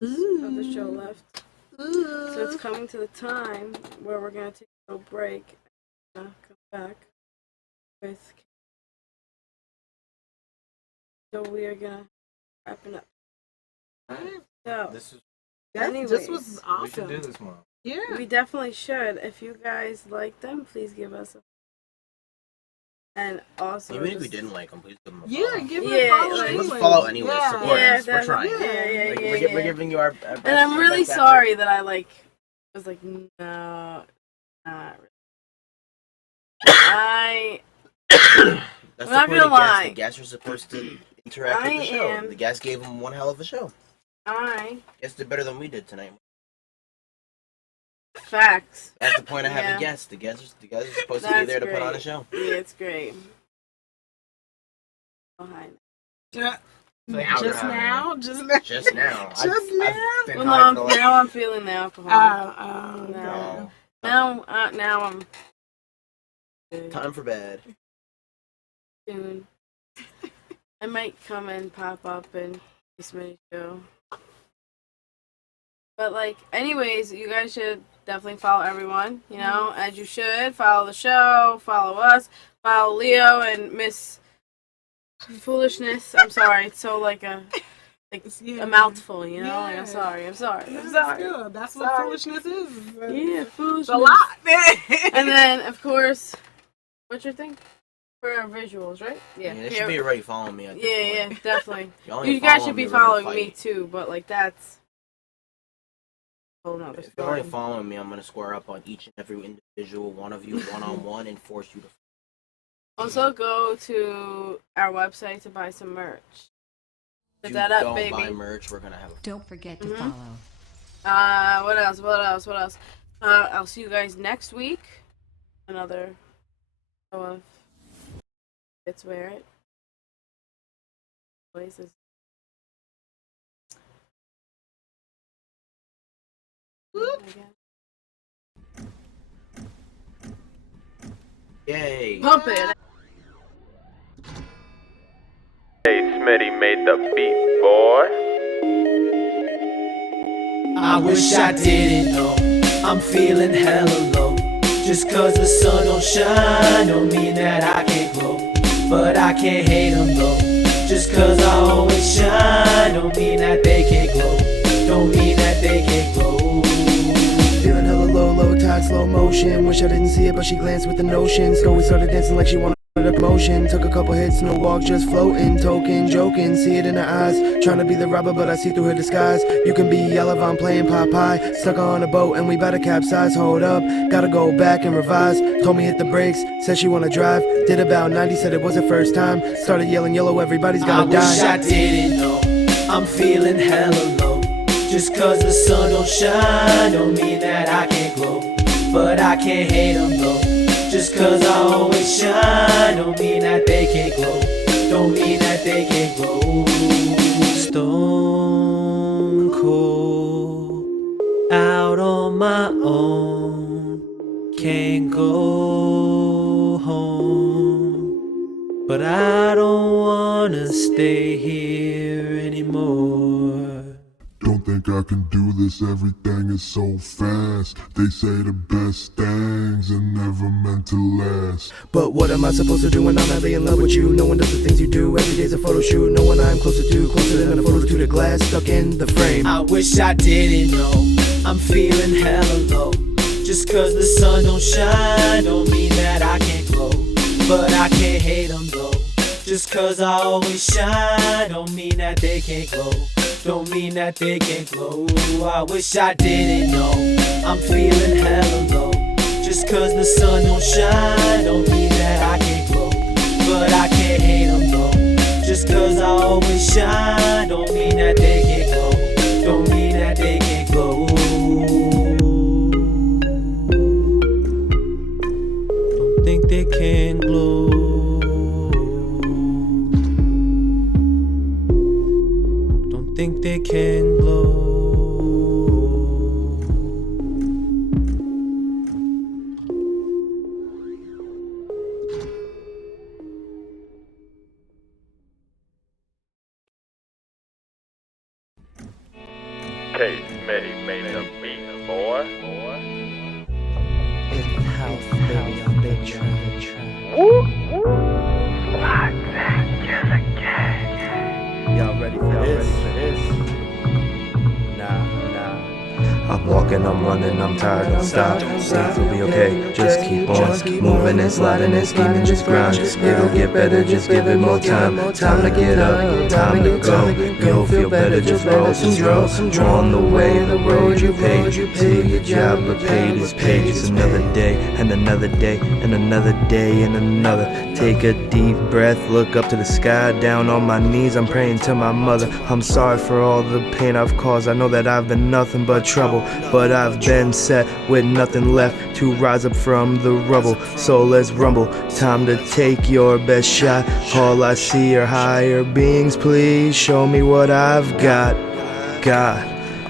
Of the show left. So it's coming to the time where we're gonna take a little break and come back with. So we are gonna wrap it up. So This is this was we should awesome. do this more. Yeah. we definitely should. If you guys like them, please give us a. And also, Even if we didn't like them, please give them a Yeah, follow. give it Yeah, a follow. like- Give us a anyway. follow anyway. Yeah. Support Yeah, us. We're trying. yeah, Like, yeah, we're yeah. giving you our best. And I'm really like that. sorry that I was like, no, not really. That's I'm the not point gonna of guests. lie. The guests are supposed to interact with the I show. am- The guests gave them one hell of a show. Guests did better than we did tonight. Facts. That's the point of having Yeah. guests. The guys are supposed to be That's there to put on a great. show. Yeah, it's great. Behind. Yeah. Thank you for Just having now, me. just now. Just now. Just I've now? been Well, high for the last- now I'm feeling the alcohol. No. No. Now I'm. Time for bed. Soon. I might come and pop up in K Smitty Show. But like, anyways, you guys should definitely follow everyone. You know, as you should. Follow the show. Follow us. Follow Leo and Miss Foolishness. I'm sorry, it's so like a mouthful. You know, like I'm sorry. I'm sorry. I'm sorry. Yeah, that's what Sorry. foolishness is. Yeah, foolishness. It's a lot. And then, of course, what's your thing? For our visuals, right? Yeah, they should be already following me. At this Yeah, point. definitely. You only You guys follow should be me, we're gonna following fight. me too, but like that's a whole nother If you're already story. following me, I'm gonna square up on each and every individual one of you, one-on-one, and force you to. Also, go to our website to buy some merch. Set If that you up, don't baby. buy merch, we're gonna have a. Don't forget to Mhm. follow. What else? I'll see you guys next week. Another show of It's Wear It. Places. Yay! Pump it. K Smitty made the beat, boy. I wish I didn't know I'm feeling hella low. Just cause the sun don't shine don't mean that I can't glow. But I can't hate them though. Just cause I always shine don't don't mean that they can't glow. Don't mean that they can't glow. Feeling hella low tide, slow motion. Wish I didn't see it, but she glanced with the notion. So we started dancing like she wanted a promotion. Took a couple hits, no walk, just floating. Token, joking, see it in her eyes. Trying to be the robber, but I see through her disguise. You can be yellow, I'm playing Popeye. Stuck on a boat and we bout to capsize. Hold up, gotta go back and revise. Told me hit the brakes, said she wanna drive. Did about 90, said it was her first time. Started yelling yellow, everybody's gotta die. I wish I didn't know, I'm feeling hella low. Just cause the sun don't shine, don't mean that I can't glow. But I can't hate them though. Just cause I always shine, don't mean that they can't glow. Don't mean that they can't glow. Stone cold, out on my own. Can't go home, but I don't wanna stay here anymore. Don't think I can do this, everything is so fast. They say the best things are never meant to last. But what am I supposed to do when I'm madly in love with you? No one does the things you do, every day's a photo shoot. No one I'm closer to, closer than a photo to the glass, stuck in the frame. I wish I didn't know, I'm feeling hella low. Just cause the sun don't shine, don't mean that I can't glow. But I can't hate them though. Just cause I always shine, don't mean that they can't glow. Don't mean that they can't glow. I wish I didn't know, I'm feeling hella low. Just cause the sun don't shine, don't mean that I can't glow. But I can't hate them though. Just cause I always shine, don't mean that they can't glow. Don't mean that they can't glow. Don't think they can glow. Think they can glow. K Smitty made the beat, boy. In the house, baby, I'm big trying. Woo! Lots and kill again. Y'all ready for this? Nah. I'm walking, I'm running, I'm tired, don't stop. Things will be okay, just keep on moving and sliding and scheming, just grind. It'll get better, just give it more time. Time to get up, time to go. You'll feel better, just roll some draws. On the way, the road you paid. To your job, but paid is paid. It's another day, and another day, and another day, and another. Take a deep breath, look up to the sky. Down on my knees, I'm praying to my mother. I'm sorry for all the pain I've caused. I know that I've been nothing but trouble, but I've been set with nothing left to rise up from the rubble. So let's rumble, time to take your best shot. All I see are higher beings, please show me what I've got.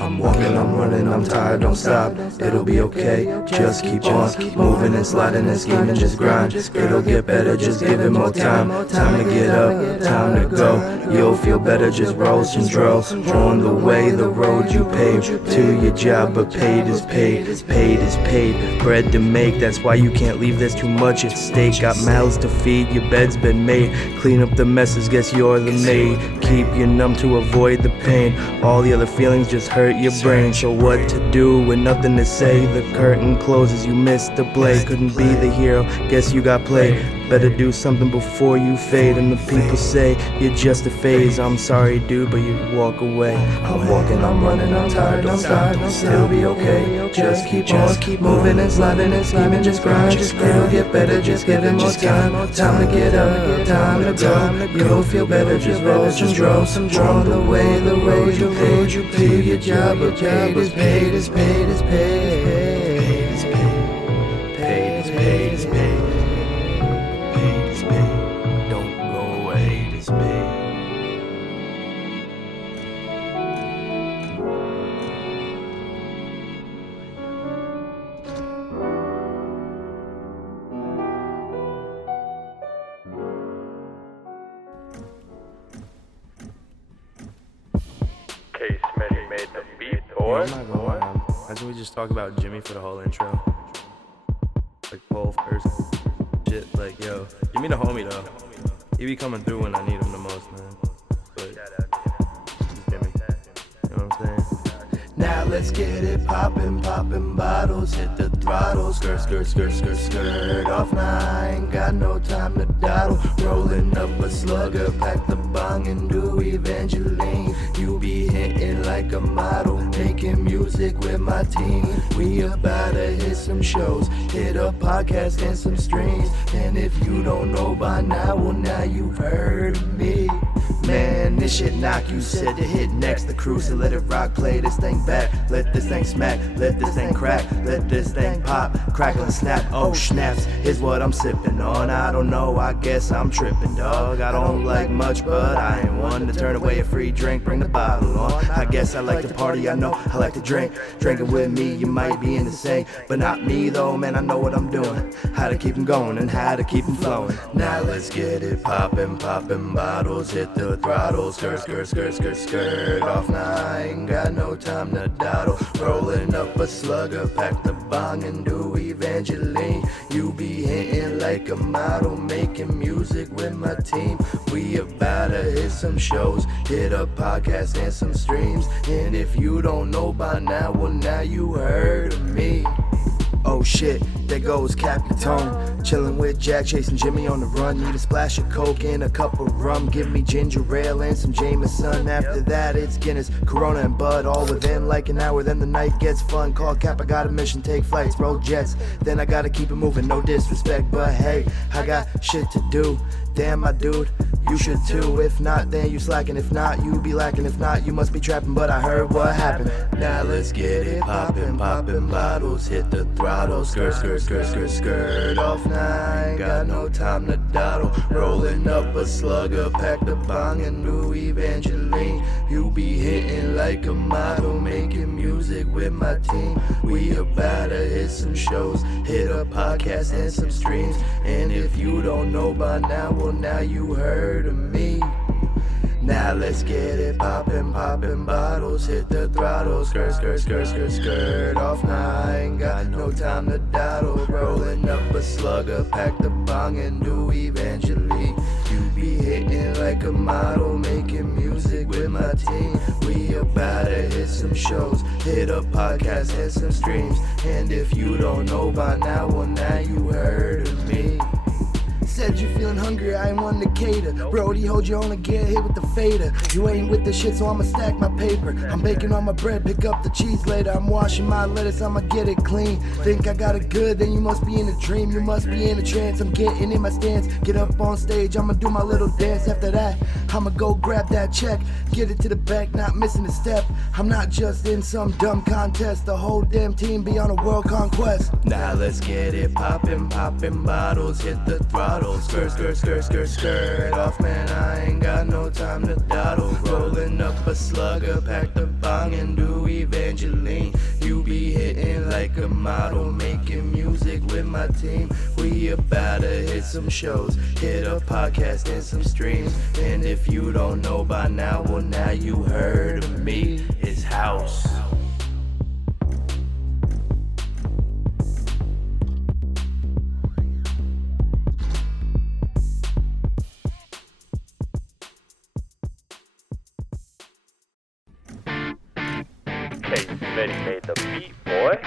I'm walking, I'm running, I'm tired, don't stop. It'll be okay, just keep on moving and sliding and scheming, just grind. It'll get better, just give it more time. Time to get up, time to go. You'll feel better, just roll some draws. On the way, the road you paved. To your job, but paid is paid. Paid is paid, bread to make. That's why you can't leave, there's too much at stake. Got mouths to feed, your bed's been made. Clean up the messes, guess you're the maid. Keep you numb to avoid the pain. All the other feelings just hurt your brain. So what to do with nothing to say? The curtain closes, you missed the play. Couldn't be the hero, guess you got played. Better do something before you fade. And the people say you're just a phase. I'm sorry dude, but you walk away. I'm walking, I'm running, I'm tired, don't stop. It'll be okay, just keep on moving and sliding and scheming, just grind. It'll get better, just give it more time. Time to get up, time to go. You'll feel better, just roll some draws. On the way, the road you paid. To your job, but paid is paid, is paid, is paid. Paid is paid, paid is paid, is paid. Paid is paid, don't go away, paid is paid. K Smitty made the beat, boy. I'm not gonna lie. Imagine we just talk about Jimmy for the whole intro. Like whole first shit. Like yo, Jimmy the homie though. He be coming through when I need him the most, man. But it's Jimmy. let's get it poppin', poppin' bottles, hit the throttle, skirt, skirt, skirt, skirt, skirt off. Now I ain't got no time to dawdle. Rolling up a slugger, pack the bong and do Evangeline. You be hitting like a model, making music with my team. We about to hit some shows, hit a podcast and some streams. And if you don't know by now, well now you've heard of me. Man, this shit knock, you said to hit next. The cruise and let it rock, play this thing back. Let this thing smack, let this thing crack. Let this thing pop, crackle and snap. Oh snaps, here's what I'm sipping on. I don't know, I guess I'm tripping, dog. I don't like much, but I ain't one to turn away a free drink. Bring the bottle on. I guess I like to party, I know I like to drink. Drinking with me, you might be in the same, but not me though, man, I know what I'm doing. How to keep them going and how to keep them flowing. Now let's get it poppin', poppin' bottles, hit the throttle, skirt, skirt, skirt, skirt, skirt off. Now I ain't got no time to dawdle. Rolling up a slugger, pack the bong and do Evangeline. You be hitting like a model, making music with my team. We about to hit some shows, hit a podcast and some streams. And if you don't know by now, well now you heard of me. Oh shit, there goes Capitone. Chillin' with Jack, chasing Jimmy on the run. Need a splash of coke and a cup of rum. Give me ginger ale and some Jameson. After that it's Guinness, Corona and Bud. All within like an hour, then the night gets fun. Call Cap, I got a mission, take flights, roll jets. Then I gotta keep it moving, no disrespect, but hey, I got shit to do. Damn my dude, you should too. If not, then you slacking. If not, you be lacking. If not, you must be trapping, but I heard what happened. Now let's get it poppin', poppin' bottles, hit the throttle, skirt, skirt, skirt, skirt, skirt off. Now I ain't got no time to dawdle. Rolling up a slugger, pack the bong and do Evangeline. You be hitting like a model, making music with my team. We about to hit some shows, hit a podcast and some streams. And if you don't know by now, well now you heard of me. Now let's get it poppin', poppin' bottles, hit the throttle, skirt, skirt, skirt, skirt, skirt off. Now I ain't got no time to dawdle. Rolling up a slugger, pack the bong and do Evangeline. You be hitting like a model, making music with my team. We about to hit some shows, hit a podcast and some streams. And if you don't know by now, well now you heard of me. Said you feeling hungry, I ain't one to cater. Brody, hold your own and get hit with the fader. You ain't with the shit, so I'ma stack my paper. I'm baking on my bread, pick up the cheese later. I'm washing my lettuce, I'ma get it clean. Think I got it good, then you must be in a dream. You must be in a trance, I'm getting in my stance. Get up on stage, I'ma do my little dance. After that, I'ma go grab that check. Get it to the bank, not missing a step. I'm not just in some dumb contest. The whole damn team be on a world conquest. Now let's get it poppin', poppin' bottles, hit the throttle. Skirt, skirt, skirt, skirt, skirt off. Man, I ain't got no time to dawdle. Rolling up a slugger, pack the bong and do Evangeline. You be hitting like a model, making music with my team. We about to hit some shows, hit a podcast and some streams. And if you don't know by now, well now you heard of me. It's house. K Smitty made the beat, boy.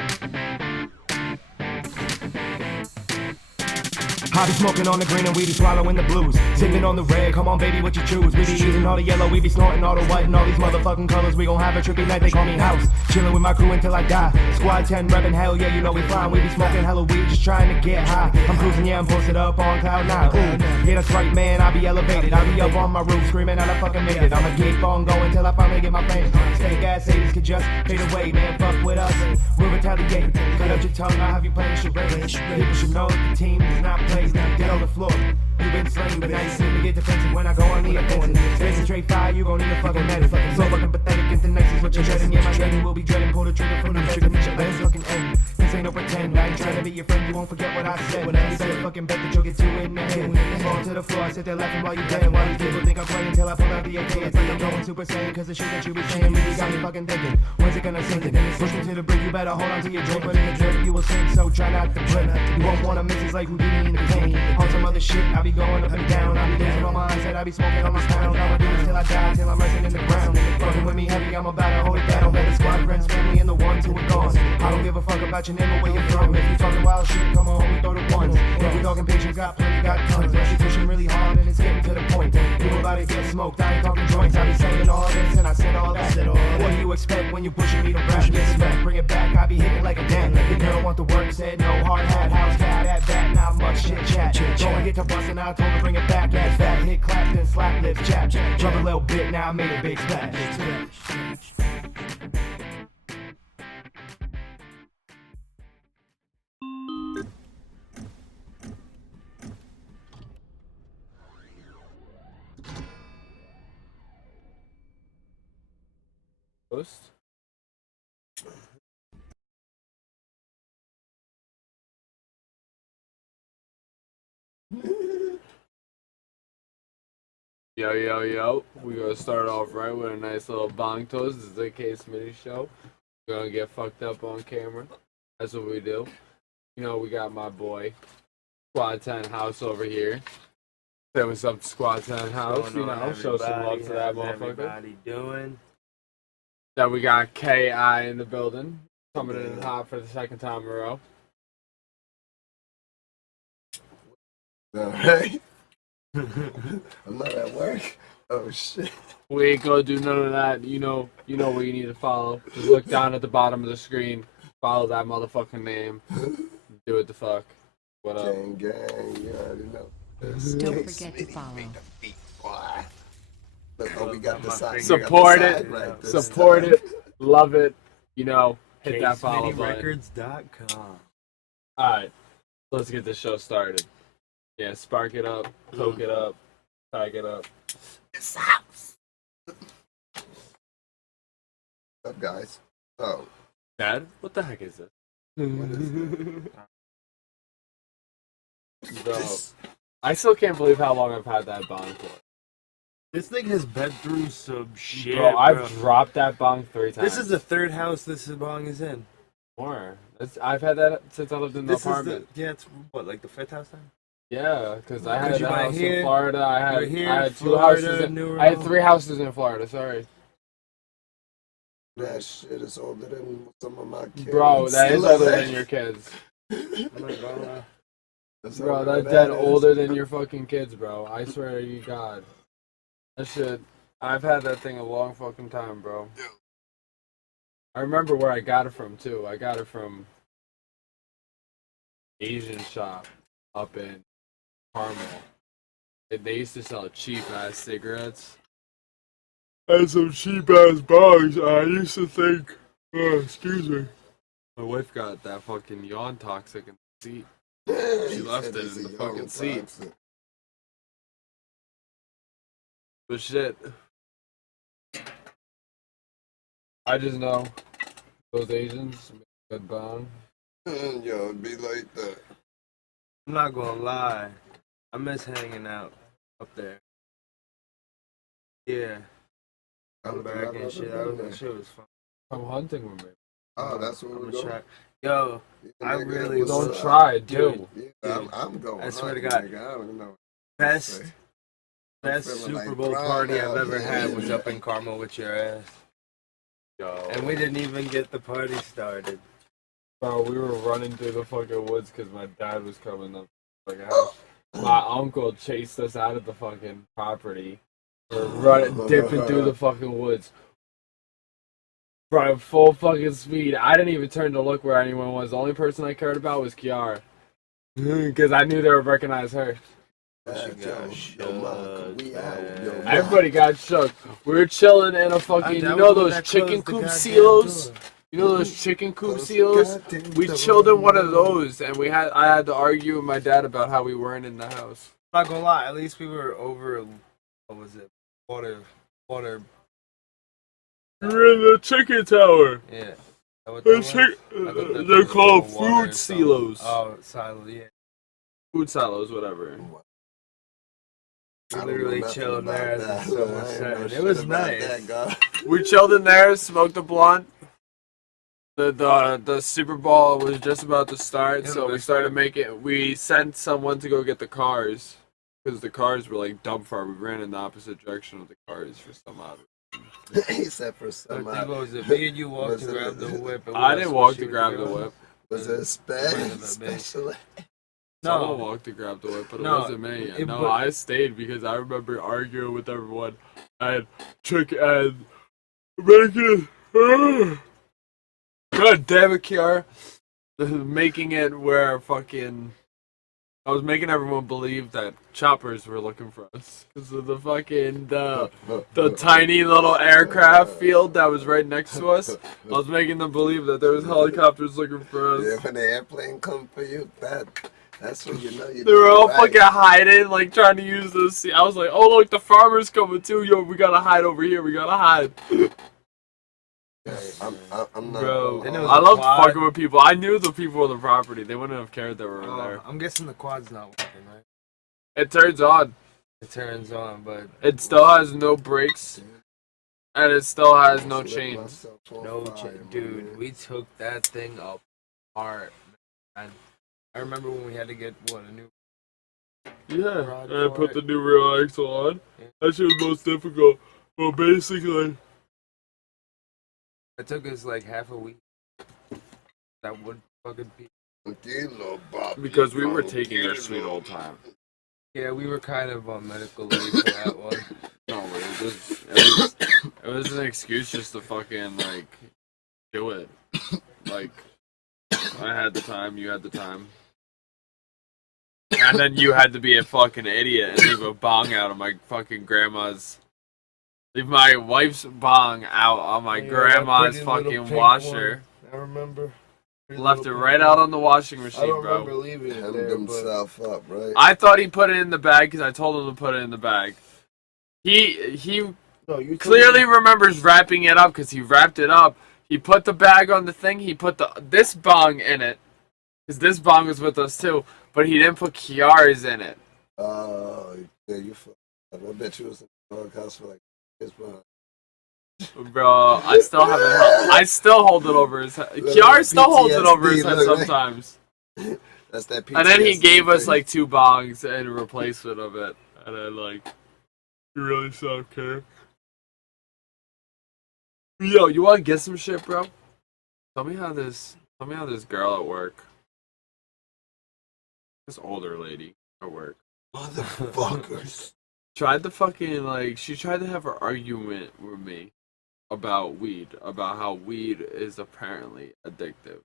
I be smoking on the green and we be swallowing the blues. Sipping on the red, come on baby, what you choose? We be eating all the yellow, we be snorting all the white and all these motherfucking colors. We gon' have a trippy night, they call me house. Chillin' with my crew until I die. Squad 10 reppin', hell yeah, you know we fine. We be smoking hella weed, just trying to get high. I'm cruising, yeah, I'm posted up on cloud 9. Ooh, yeah, that's right, man, I be elevated. I be up on my roof screaming out I fucking made it. I'ma keep on going till I finally get my fame. Stay gas, haters could just fade away, man, fuck with us. We'll retaliate. Cut out your tongue, I'll have you playing charade. People should know that the team does not play. Get on the floor. You been slain, but now you seem to get defensive when I go on the offensive. Face a straight fire, you gon' need a fucking medic. So fucking pathetic, it's the nicest what you're dreading. Yeah, my dreading will be dreading. Pull the trigger from the trigger, meet your legs fucking end. This ain't no pretend, I ain't trying to be your friend, you won't forget what I said. You better fucking bet that you'll get 2 in the head. Fall to the floor, I sit there laughing while you dead. While these people think I'm playing till I pull out the AK. It's like I'm going Super Saiyan, cause the shit that you be saying really got me fucking thinking. When's it gonna sink in? Push me to the brink, you better hold on to your drink. But in the drink, you will sink, so try not to blink. You won't wanna miss, it's like Houdini in the pain. On some other shit, I be going up and down. I be losing my mindset, I be smoking on my pound. I'ma do this till I die, till I'm resting in the ground. Fucking with me heavy, I'm about to hold it down. Better squad friends, family, and the ones who are gone. I don't give a fuck about your name or where you're from. If you talking wild shit, come on, homie, throw the ones. If you talking patience, got plenty, got tons. Unless you pushing really hard and it's getting to the point. People about to get smoked, I ain't talking joints. I be saying all this and I said all that. What do you expect when you pushing me to rap? Get smacked, bring it back, I be hitting like a damn. Your girl want the work, said no, hard hat, house cat, at bat, not much chit chat. Go and get to bustin', I told her bring it back, ass fat, hit, clap, then slap lips, chap. Jump a little bit, now I made a big splash. Post. Yo, yo, yo. We're gonna start off right with a nice little bong toast. This is the K Smitty Show. We're gonna get fucked up on camera. That's what we do. You know, we got my boy, Squad 10 House over here. Say what's up to Squad 10 House. You know, show some love to that motherfucker. Everybody doing? Then we got KI in the building. Coming in hot for the second time in a row. Alright. I'm not at work. Oh shit. We ain't gonna do none of that. You know where you need to follow. Just look down at the bottom of the screen. Follow that motherfucking name. Do it the fuck. What up? Gang, gang, you already know. Don't forget to follow. Look, oh, we got the side. Support it. Right Support it. Love it. You know, hit K that follow button. SmittyRecords.com. Alright. Let's get this show started. Yeah, spark it up, poke it up, tag it up. It's house. What's up, guys? Oh. Dad, what the heck is this? What is Bro, I still can't believe how long I've had that bong for. This thing has been through some shit. Bro, I've dropped that bong 3 times. This is the third house this bong is in. More. I've had that since I lived in the apartment. Yeah, it's what, like the 5th house then? Yeah, because I had you a buy house here, in Florida. I had two Florida, houses. New I had Orleans. 3 houses in Florida. Sorry, That shit is older than some of my kids. bro. That is older than your kids. Bro, that's dead older than your fucking kids, bro. I swear to you, God. That shit. I've had that thing a long fucking time, bro. I remember where I got it from too. I got it from Asian shop up in Carmel. They used to sell cheap ass cigarettes and some cheap ass bongs. I used to think, excuse me. My wife got that fucking yawn toxic in the seat. She left it in the fucking seat. But shit. I just know those Asians make a good bong. Yo, it'd be like that. I'm not gonna lie. I miss hanging out up there. Yeah. I'm back and shit. That shit was fun. Come hunting with me. Oh, that's what we're going. Yo, I really don't try, dude. Yeah, I'm going. I swear to hunting, God. nigga. I don't know. Best feeling Super like Bowl Brian party out I've ever here. had was up in Carmel with your ass. Yo. And we didn't even get the party started. Bro, we were running through the fucking woods because my dad was coming up. Like, my uncle chased us out of the fucking property. We're running, dipping through the fucking woods. Bro, at full fucking speed. I didn't even turn to look where anyone was. The only person I cared about was Kiara. Because I knew they would recognize her. Everybody got shook. We were chilling in a fucking, you know those chicken coop silos? You know those chicken coop silos? We chilled in one of those, and I had to argue with my dad about how we weren't in the house. I'm not gonna lie, at least we were over, what was it? Water. We were in the chicken tower. Yeah. They're called food silos. Oh, silo, yeah. Food silos, whatever. We literally chilled there. It was nice. We chilled in there, smoked a blunt. The Super Bowl was just about to start, so we sent someone to go get the cars. Because the cars were like dumb far. We ran in the opposite direction of the cars for some odd reason. He said for some. I think what was it? Me and you walked to grab the whip. And I didn't walk to grab the whip. Was it a special? Someone walked to grab the whip, but it wasn't me. No, I stayed because I remember arguing with everyone and making. God damn it, Kiara. Making it where fucking. I was making everyone believe that choppers were looking for us because of the fucking the tiny little aircraft field that was right next to us. I was making them believe that there was helicopters looking for us. Yeah, when the airplane come for you, that's when you know you. They were all fucking hiding, like trying to use this. I was like, "Oh look, the farmer's coming too! Yo, we gotta hide over here. We gotta hide." I'm not. Bro, I loved fucking with people. I knew the people on the property. They wouldn't have cared that we were there. I'm guessing the quad's not working, right? It turns on. It turns on, but it still has no brakes, and it still has no chains. Dude, we took that thing apart. And I remember when we had to get a new. Yeah, and I put the new rear axle on. Yeah. That shit was most difficult. Well, basically. It took us like half a week. That would fucking be. Because we were taking our sweet old time. Yeah, we were kind of on medical leave for that one. No, it was an excuse just to fucking like do it. Like I had the time, you had the time. And then you had to be a fucking idiot and leave a bong out of my fucking grandma's. Leave my wife's bong out on my grandma's fucking washer. I remember. Left it right out on the washing machine, I don't bro. remember leaving it Hemmed there, himself up, right? I thought he put it in the bag because I told him to put it in the bag. He clearly remembers wrapping it up because he wrapped it up. He put the bag on the thing. He put this bong in it because this bong was with us too, but he didn't put Kiara's in it. Oh, yeah, you. I bet you was in the doghouse for like. Bro, I still haven't. I still hold it over his head. Kiara still holds it over his head sometimes. That's that PTSD. And then he gave us like 2 bongs in replacement of it, and then like, he really sucked, okay? Yo, you want to get some shit, bro? Tell me how this girl at work, this older lady at work, motherfuckers. Tried to fucking she tried to have an argument with me about weed, about how weed is apparently addictive.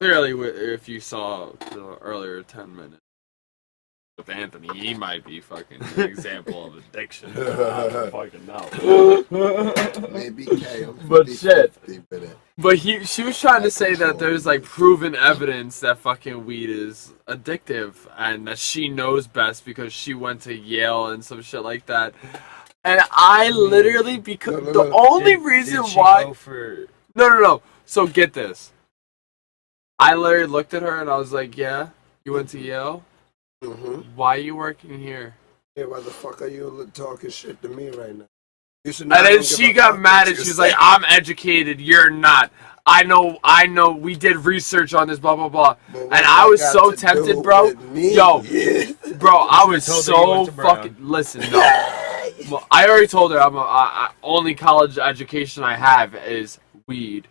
Clearly, if you saw the earlier 10 minutes with Anthony, he might be fucking an example of addiction. I don't fucking know. Maybe K. But shit. But she was trying to say that there's like proven evidence that fucking weed is addictive and that she knows best because she went to Yale and some shit like that. And I literally, because the only reason why. No. So get this. I literally looked at her and I was like, yeah, you went to Yale? Mm-hmm. Why are you working here? Yeah, why the fuck are you talking shit to me right now? You should And then she got mad and she was like, I'm educated, you're not. I know, we did research on this, blah, blah, blah. And I was so tempted, bro. Yo, bro, I was so fucking, listen, no. Well, I already told her only college education I have is weed.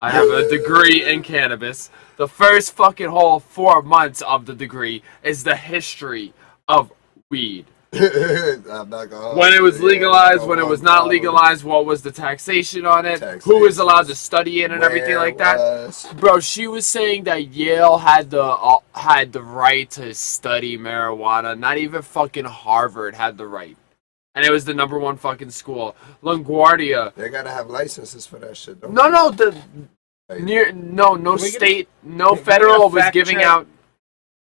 I have a degree in cannabis. The first fucking whole 4 months of the degree is the history of weed. I'm not gonna when it was legalized, when it was not legalized, what was the taxation on it, who was allowed to study it and everything like that. Bro, she was saying that Yale had the right to study marijuana. Not even fucking Harvard had the right. And it was the #1 fucking school. LaGuardia. They gotta have licenses for that shit, don't No, no state, no federal was giving out.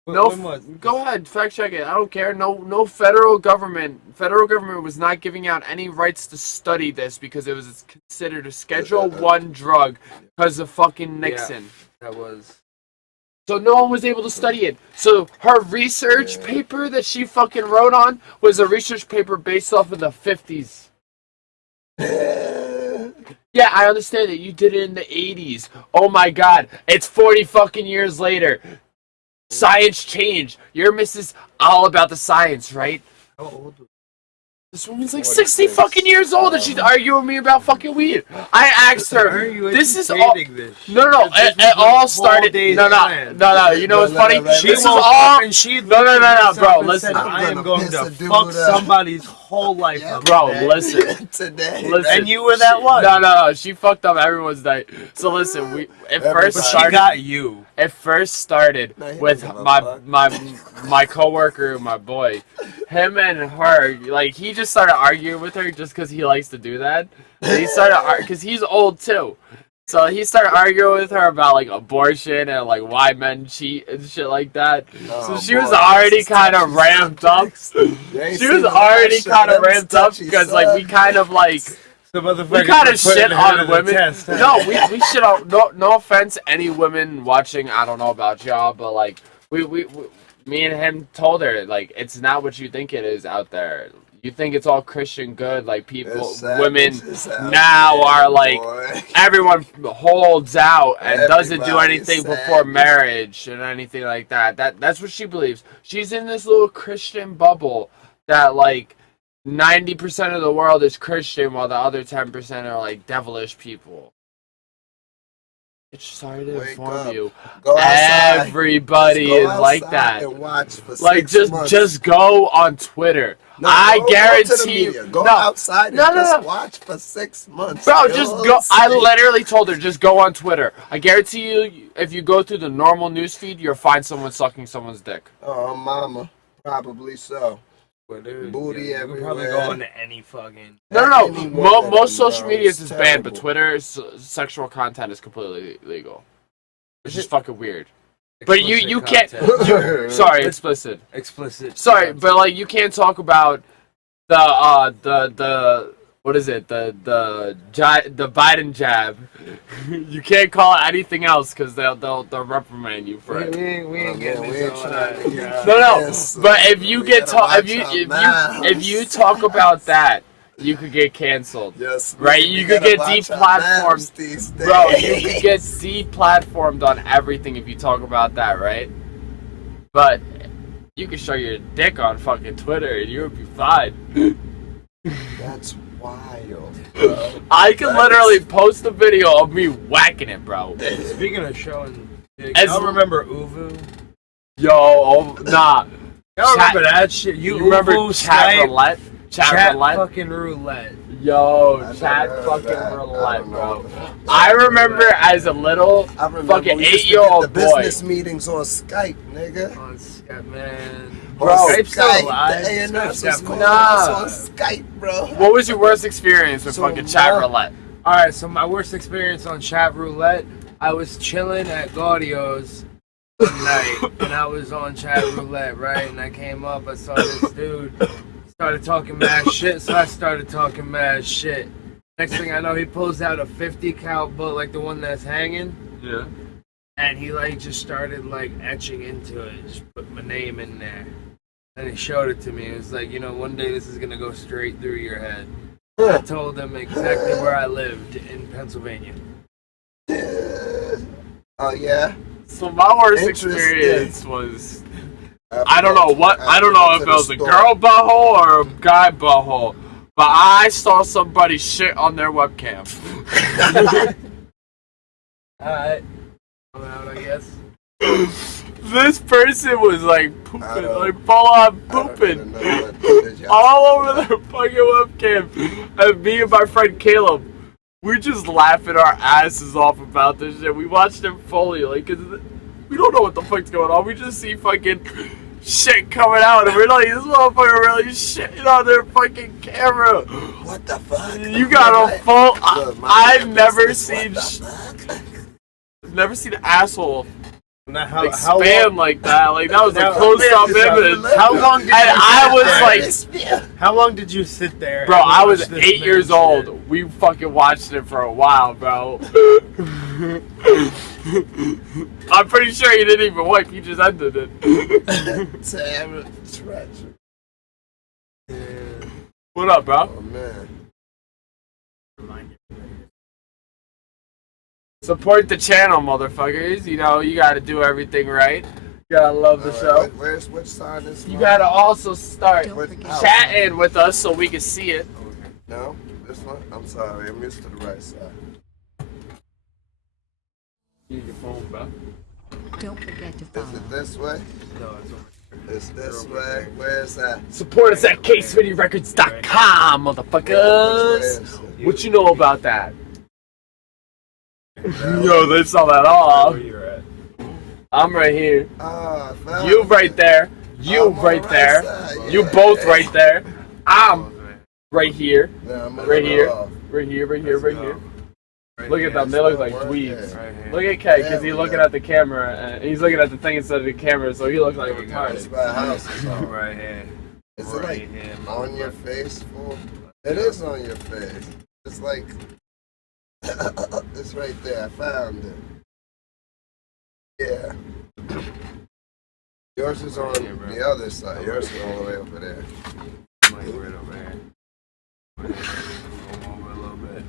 No, go ahead, fact check it. I don't care. No federal government was not giving out any rights to study this because it was considered a Schedule 1 drug because of fucking Nixon. Yeah, that was. So no one was able to study it. So her research paper that she fucking wrote on was a research paper based off of the 50s. Yeah, I understand that you did it in the 80s. Oh my god, it's 40 fucking years later. Science changed. Your Mrs. all about the science, right? How old was This woman's like 60 fucking years old and she's arguing with me about fucking weed. I asked her, this is all. No, it all started. No. You know what's funny? This is all. No, bro. Listen, I am going to fuck somebody's whole life up. Bro, listen. Today. Listen. And you were that one. No. She fucked up everyone's night. So listen, it first started. She got you. It first started with my coworker, my boy. Him and her, like, he just started arguing with her just because he likes to do that. He started because he's old too. So he started arguing with her about like abortion and like why men cheat and shit like that. So she was already kind of ramped up. She was already kind of ramped up because like we kind of like we kind of shit on women. No, we shit on. No offense, any women watching. I don't know about y'all, but like we me and him told her like it's not what you think it is out there. You think it's all Christian good, like people, women now are like, everyone holds out and doesn't do anything before marriage and anything like that. That's what she believes. She's in this little Christian bubble that like 90% of the world is Christian while the other 10% are like devilish people. Sorry to inform you. Everybody is like that. Like just go on Twitter. No, I guarantee you. Go outside and just watch for 6 months. Bro, just go. I literally told her, just go on Twitter. I guarantee you, if you go through the normal news feed, you'll find someone sucking someone's dick. Oh, mama. Probably so. But dude, booty everywhere. Probably go into any fucking. No. Most social media is banned, but Twitter's sexual content is completely legal. It's just fucking weird. But you can't. Sorry, explicit. Explicit. Sorry, but like you can't talk about the what is it? The Biden jab. You can't call it anything else because they'll reprimand you for it. We ain't getting into all that. No. But if you if you talk about that, you could get canceled. Yes, right? You could get deplatformed. Bro, you could get deplatformed on everything if you talk about that, right? But you could show your dick on fucking Twitter and you would be fine. That's wild. I could literally post a video of me whacking it, bro. Speaking of showing dick, y'all remember Uvu? Nah. Y'all remember that shit? You remember Uvu, chat Skype, roulette? Chat roulette? Fucking roulette. Chat fucking roulette, bro. I remember as a little fucking 8-year-old boy. The business meetings on Skype, nigga. On Skype, man. Bro, Skype's still Skype. alive. The A&Fs was calling Nah. us on Skype, bro. What was your worst experience with fucking chat roulette? Alright, so my worst experience on chat roulette, I was chilling at Gaudio's one night, and I was on chat roulette, right? And I came up, I saw this dude, started talking mad shit, so I started talking mad shit. Next thing I know, he pulls out a 50 cal book, like the one that's hanging. Yeah. And he like just started like etching into it, just put my name in there. And he showed it to me. It was like, you know, one day this is gonna go straight through your head. I told him exactly where I lived in Pennsylvania. Oh yeah. So my worst experience was I don't know if it was a girl butthole or a guy butthole, but I saw somebody shit on their webcam. Alright. Coming out, I guess. This person was like pooping, like full on pooping all over their fucking webcam. And me and my friend Caleb, we just laughing our asses off about this shit. We watched it fully, like, 'cause we don't know what the fuck's going on. We just see fucking shit coming out, and we're like, this motherfucker really shitting on their fucking camera. What the fuck? You got a full. I've never seen. Never seen an asshole expand like that. Like that was a close-up image. How long did I was like, how long did you sit there? Bro, I was 8 years old. We fucking watched it for a while, bro. I'm pretty sure you didn't even wipe. You just ended it. What up, bro? Oh man. Support the channel, motherfuckers. You know, you gotta do everything right. Gotta love the show. Where's which side is You gotta also start Don't chatting with us so we can see it. No, this one. I'm sorry, I'm used to the right side. Use your phone, bro. Don't forget to Is follow. it this way? No, it's over. It's this way. Where's that? Support us at KSmittyRecords.com, motherfuckers. What you know about that? Yo, they saw that all. Where you're at? I'm right here. Ah, found You it. right there. You I'm on right the there. side, You yeah. both right there. I'm right here. Yeah, I'm Right here. off. Right here. Right here. Right here. Right Look at them. They look like dweebs. Look at K, because he's looking at the camera. And he's looking at the thing instead of the camera, so he looks like That's retarded. my house. Right here. Is it like here, on your face, fool? It is on your face. It's like it's right there. I found it. Yeah. Yours is on the other side. Yours is all the way over there. Right over here. Go over a little bit.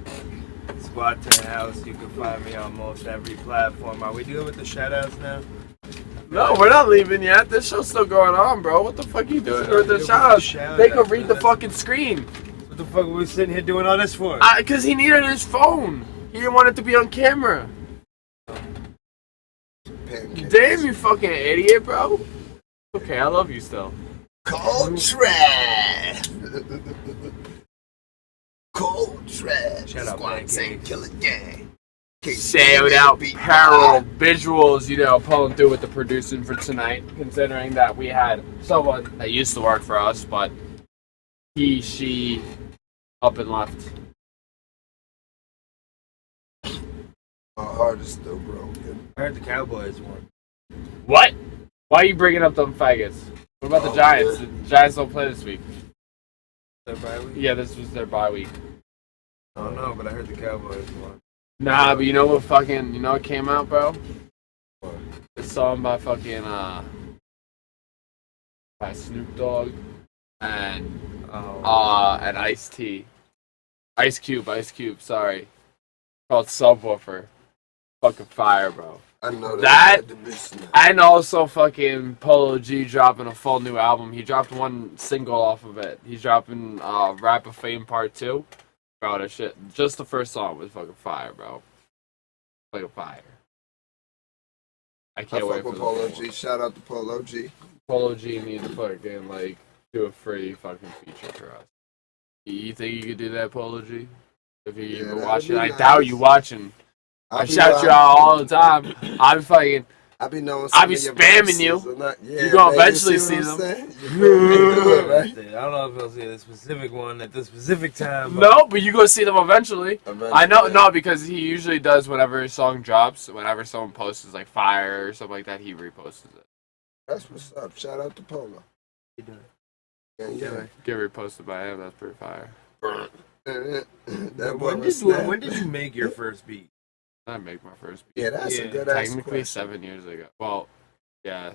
Squad to the house. You can find me on most every platform. Are we dealing with the shoutouts now? No, we're not leaving yet. This show's still going on, bro. What the fuck are you doing with the shoutouts? They can read the fucking screen. What the fuck are we sitting here doing all this for? Because he needed his phone. He didn't want it to be on camera. Damn, you fucking idiot, bro. Okay, I love you still. Cold trash. Cold trash. Shout out, Squad Saint Killer Gang. Shout out Peril Visuals, you know, pulling through with the producing for tonight, considering that we had someone that used to work for us, but she up and left. My heart is still broken. I heard the Cowboys won. What? Why are you bringing up them faggots? What about the Giants? The Giants don't play this week. Their bye week? Yeah, this was their bye week. I don't know, but I heard the Cowboys won. Nah, but you know what fucking, you know what came out, bro? The song by fucking, by Snoop Dogg and Ice-T. Ice Cube, sorry. Called Subwoofer. Fucking fire, bro. I know That, had to be snapped. and also fucking Polo G dropping a full new album. He dropped one single off of it. He's dropping Rap of Fame Part 2. Bro, that shit, just the first song was fucking fire, bro. Fucking fire. I can't wait fuck for with the Polo G. Shout out to Polo G. Polo G need to fucking, like, do a free fucking feature for us. You think you could do that, Polo G? If you even that'd watching, be I nice. doubt you watching. I be shout you out all the time. I'm fucking. I be knowing. I be spamming you. You gonna eventually see them. I don't know if I'll see a specific one at this specific time. But No, but you gonna see them eventually. I know, no, because he usually does whenever his song drops. Whenever someone posts like fire or something like that, he reposts it. That's what's up. Shout out to Polo. Yeah. Get reposted by him. That's pretty fire. That boy when was when did you make your first beat? I make my first beat. Yeah, that's a good ass Technically question. 7 years ago. Well, yeah.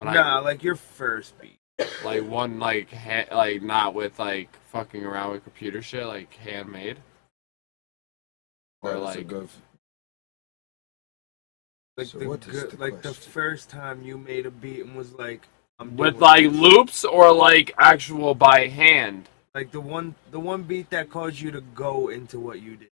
When Nah, like your first beat. like one like like not with like fucking around with computer shit, like handmade. Or That's a like good. Like So the what is good, the like the question? first time you made a beat and was like, I'm with doing like this. loops or like actual by hand. Like the one beat that caused you to go into what you did.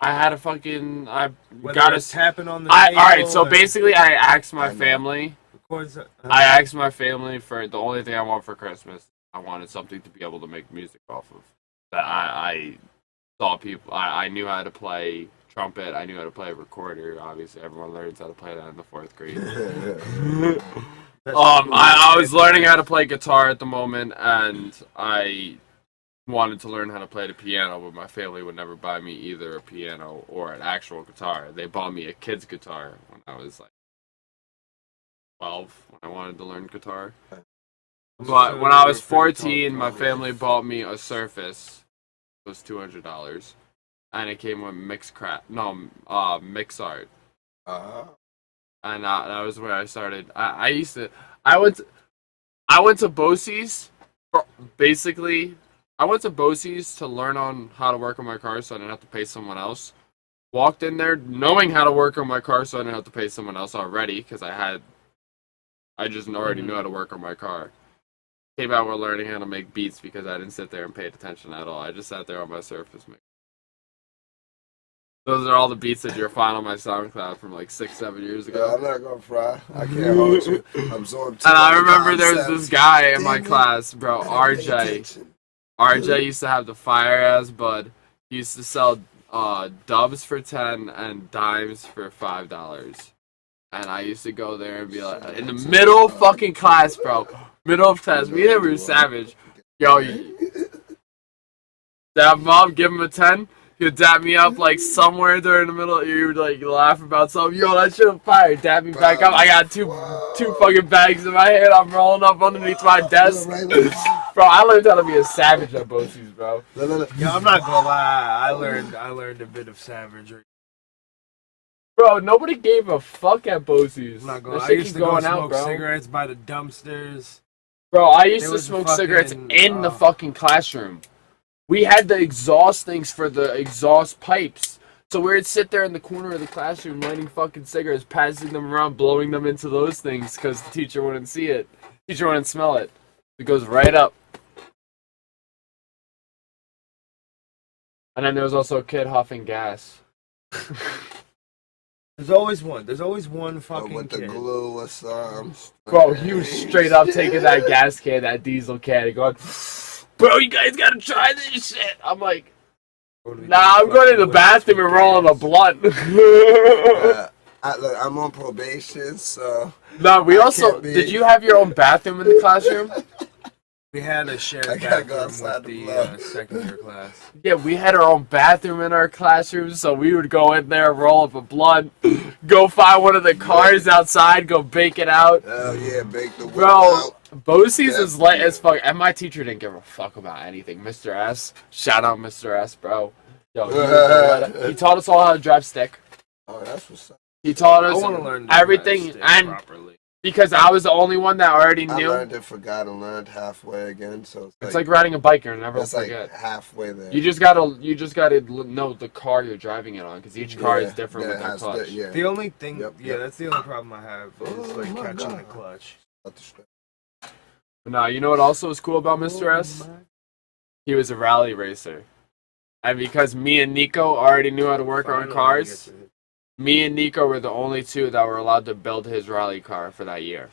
I had a fucking I Whether got it's a tapping on the all right, table so or- basically I asked I my know. family. Chords, I asked my family for the only thing I want for Christmas. I wanted something to be able to make music off of. That I saw people. I knew how to play trumpet. I knew how to play a recorder. Obviously, everyone learns how to play that in the 4th grade. I was learning how to play guitar at the moment, and I wanted to learn how to play the piano, but my family would never buy me either a piano or an actual guitar. They bought me a kid's guitar when I was like 12 when I wanted to learn guitar. But when I was 14, my family bought me a Surface. It was $200, and it came with Mixart. And that was where I started. I went to Bosie's. Basically, I went to Bosie's to learn on how to work on my car, so I didn't have to pay someone else. Walked in there knowing how to work on my car, so I didn't have to pay someone else already, because I had I just already knew how to work on my car. Came out with learning how to make beats because I didn't sit there and paid attention at all. I just sat there on my Surface. Those are all the beats that you'll find on my SoundCloud from like 6-7 years ago. Yeah, I'm not gonna fry. I can't hold you. Absorb too And I much remember there was concepts. this guy in my Damn it. class, bro, RJ. RJ used to have the fire ass bud. He used to sell dubs for 10 and dimes for $5. And I used to go there and be like, in the middle of fucking class, bro. Middle of class. Me and him were savage. Yo, that mom, give him a 10. He'd dap me up like somewhere during the middle. You would like laugh about something. Yo, that shit fire. Dap me back up. I got two fucking bags in my hand. I'm rolling up underneath my desk. Bro, I learned how to be a savage at Bosie's, bro. Yo, I'm not gonna lie. I learned a bit of savagery. Bro, nobody gave a fuck at Bosie's. I'm not gonna lie. I Shit used keep to go going smoke out, bro. cigarettes by the dumpsters. Bro, I used There to was smoke fucking, cigarettes in the fucking classroom. We had the exhaust things for the exhaust pipes. So we would sit there in the corner of the classroom lighting fucking cigarettes, passing them around, blowing them into those things because the teacher wouldn't see it. Teacher wouldn't smell it. It goes right up. And then there was also a kid huffing gas. There's always one. There's always one fucking with the kid. glue or something. Bro, he was straight up taking that gas can, that diesel can, and going, bro, you guys gotta try this shit. I'm like, nah, I'm going to the bathroom and rolling a blunt. I'm on probation, so. No, we I also, can't be- did you have your own bathroom in the classroom? We had a shared I gotta go bathroom outside with the the block. second year class. Yeah, we had our own bathroom in our classroom, so we would go in there, roll up a blunt, go find one of the cars outside, go bake it out. Oh yeah, bake the whip Bro, out. Bosie's is late as fuck, and my teacher didn't give a fuck about anything. Mr. S, shout out Mr. S, bro. Yo, he taught us all how to drive stick. Oh, that's what's up. He taught I us want to learn to drive everything, stick and properly. because I was the only one that already I knew. learned it, forgot, and learned halfway again. So It's like riding a bike, you'll never it's like forget. halfway there. You just gotta know the car you're driving it on, because each car is different with their clutch. The only thing, Yep, yeah, yep. that's the only problem I have is Oh like my catching God. the clutch. But nah, you know what also was cool about Mr. S? He was a rally racer. And because me and Nico already knew how to work on cars, me and Nico were the only two that were allowed to build his rally car for that year.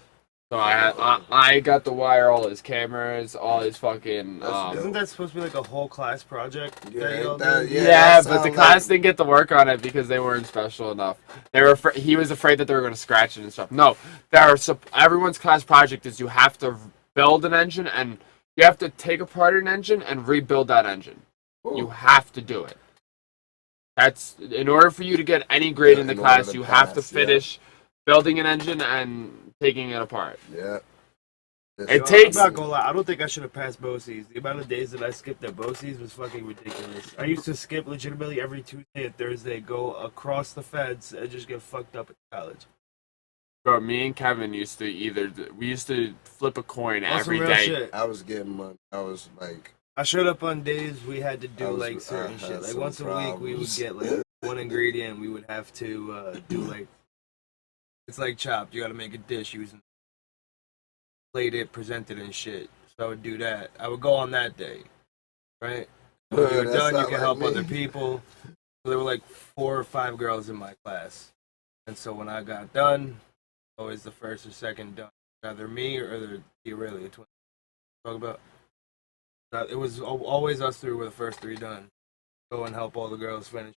So I got to wire all his cameras, all his fucking. Isn't that supposed to be like a whole class project? Yeah, but the class didn't get to work on it because they weren't special enough. They were. He was afraid that they were going to scratch it and stuff. No, everyone's class project is you have to build an engine and you have to take apart an engine and rebuild that engine. You have to do it. That's in order for you to get any grade in the class. You have to finish building an engine and taking it apart. Yeah. It takes. I'm not gonna lie. I don't think I should have passed Bosie's. The amount of days that I skipped at Bosie's was fucking ridiculous. I used to skip legitimately every Tuesday and Thursday, go across the feds, and just get fucked up at college. Bro, me and Kevin used to flip a coin On some every real day. shit. I was getting money. I was like. I showed up on days we had to do I was- like certain I shit. had Like some once a week we would problems. get like one ingredient. We would have to do like it's like chopped. You got to make a dish using plate it, present it, and shit. So I would do that. I would go on that day, right? When you were That's done, you not could like help me. other people. So there were like 4 or 5 girls in my class, and so when I got done, always the first or second done, either me or the Aurelia twin. Talk about. It was always us 3 were the first 3 done. Go and help all the girls finish.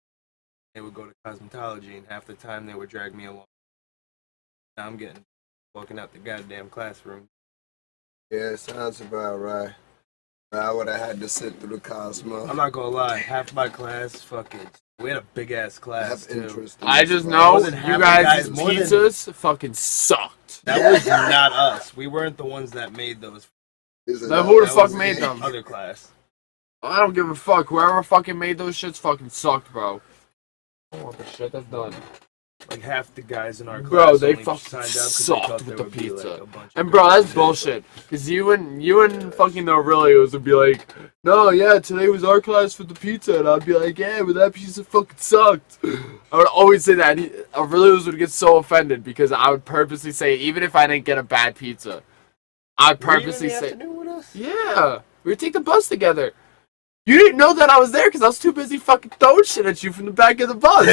They would go to cosmetology, and half the time they would drag me along. Now I'm walking out the goddamn classroom. Yeah, it sounds about right. I would have had to sit through the Cosmo. I'm not gonna lie, half my class, fucking, we had a big ass class That's too. interesting. I just More know than you half the guys' more than- pizzas fucking sucked. That was not us. We weren't the ones that made those. Then who the That fuck was made the them? Other class. I don't give a fuck. Whoever fucking made those shits fucking sucked, bro. I don't want the shit. That's done. Like half the guys in our class Bro, they only fucking signed up 'cause they sucked thought with there the would be, like, pizza. a bunch of And bro, that's girls. bullshit. Cause you and fucking Aurelius would be like, no, yeah, today was our class for the pizza, and I'd be like, yeah, but that pizza fucking sucked. I would always say that. Aurelius would get so offended because I would purposely say, even if I didn't get a bad pizza, I'd Were you in purposely the say, afternoon with us? yeah, we would take the bus together. You didn't know that I was there because I was too busy fucking throwing shit at you from the back of the bus.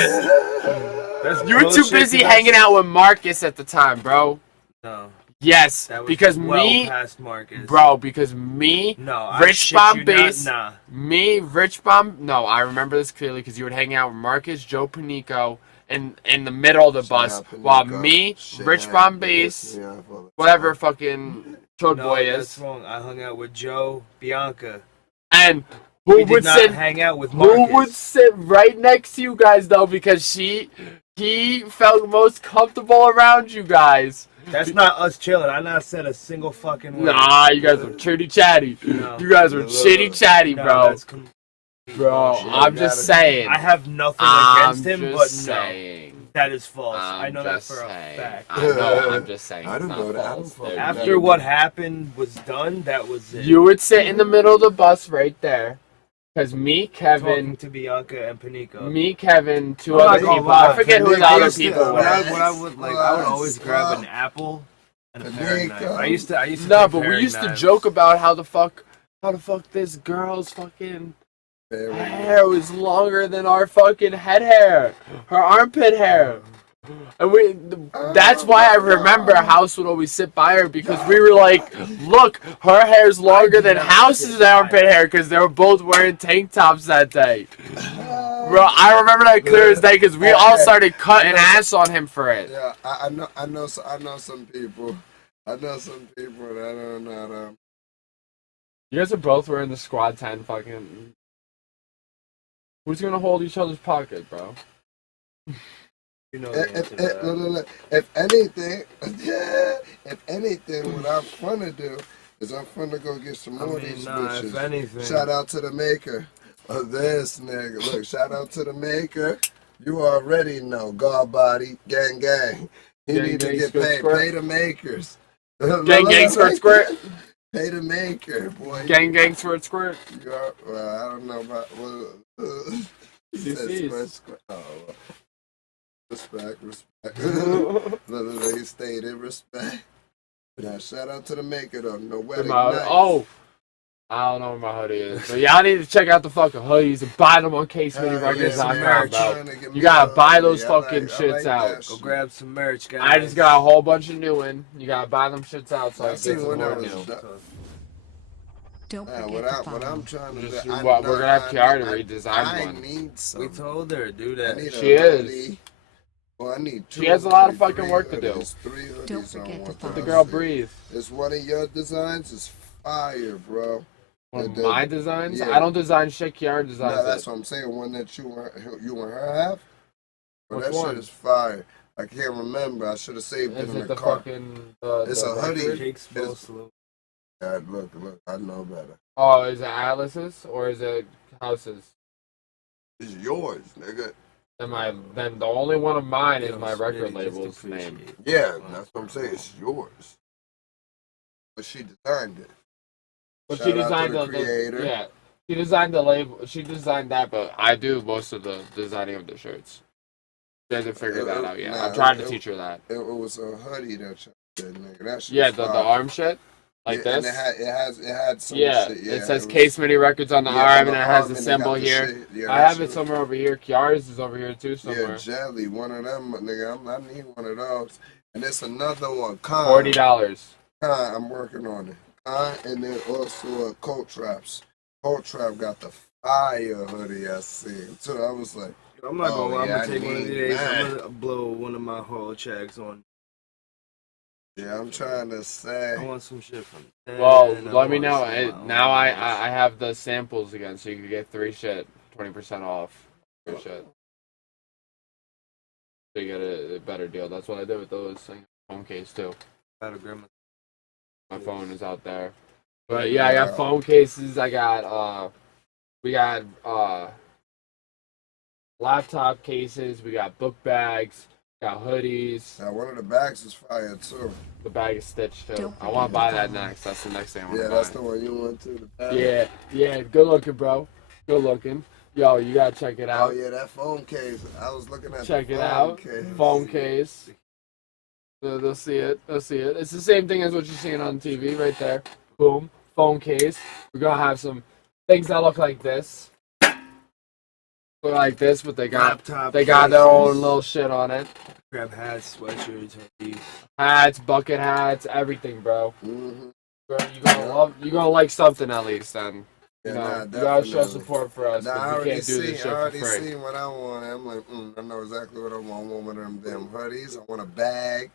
You were too bullshit, busy 'cause hanging out with Marcus at the time, bro. No. Yes, That was because well me, past Marcus. bro, because me, No, I Rich shit Bomb you not, Base, nah. me, Rich Bomb, no, I remember this clearly because you would hang out with Marcus, Joe Panico, in the middle of the bus, while me, Rich Bomb Base, whatever fucking Toad No, Boy that's is, wrong. I hung out with Joe, Bianca. and We who did would not sit, hang out with who Marcus. would sit right next to you guys though, because he felt most comfortable around you guys. That's not us chilling. I not said a single fucking word. Nah, you guys were chitty chatty. No. You guys were chitty chatty, No, bro. that's Bro, bullshit. I'm just saying. I have nothing I'm against him, but just no. saying. That is false. I I'm know that just for a saying. fact. I know, I'm just saying. I It's don't not know that. I false. don't There- After what happened was done, that was it. You would sit in the middle of the bus right there. Because me, Talking Kevin, to Bianca and Panico. me, Kevin, two I'm not other gonna people. lie, I forget who the Panico other used to- people What were. I would like, I would always grab an apple and a paring knife. I used to. No, take but we paring used to knives. joke about how the fuck this girl's fucking hair was longer than our fucking head hair, her armpit hair. And that's why I remember House would always sit by her because we were like, look, her hair's longer than House's armpit hair because they were both wearing tank tops that day. Bro, I remember that clear as day because we all started cutting ass on him for it. Yeah, I know some people. I know some people that are not. You guys are both wearing the squad 10 fucking. Who's gonna hold each other's pocket, bro? You know If anything, what I'm gonna do is I'm gonna go get some more of these bitches. If anything. Shout out to the maker of this nigga. Look, shout out to the maker. You already know, God body, gang gang. He Gang, need to gang, get squirt, paid. squirt. Pay the makers. Gang, gang, squirt, squirt. Pay the maker, boy. Gang, gang, squirt, squirt. Well, I don't know about. He said CCs. squirt, squirt. Oh, well. Respect. He stated respect. Now, shout out to the maker though. No wedding night. Oh, I don't know where my hoodie is, but y'all need to check out the fucking hoodies and buy them on K Smitty Records.com, bro. You gotta buy those fucking shits out. Go grab some merch, guys. I just got a whole bunch of new one. You gotta buy them shits out so I can get some more new. Don't forget what to follow. I'm trying to do. We're gonna have Kiara to redesign I one. need some. We told her to do that. She is. Well, I need two. She has a lot of fucking work to do. Don't forget to Let follow. the girl breathe. It's one of your designs. It's fire, bro. One of my designs? Yeah. I don't design shit. Kiara designs No, that's it. what I'm saying. One that you and her have. Well, Which that one? shit is fire. I can't remember. I should have saved it Is in it the the car. fucking? It's the a hoodie. record? It's- Yeah, look, I know better. Oh, is it Atlas's or is it House's? It's yours, nigga. Then the only one of mine is my record label's name. Yeah, that's what I'm saying. It's yours. But she designed it. But Shout she out to designed the the creator. yeah. She designed the label. She designed that, but I do most of the designing of the shirts. She hasn't figured that out yet. Nah, I'm trying to teach her that. It was a hoodie that you did, nigga. That shit Yeah, was the fire. arm shit, like Yeah, this. And it had some Yeah, shit. it says was- K Smitty Records on the Yeah, arm, on and the it has arm, the and it symbol got the here. shit. Yeah, I that have it shit- somewhere over here. Kiara's is over here too somewhere. Yeah, jelly, one of them, nigga. I need one of those. And there's another one, Con. $40. Con, I'm working on it. Con, and then also Coat Traps. Coat Trap got the fire hoodie I seen. So I was like, I'm not gonna lie, I'm yeah, gonna take one of need these days. that. I'm gonna blow one of my whole checks on. Yeah, I'm trying to say. I want some shit from. Well, Ten, I let me want know. some of my own Now merch. I have the samples again, so you can get 3 shit, 20% off. 3 shit. So you get a better deal. That's what I did with those things. Phone case too. Gotta grab My phone is out there. But yeah, I got phone cases. I got we got laptop cases. We got book bags. Got hoodies. Now, one of the bags is fire too. The bag is stitched too. Don't I want to buy that forget next. That's the next thing I want to Yeah, buy. that's the one you want too. The bag. Yeah, yeah. Good looking, bro. Good looking. Yo, you gotta check it Oh out. yeah, that phone case. I was looking at Check the it phone out. case. Phone case. They'll see it. They'll see it. It's the same thing as what you're seeing on TV right there. Boom. Phone case. We're gonna have some things that look like this. Look like this, but they got Laptop their own cases. little shit on it. Grab hats, sweatshirts, hoodies. Hats, bucket hats, everything, bro. Mm-hmm. Bro, you're gonna like something at least, then. You Yeah, know, nah, you gotta show definitely. support for us. Nah, I 'Cause we already can't do this shit I for already free. seen what I want. I'm like, I know exactly what I want. I want one of them damn hoodies. I want a bag.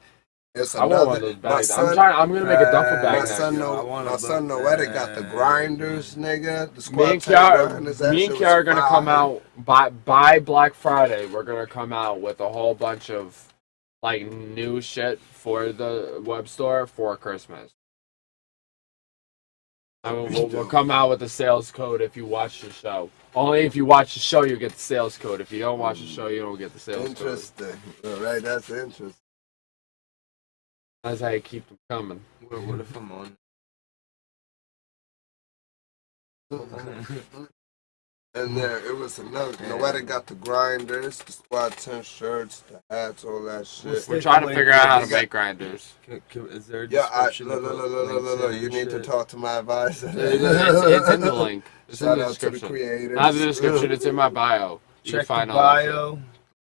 It's I another. want one of those bags. My son, I'm gonna make a duffel bag my next. son, Yo, I want a my son book Noetta bag. got the grinders, nigga. The Me squat and type Kiara, grinders. That me shit and was Kiara are gonna come fire. out by Black Friday. We're gonna come out with a whole bunch of like new shit for the web store for Christmas. And we'll come out with a sales code if you watch the show. Only if you watch the show you get the sales code. If you don't watch the show, you don't get the sales code. Interesting. All right, that's interesting. That's how you keep them coming. What if I'm on? And there, it was another. Noetta got the grinders, the squat 10 shirts, the hats, all that shit. We're trying to figure out how to make grinders. Is there a Yeah, description of look. You need to talk to my advisor. It's in the link. It's Shout in the out to the description. creators. Not the description. It's in my bio. You Check can find the all that shit. bio,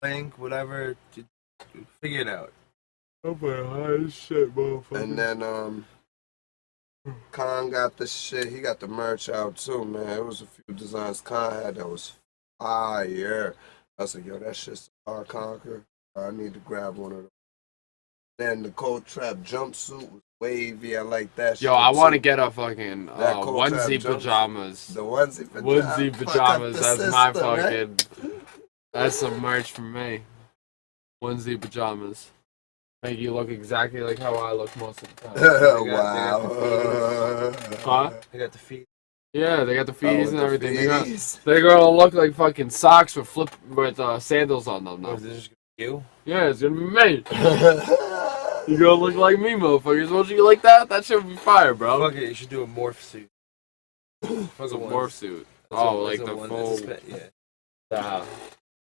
link, whatever. Figure it out. I'm high as shit, motherfucker. And then Khan got the shit. He got the merch out too, man. It was a few designs Khan had that was fire. I was like, yo, that shit's hard conquer. I need to grab one of them. Then the Cold Trap jumpsuit was wavy. I like that shit. Yo, I want to too. get a fucking That Cold Trap onesie jumpsuit. pajamas. The onesie pajamas. Onesie Fuck up pajamas. the That's my system, right? fucking. That's some merch for me. Onesie pajamas. Make you look exactly like how I look most of the time. Wow. Huh? They got the feet. Yeah, they got the feeties and the everything. feeties. They're gonna look like fucking socks with sandals on them. Oh, Now. is this just you? Yeah, it's gonna be me. You gonna look like me, motherfuckers. Won't you like that? That shit would be fire, bro. Fuck it, you should do a morph suit. Fuck a ones. morph suit. That's Oh, a- like that's a the one- full. that's a spe- Nah,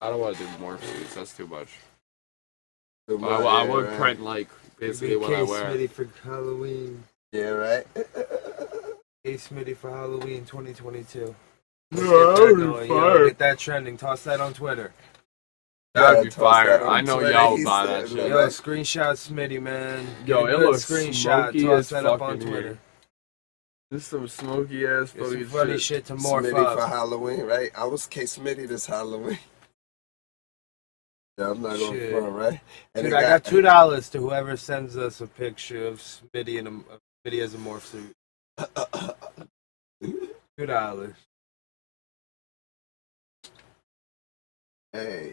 I don't want to do morph suits. That's too much. Too I much, would right. print like basically what I K wear. Smitty for Halloween. Yeah, right? K Smitty for Halloween 2022. Yeah, Let's that get that would be going. fire. Yo, get that trending. Toss that on Twitter. That would be toss that fire. on I know Twitter, y'all he would buy said, that shit. man. Yo, screenshot Smitty, man. Yo, Get a it good looks smoky Toss as that up on fucking Twitter. here. This some smoky ass Get some fucking funny shit. shit to morph Smitty for up. Halloween, right? I was K Smitty this Halloween. Yeah, I'm not going Shit. front, right? And Dude, it I got $2 to whoever sends us a picture of Smitty in Smitty as a morph suit. $2. Hey.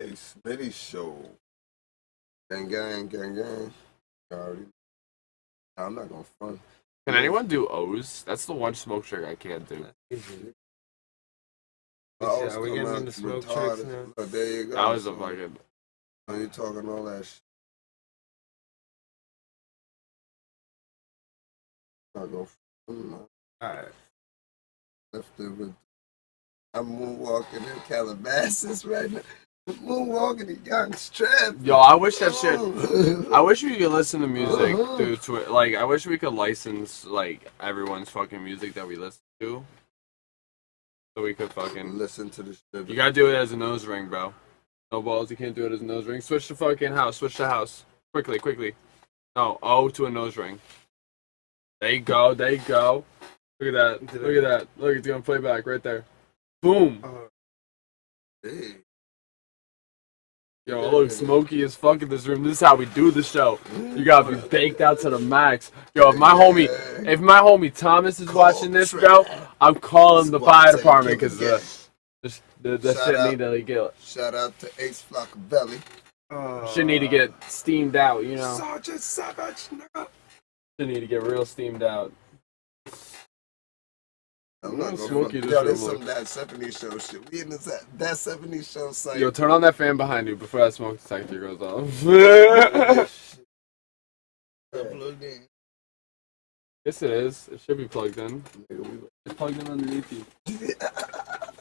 K Smitty Show. Gang, gang, gang, gang. Already. I'm not going front. Can anyone do O's? That's the one smoke trick I can't do. Oh, Are we getting into smoke tricks now? Look, there you go. That was a fucking. Are you talking all that shit? I'll go. Alright. Lifted with. I'm moonwalking in Calabasas right now. Moonwalking in Young Strap. Yo, I wish that shit. I wish we could listen to music through Twitter. Like, I wish we could license like everyone's fucking music that we listen to, so we could fucking listen to the shit. You gotta do it as a nose ring, bro. No balls. You can't do it as a nose ring. Switch to fucking house. Switch to house. Quickly, quickly. No, O to a nose ring. There you go. There you go. Look at that. Look at that. Look, it's gonna play back right there. Boom. Hey. Yo, it looks smoky as fuck in this room. This is how we do the show. You gotta be baked out to the max. Yo, if my homie Thomas is watching this, bro, I'm calling the fire department because the shit need to get. Shout out to Ace Flockabelli. Shit need to get steamed out, you know. Sergeant Savage, nigga. Shit need to get real steamed out. I'm not gonna smoky fuck. this Yo, room this some looks. That 70s show shit. We in this That 70s show site. Yo, turn on that fan behind you before that smoke detector goes off. Yes, it is. It should be plugged in. It's plugged in underneath you.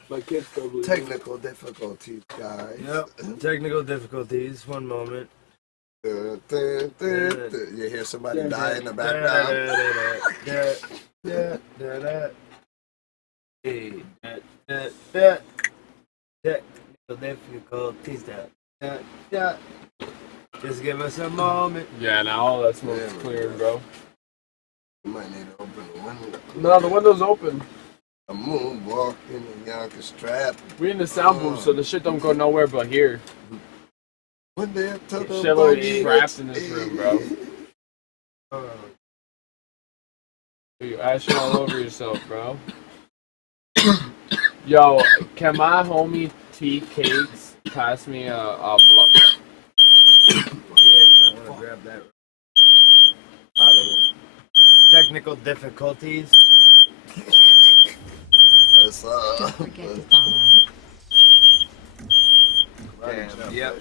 My kids probably. Technical difficulties, guys. Yep. Technical difficulties. One moment. You hear somebody die in the background. Technical difficulties. Just give us a moment. Yeah, now all that smoke is clearing, bro. You might need to open the window. No, the window's open. A moonwalk in the Yonkers trap. We in the sound booth, so the shit don't go nowhere but here. When they took a Shitload boogie, trapped in this room, bro. You ashing all over yourself, bro. Yo, can my homie T Cakes pass me a blunt? Yeah, you might want to grab that. I don't know. Technical difficulties. Don't forget to follow. Damn, yep.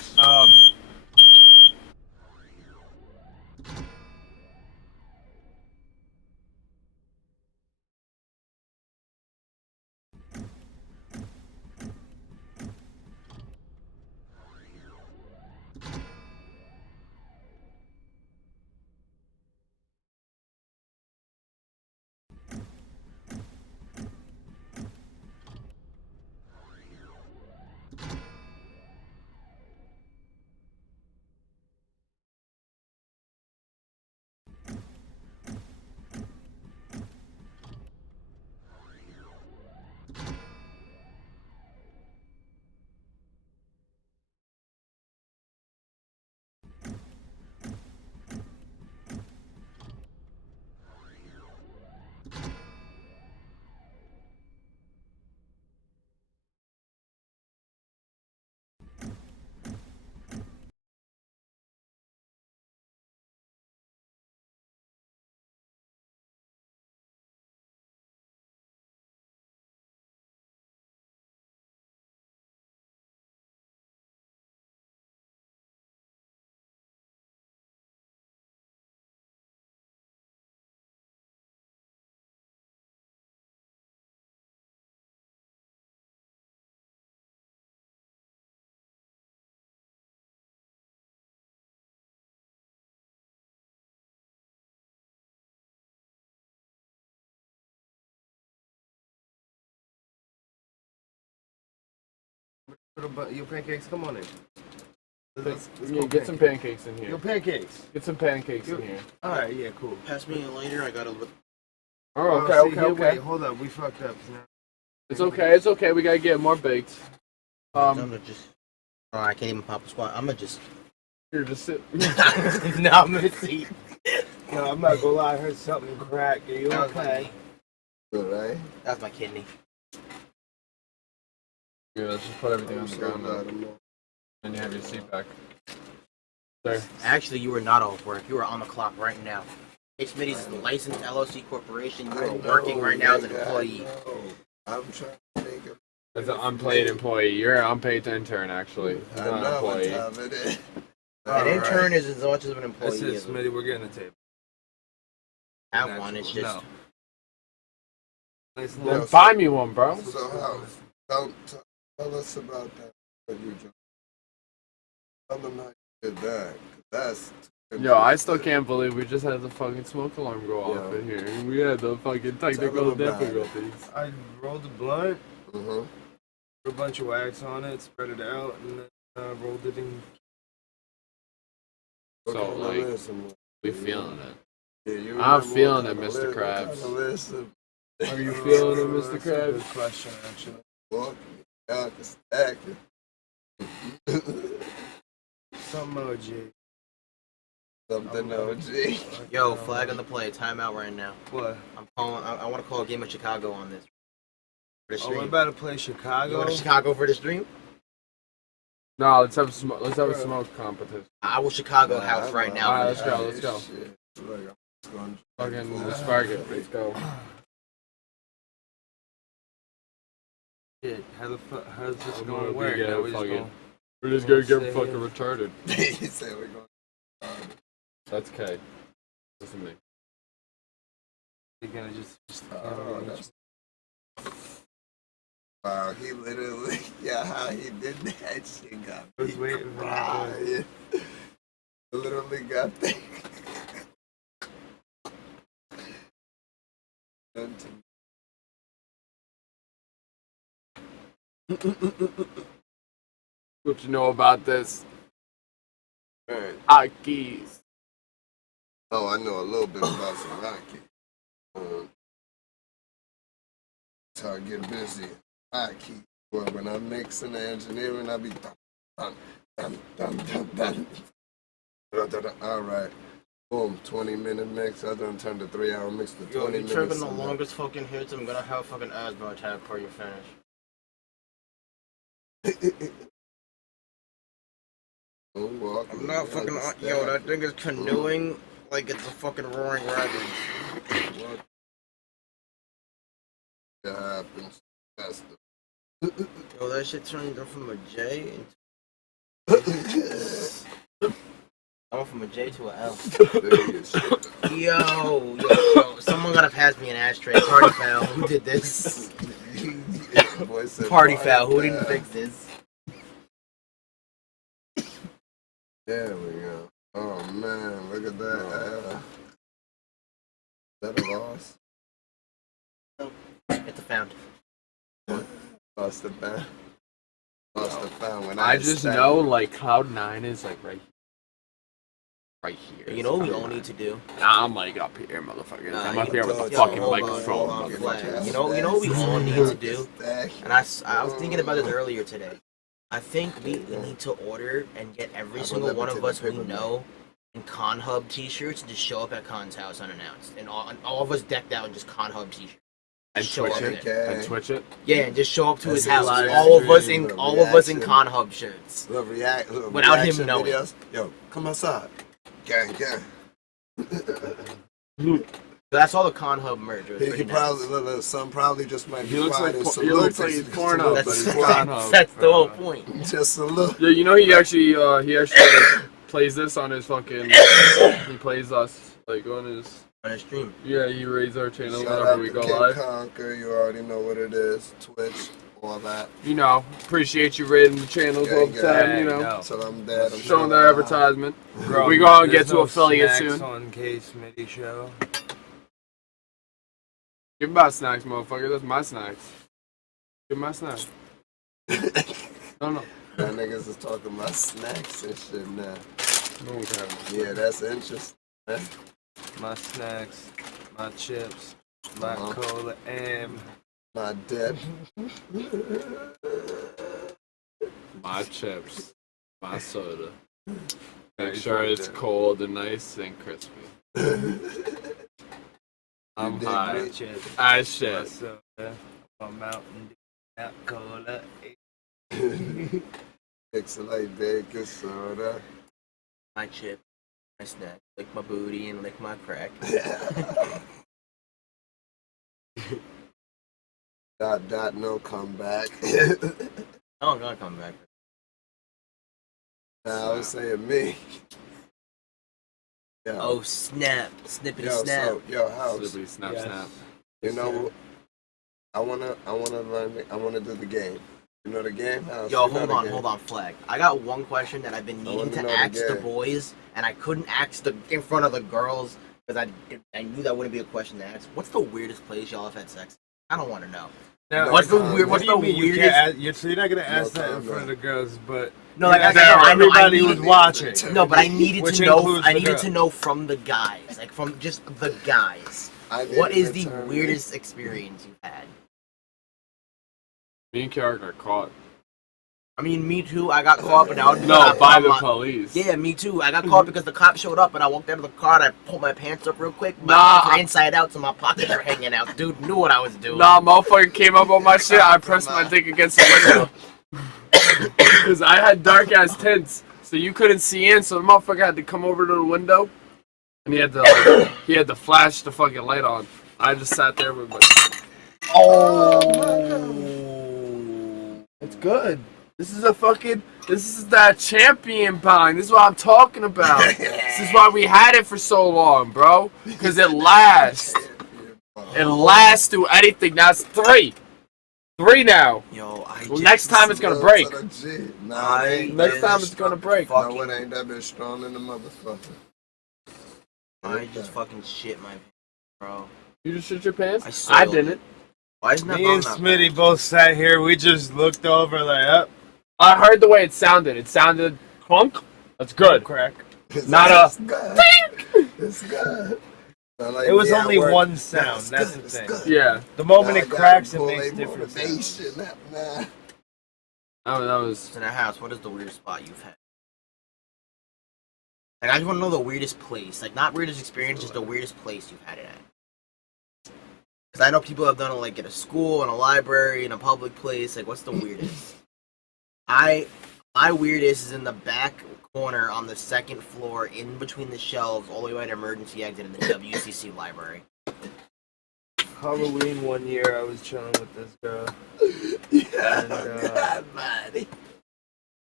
Your pancakes, come on in. Let's go Get some pancakes in here. Your pancakes. Get some pancakes in here. Alright, yeah, cool. Pass me a lighter. I gotta look. Oh, okay, see, okay, here, okay. Wait, hold up. We fucked up. It's okay, it's okay. We gotta get more baked. I'm gonna just. Oh, I can't even pop a squat. I'm gonna just. Here, just sit. No, I'm gonna see. Yo, I'm not gonna lie. I heard something crack. Are you okay? Good, right? That's my kidney. Yeah, let's just put everything on the ground now. Then you have your seat back. There. Actually, you were not off work. You were on the clock right now. K Smitty is a licensed LLC corporation. You are working right now as an employee. I'm trying to think of. As an unpaid employee. You're an unpaid intern, actually. I Not an know what employee. time it is. An intern is as much as an employee. This is Smitty. We're getting a table. Have one. It's just. No. Then buy me one, bro. So how? Tell us about that. What you just. Tell them how you did that. That's. Yo, I still can't believe we just had the fucking smoke alarm go off in here. We had the fucking technical difficulties. I rolled the blunt, Mm-hmm. put a bunch of wax on it, spread it out, and then rolled it in. So, like, we feeling it. Yeah, I'm feeling it, Mr. Krabs. Are you feeling it, Mr. That's a Krabs? good question, actually. Walk, y'all can stack it. Something OG. Something OG. Yo, flag on the play. Timeout right now. What? I'm calling. I want to call a game of Chicago on this. For the Oh, stream. we're about to play Chicago. You want to Chicago for the stream? No, let's have a smoke competition. I will Chicago house right now. Alright, let's go, let's go. Fucking spark it. Let's go. Shit, how's this I'm going to gonna work? get Now we're just gonna get sit fucking here. retarded. He said we're going. That's K. Listen to me. You're gonna just Oh, that's. Wow, he literally, yeah, how he did that shit got I was me waiting for crying. Literally got that. What you know about this? Right. Hotkeys. Oh, I know a little bit about some hockey. That's how I get busy. Hockey. Well, when I'm mixing the engineering, I be dun, dun, dun, dun, dun, dun. All right. Boom, 20-minute mix. I done turned the 3-hour mix to 20 Yo, minutes. you're tripping the longest fucking hits. I'm gonna have fucking asthma attack before you finish. I'm not fucking. Yo, that thing is canoeing like it's a fucking roaring rapids. What? That happens. That's Yo, that shit turned from a J I went from a J to a L. Yo, someone gotta pass me an ashtray. Party foul. Who did this? Party foul. Who didn't fix this? There we go. Oh man, look at that. Is that a loss? It's a found. Lost the found. Lost the found when I just know like Cloud9 is like right here. You know what we all need to do? Nah, I'm like up here, motherfuckers. I'm up here with the Yo, fucking hold on, microphone, hold on, motherfuckers. You know what we all need to do? And I was thinking about this earlier today. I think we need to order and get every single one of us we know in Con Hub t-shirts and just show up at Con's house unannounced. And all of us decked out in just Con Hub t-shirts. And Twitch it. And Twitch it. Yeah, and just show up to his That's house. it. All of us in Reaction. Con Hub shirts. Little Without him reaction knowing. videos. Yo, come outside. Gang, That's all the Con Hub merch. He could probably look, some probably just might be He looks quiet like and he looks like he's pouring up, but he's pouring up. That's the whole point. Just a look. Yeah, you know he actually plays this on his fucking. He plays us like on his stream. Yeah, he raised our channel Shout whenever out we to go King live. Conquer, you already know what it is. Twitch, all that. You know, appreciate you rating the channels all the time. You know, So I'm dead. I'm showing their advertisement. Bro, We gonna there's get to no affiliate snacks soon. on K Smitty Show. Give me my snacks, motherfucker. That's my snacks. Give me my snacks. No. That niggas is talking about snacks and shit now. No one's having Yeah, that's interesting. Huh? My snacks, my chips, my Uh-huh. cola, and My dip. my chips, my soda. Yeah, Make he's sure right it's there. cold and nice and crispy. I'm did high. great. chips. As shit. My soda, my Mountain Dew, not cola. It's like baking soda. My chip, my snack, lick my booty and lick my crack. Dot, no comeback. Oh, I'm gonna come back. Nah, I was saying me. Yo. Oh snap! Snippity Yo, snap. so, yo, house. Slippity snap Yes. snap. You know, I wanna learn. I wanna do the game. You know the game, house. Yo, You know hold on, Flag. I got one question that I've been needing wanna to know the ask the game. boys, and I couldn't ask in front of the girls because I knew that wouldn't be a question to ask. What's the weirdest place y'all have had sex? I don't want to know. Now, What's the what weird? do What's What the do you mean you weirdest? can't ask, so you're not gonna ask No that in comment. front of the girls, but No, like I that know, everybody I was needed, watching. No, but I needed Which to know. includes I the needed girls. to know from the guys, like from just the guys. I What didn't is the determine. weirdest experience you've had? Me and Kiara got caught. I mean, me too. I got caught, but now No, by the police. Yeah, me too. I got caught because the cop showed up, and I walked out of the car and I pulled my pants up real quick. My pants were inside out, so my pockets are hanging out. Dude knew what I was doing. Nah, motherfucker came up on my shit. I pressed my dick against the window. Because I had dark ass tints, so you couldn't see in. So the motherfucker had to come over to the window, and he had to flash the fucking light on. I just sat there with my. Oh. It's good. This is that champion bong. This is what I'm talking about. This is why we had it for so long, bro. Because it lasts. It lasts through anything. Now it's 3. 3 now. Yo, next time it's gonna break. Next time it's gonna break. No, it ain't that bitch strong in the motherfucker. I just fucking shit my pants, bro. You just shit your pants? I didn't. Why isn't that Me and Smitty both sat here. We just looked over like, up. I heard the way it sounded. It sounded clunk. That's good. Crack. Not a. It's good. Like, It was yeah, only work. one sound. It's That's good, the thing. it's good. Yeah. The moment Nah, it cracks, it pull makes a different sounds. motivation. Nah. That was. In our house, what is the weirdest spot you've had? Like, I just want to know the weirdest place. Like, not weirdest experience, just the weirdest place you've had it at. Because I know people have done it, like, at a school, in a library, in a public place. Like, what's the weirdest? My weirdest is in the back corner on the 2nd floor, in between the shelves, all the way by the emergency exit in the WCC library. Halloween one year, I was chilling with this girl. Yeah, And,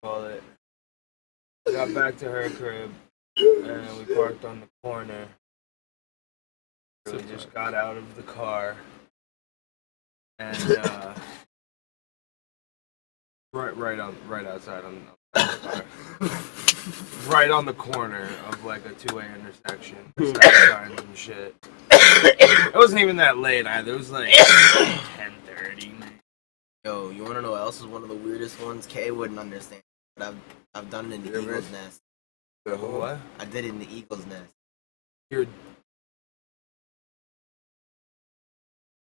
call it. I got back to her crib, and we parked on the corner. We just got out of the car, and right outside on the car. Right on the corner of like a 2-way intersection. Stop signs and shit. It wasn't even that late either. It was like 10:30. Yo, you want to know what else is one of the weirdest ones? Kay wouldn't understand, but I've done it in the Eagle's Nest. What? I did it in the Eagle's Nest. You're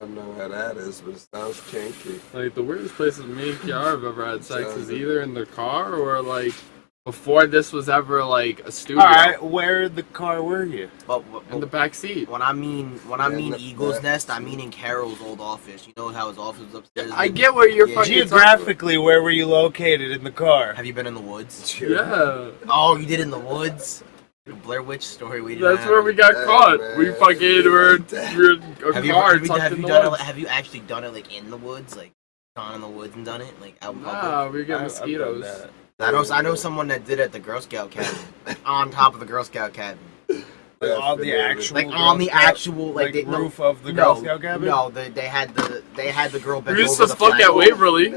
I don't know how that is, but it sounds kinky. Like, the weirdest places me and Kiara have ever had sex is either in the car or, like, before this was ever, like, a studio. Alright, where in the car were you? But in the back seat. When I mean Eagle's Nest, I mean in Carol's old office. You know how his office was upstairs? I get where you're fucking Geographically, where were you located in the car? Have you been in the woods? Yeah. Oh, you did in the woods? The Blair Witch story we did. That's where we got caught. We fucking were in a Have car you tucked in the done woods. it? Have you actually done it like in the woods, like gone in the woods and done it, like out in public? Nah, we got mosquitoes. I know someone that did it at the Girl Scout cabin, on top of the Girl Scout cabin. Like on the actual, like on the actual, like roof of the Girl Scout cabin. No, they had the girl bent We used over to the fuck at flag. Waverly.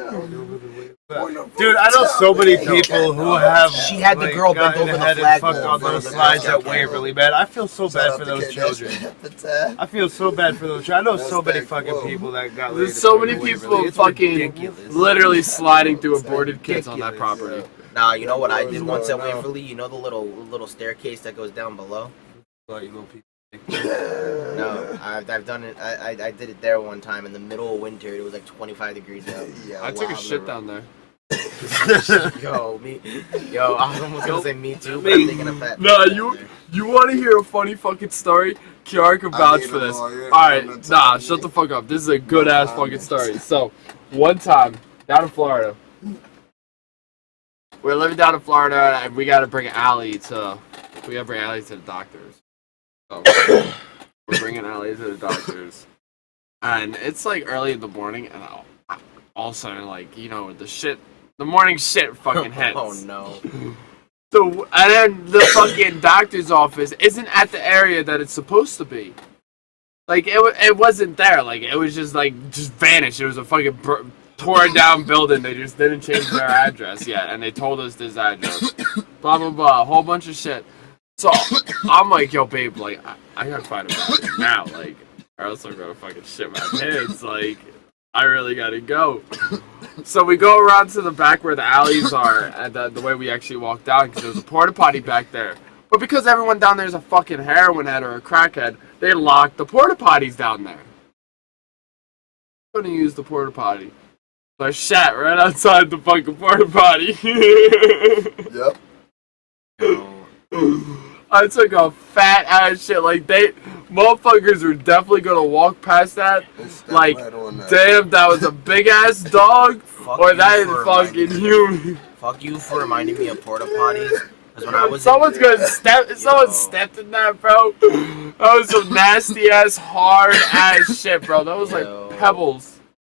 Dude, I know so many people who have. She had the like, girl bent gotten over the ahead and flag fucked on over those the slides Girl at Scout Waverly, man. I feel so bad for those Kate children. Nash. I feel so bad for those children. I know so many fucking people that got laid. There's so at many Waverly. people It's fucking ridiculous. literally sliding through aborted kids on that property. Nah, you know what I did once at Waverly? You know the little staircase that goes down below? Like, you little people. No, I've done it. I did it there one time in the middle of winter. It was like 25 degrees out. I took a shit down there. Yo, I was almost gonna say me too, but I'm thinking of that. Nah, you want to hear a funny fucking story? Kiara can vouch for this. Alright, nah, shut the fuck up. This is a good ass fucking story. So, one time, down in Florida, we're living down in Florida, and we gotta bring Allie to the doctors. So, we're bringing Allie to the doctors. And it's like early in the morning, and all of a sudden, like, you know, the morning shit fucking hits. Oh no. So, and then the fucking doctor's office isn't at the area that it's supposed to be. Like, it wasn't there. Like, it was just vanished. It was a fucking torn down building. They just didn't change their address yet, and they told us this address. Blah, blah, blah. A whole bunch of shit. So, I'm like, yo, babe, like, I gotta find a bathroom now, like, or else I'm gonna fucking shit my pants, like, I really gotta go. So we go around to the back where the alleys are, and the way we actually walk down, because there's a porta potty back there. But because everyone down there is a fucking heroin head or a crackhead, they lock the porta potties down there. I'm gonna use the porta potty. So I shat right outside the fucking porta potty. Yep. I took a fat ass shit. Like, motherfuckers were definitely gonna walk past that. Like, damn, that was a big ass dog, or that is fucking human. Fuck you for reminding me of porta potties. Because when I was someone stepped in that, bro. That was some nasty ass, hard ass shit, bro. That was like pebbles.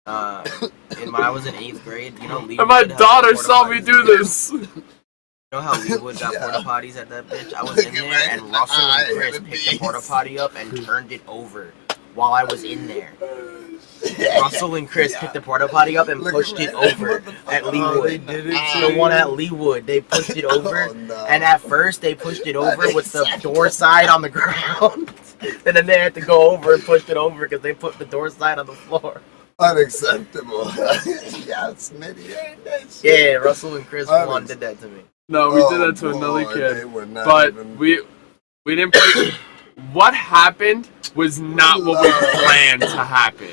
And when I was in 8th grade, you know, And my daughter saw me do this. You know how Leewood got porta potties at that bitch? I was in there, and Russell and Chris picked the porta potty up and turned it over while I was in there. Russell and Chris picked the porta potty up and pushed it over at Leewood. The one at Leewood, they pushed it over, and at first they pushed it over with the door side on the ground, and then they had to go over and push it over because they put the door side on the floor. Unacceptable. Yeah, Smitty, ain't that shit? Yeah, Russell and Chris one did that to me. No, we did that to another kid, but we didn't play. What happened was not what we planned to happen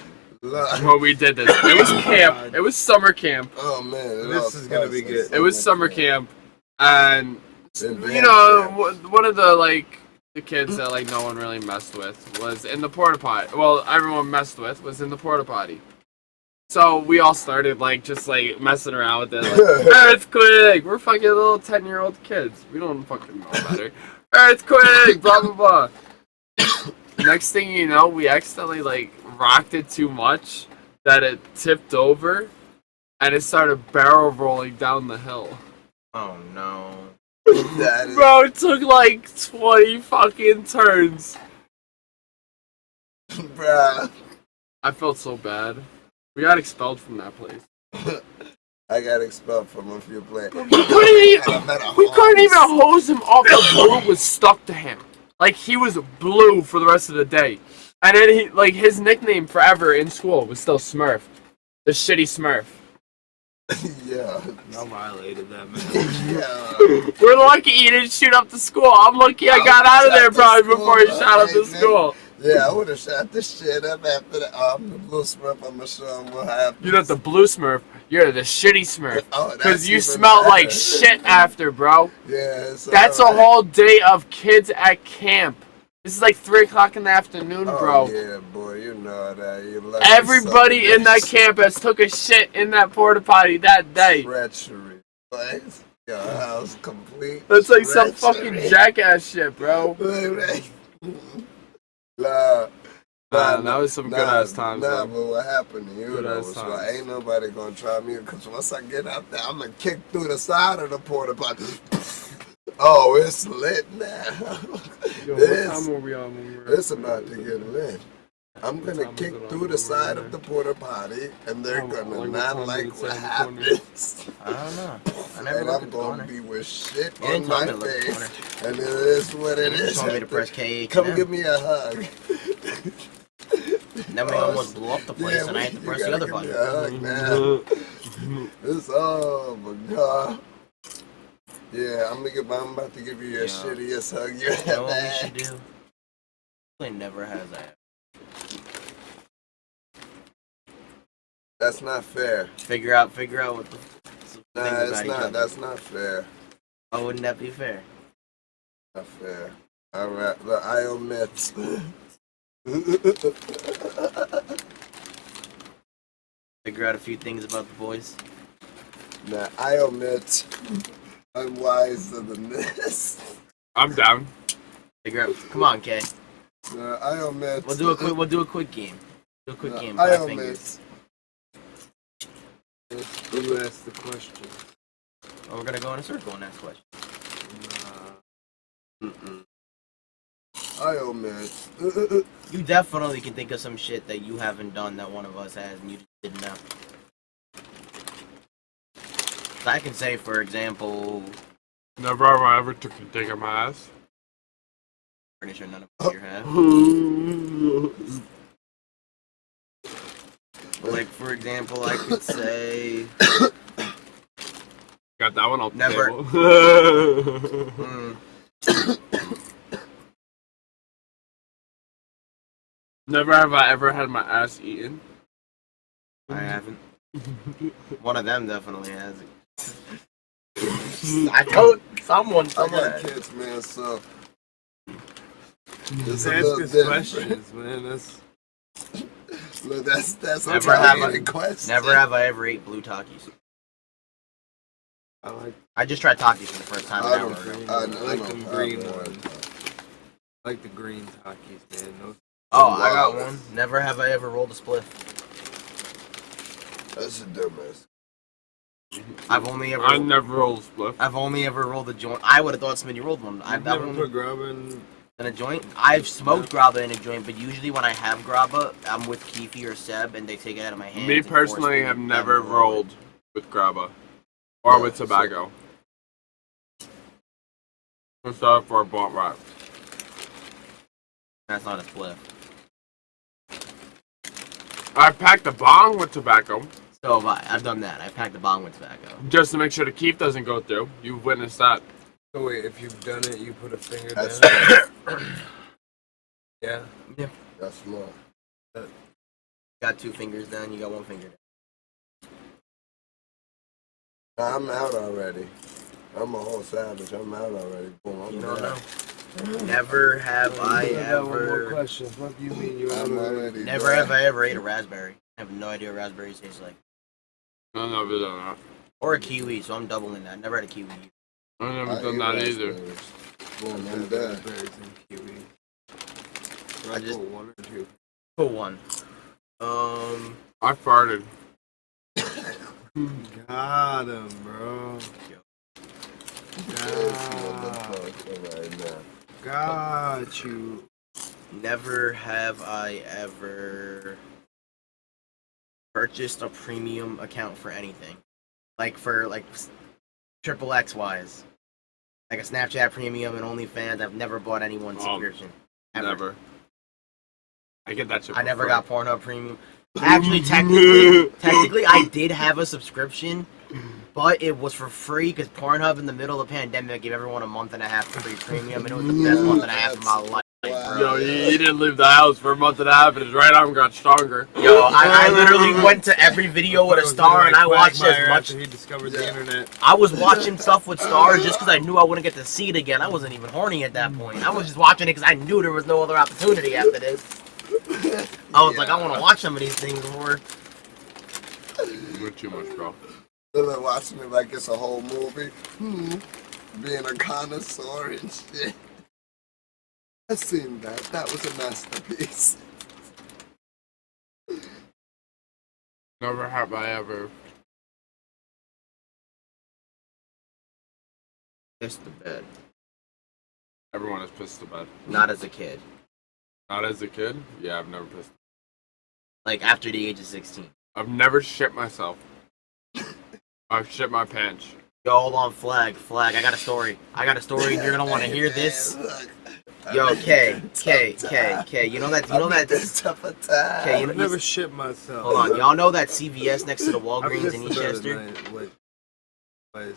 when we did this. It was camp. It was summer camp. Oh man, This is gonna be good. It was summer camp, and you know, one of the the kids that no one really messed with was in the porta potty. Well, everyone messed with was in the porta potty. So we all started just messing around with it. Earthquake! We're fucking little 10-year-old kids. We don't fucking know better. Earthquake! Blah blah blah. Next thing you know, we accidentally rocked it too much that it tipped over, and it started barrel rolling down the hill. Oh no. Bro, it took 20 fucking turns. Bruh. I felt so bad. We got expelled from that place. I got expelled from a few places. We couldn't even hose him off. The glue was stuck to him. He was blue for the rest of the day. And then he, his nickname forever in school was still Smurf. The shitty Smurf. Yeah. I violated that, man. Yeah. We're lucky he didn't shoot up the school. I'm lucky I got out of there probably before he shot up the school. Yeah, I would have shot this shit up after the blue Smurf. I'm gonna show him what happened. You're not the blue Smurf. You're the shitty Smurf. Oh, Because you even smell better. like shit after, bro. Yeah, That's a whole day of kids at camp. This is 3 o'clock in the afternoon, bro. Oh, yeah, boy, you know that. You lucky Everybody son in that bitch. camp has took a shit in that porta potty that day. Treachery. Your house complete. That's some treachery. fucking jackass shit, bro. Nah, that was some good ass times. Nah, though. but what happened to you Good though ass was times. why ain't nobody gonna try me because once I get out there, I'm gonna kick through the side of the porta potty. Oh, it's lit now. Yo, what time were we on when we were? It's about to get lit. I'm gonna kick through the side of the porta potty, and they're gonna not like what happens. I don't know. I never And looked I'm at the gonna corner. be with shit You on didn't tell my me to look at the face, corner. and it is what it You is. told me to press K. Come give me a hug. Then we almost blew up the place, and I had to press the other button. It's oh my god. Yeah, I'm about to give you your shittiest hug you You know ever what we had. should do? It never has that. That's not fair. Figure out what the Nah, things it's about each not. other. That's not fair. Why wouldn't that be fair? Not fair. All right, look, I omit. Figure out a few things about the boys. Nah, I omit. I'm wiser than this. I'm down. Figure out. Come on, Kay. Nah, I omit. We'll do a quick game. Do a quick game. I 5 omit. fingers. Who asked the question? Oh, we're gonna go in a circle and ask questions. I omit. You definitely can think of some shit that you haven't done that one of us has and you just didn't know. So I can say, for example, Never have I ever took a dig at my ass. pretty sure none of us here have. Like, for example, I could say... Got that one off the Never. table. Never have I ever had my ass eaten. I haven't. One of them definitely has it. I told someone. I got kids, man, so... It's a Ask little us different. questions, man. Look, that's Never have I ever ate blue Takis. I just tried Takis for the first time an hour ago. I like them green ones. I like the green Takis, man. Those Oh, I got one. Never have I ever rolled a spliff. That's a dumbass. I've only ever. I never rolled a spliff. I've only ever rolled a joint. I would have thought Smitty rolled one. I've never put grabba in a joint. I've smoked grabba in a joint, but usually when I have grabba, I'm with Keefe or Seb, and they take it out of my hand. Me personally have never rolled with grabba or with tobacco. What's that for a blunt wrap? That's not a spliff. I packed a bong with tobacco. So have I. I've done that. I packed the bong with tobacco. Just to make sure the keef doesn't go through. You've witnessed that. So wait, if you've done it, you put a finger That's down? Yeah. Yeah. That's smart. Got 2 fingers down, you got 1 finger Nah, I'm out already. I'm a whole savage. I'm out already. Boom, I'm You don't down. know. Never have I got one more ever. question. What do you mean you I'm already Never have I ever ate a raspberry. I have no idea what raspberries taste like. I've never done that. Or a kiwi, so I'm doubling that. Never had a kiwi. I've never done that either. Boom, I'm down. Raspberries and kiwi. I just put 1 or 2. put 1. I farted. Got him, bro. Got you. Never have I ever purchased a premium account for anything. Like for triple X wise. Like a Snapchat premium and OnlyFans. I've never bought any one subscription. Ever. Never. I get that shit. I for never free. got Pornhub premium. Actually, technically, I did have a subscription, but it was for free because Pornhub in the middle of the pandemic gave everyone a month and a half free premium, and it was the best month and a half of my life. Yo, he didn't leave the house for a month and a half, and his right arm got stronger. Yo, I literally went to every video with a star, and I watched as much. He discovered the internet. I was watching stuff with stars just because I knew I wouldn't get to see it again. I wasn't even horny at that point. I was just watching it because I knew there was no other opportunity after this. I was like, I want to watch some of these things before. You're too much, bro. They're watching it like it's a whole movie. Being a connoisseur and shit. I seen that. That was a masterpiece. Never have I ever. Pissed the bed. Everyone has pissed the bed. Not as a kid. Not as a kid? Yeah, I've never pissed. Like after the age of 16. I've never shit myself. I've shit my pants. Yo, hold on, flag. I got a story. And you're gonna want to hear this. Yo, K. You know that. K, I never shit myself. Hold on, y'all know that CVS next to the Walgreens in Eastchester?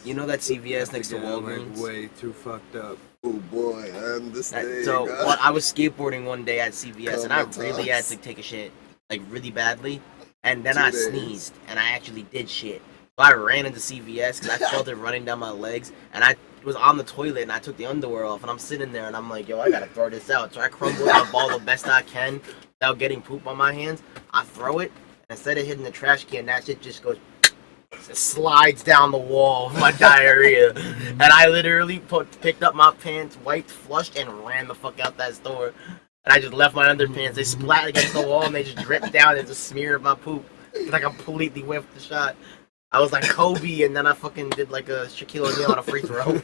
You know that CVS next to Walgreens? Like way too fucked up. Oh boy, I understand. So I was skateboarding one day at CVS, and I really had to take a shit, like really badly. And then I sneezed, and I actually did shit. So I ran into CVS because I felt it running down my legs, and I was on the toilet, and I took the underwear off, and I'm sitting there, and I'm like, yo, I gotta throw this out. So I crumble my ball the best I can without getting poop on my hands. I throw it, and instead of hitting the trash can, that shit just goes, slides down the wall of my diarrhea. And I literally picked up my pants, wiped, flushed, and ran the fuck out that store. And I just left my underpants. They splat against the wall, and they just dripped down into a smear of my poop. And I completely whiffed the shot. I was like Kobe, and then I fucking did like a Shaquille O'Neal on a free throw.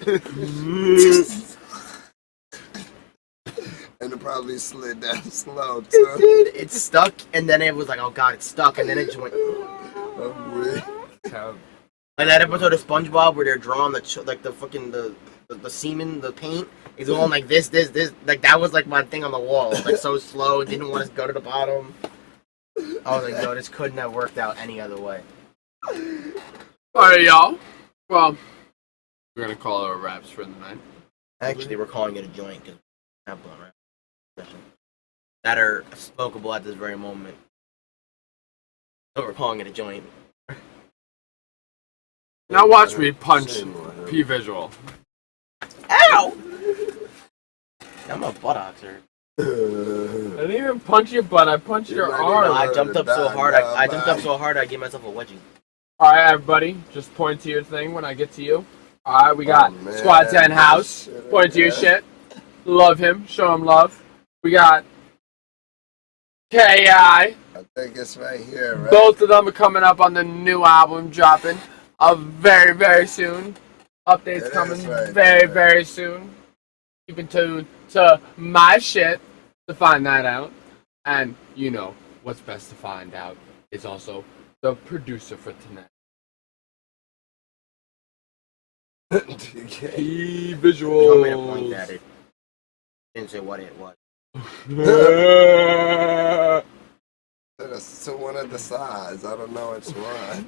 And it probably slid down slow, too. It did. It stuck, and then it was like, oh god, it's stuck, and then it just went. Like that episode of SpongeBob where they're drawing the semen, the paint is going like this, like that was like my thing on the wall. It was like so slow, didn't want to go to the bottom. I was like, yo, this couldn't have worked out any other way. Alright, y'all. Well, we're gonna call our wraps for the night. Actually, we're calling it a joint because we're not blowing wraps that are smokable at this very moment. So we're calling it a joint. Now watch me punch P visual. Ow! I'm a buttocks hurt. I didn't even punch your butt. I punched your arm. I jumped up so hard. I jumped up so hard. I gave myself a wedgie. All right, everybody, just point to your thing when I get to you. All right, we got Squad 10 House. Point to your shit. Love him. Show him love. We got K.I. I think it's right here, right? Both of them are coming up on the new album dropping very, very soon. Updates It coming is right very, there. very soon. Keep in tune to my shit to find that out. And you know what's best to find out is also the producer for tonight. Key visuals. You want me to point at it? Didn't say what it was. To one of the sides. I don't know which one.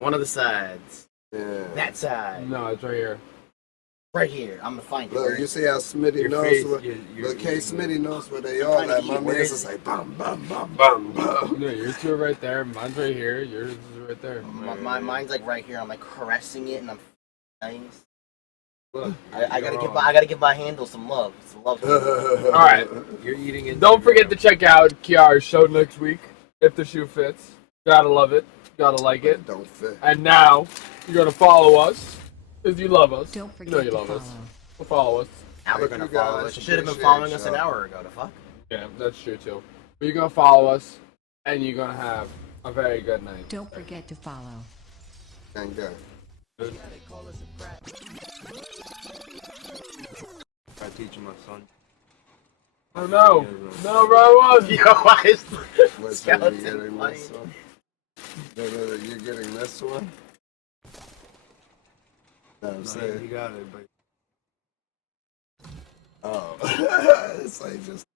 One of the sides. Yeah. That side. No, it's right here. Right here. I'm gonna find it. Look, you see how Smitty Your knows face, where. Look, K Smitty knows where they are. Like my man is like bum bum bum bum bum. No, yours two are right there. Mine's right here. Yours is right there. Mine's like right here. I'm like caressing it, and I'm nice. Look, I gotta give my handle some love. Some love. All right. You're eating it. Don't forget to check out Kiara's show next week if the shoe fits. Gotta love it. Gotta like it. Don't fit. And now you're gonna follow us because you love us. Don't forget you know you to love us. follow. Well, follow us. Now we're gonna follow us. You should have been following us an hour ago. The fuck. Yeah, that's true too. But you're gonna follow us, and you're gonna have a very good night. Don't forget to follow. And go. I teach my son. Oh no! No, bro, Yo, why is Wait, skeleton so you're getting funny? this one? You're getting this one? No, I'm No, saying. you got it, but Oh. It's like just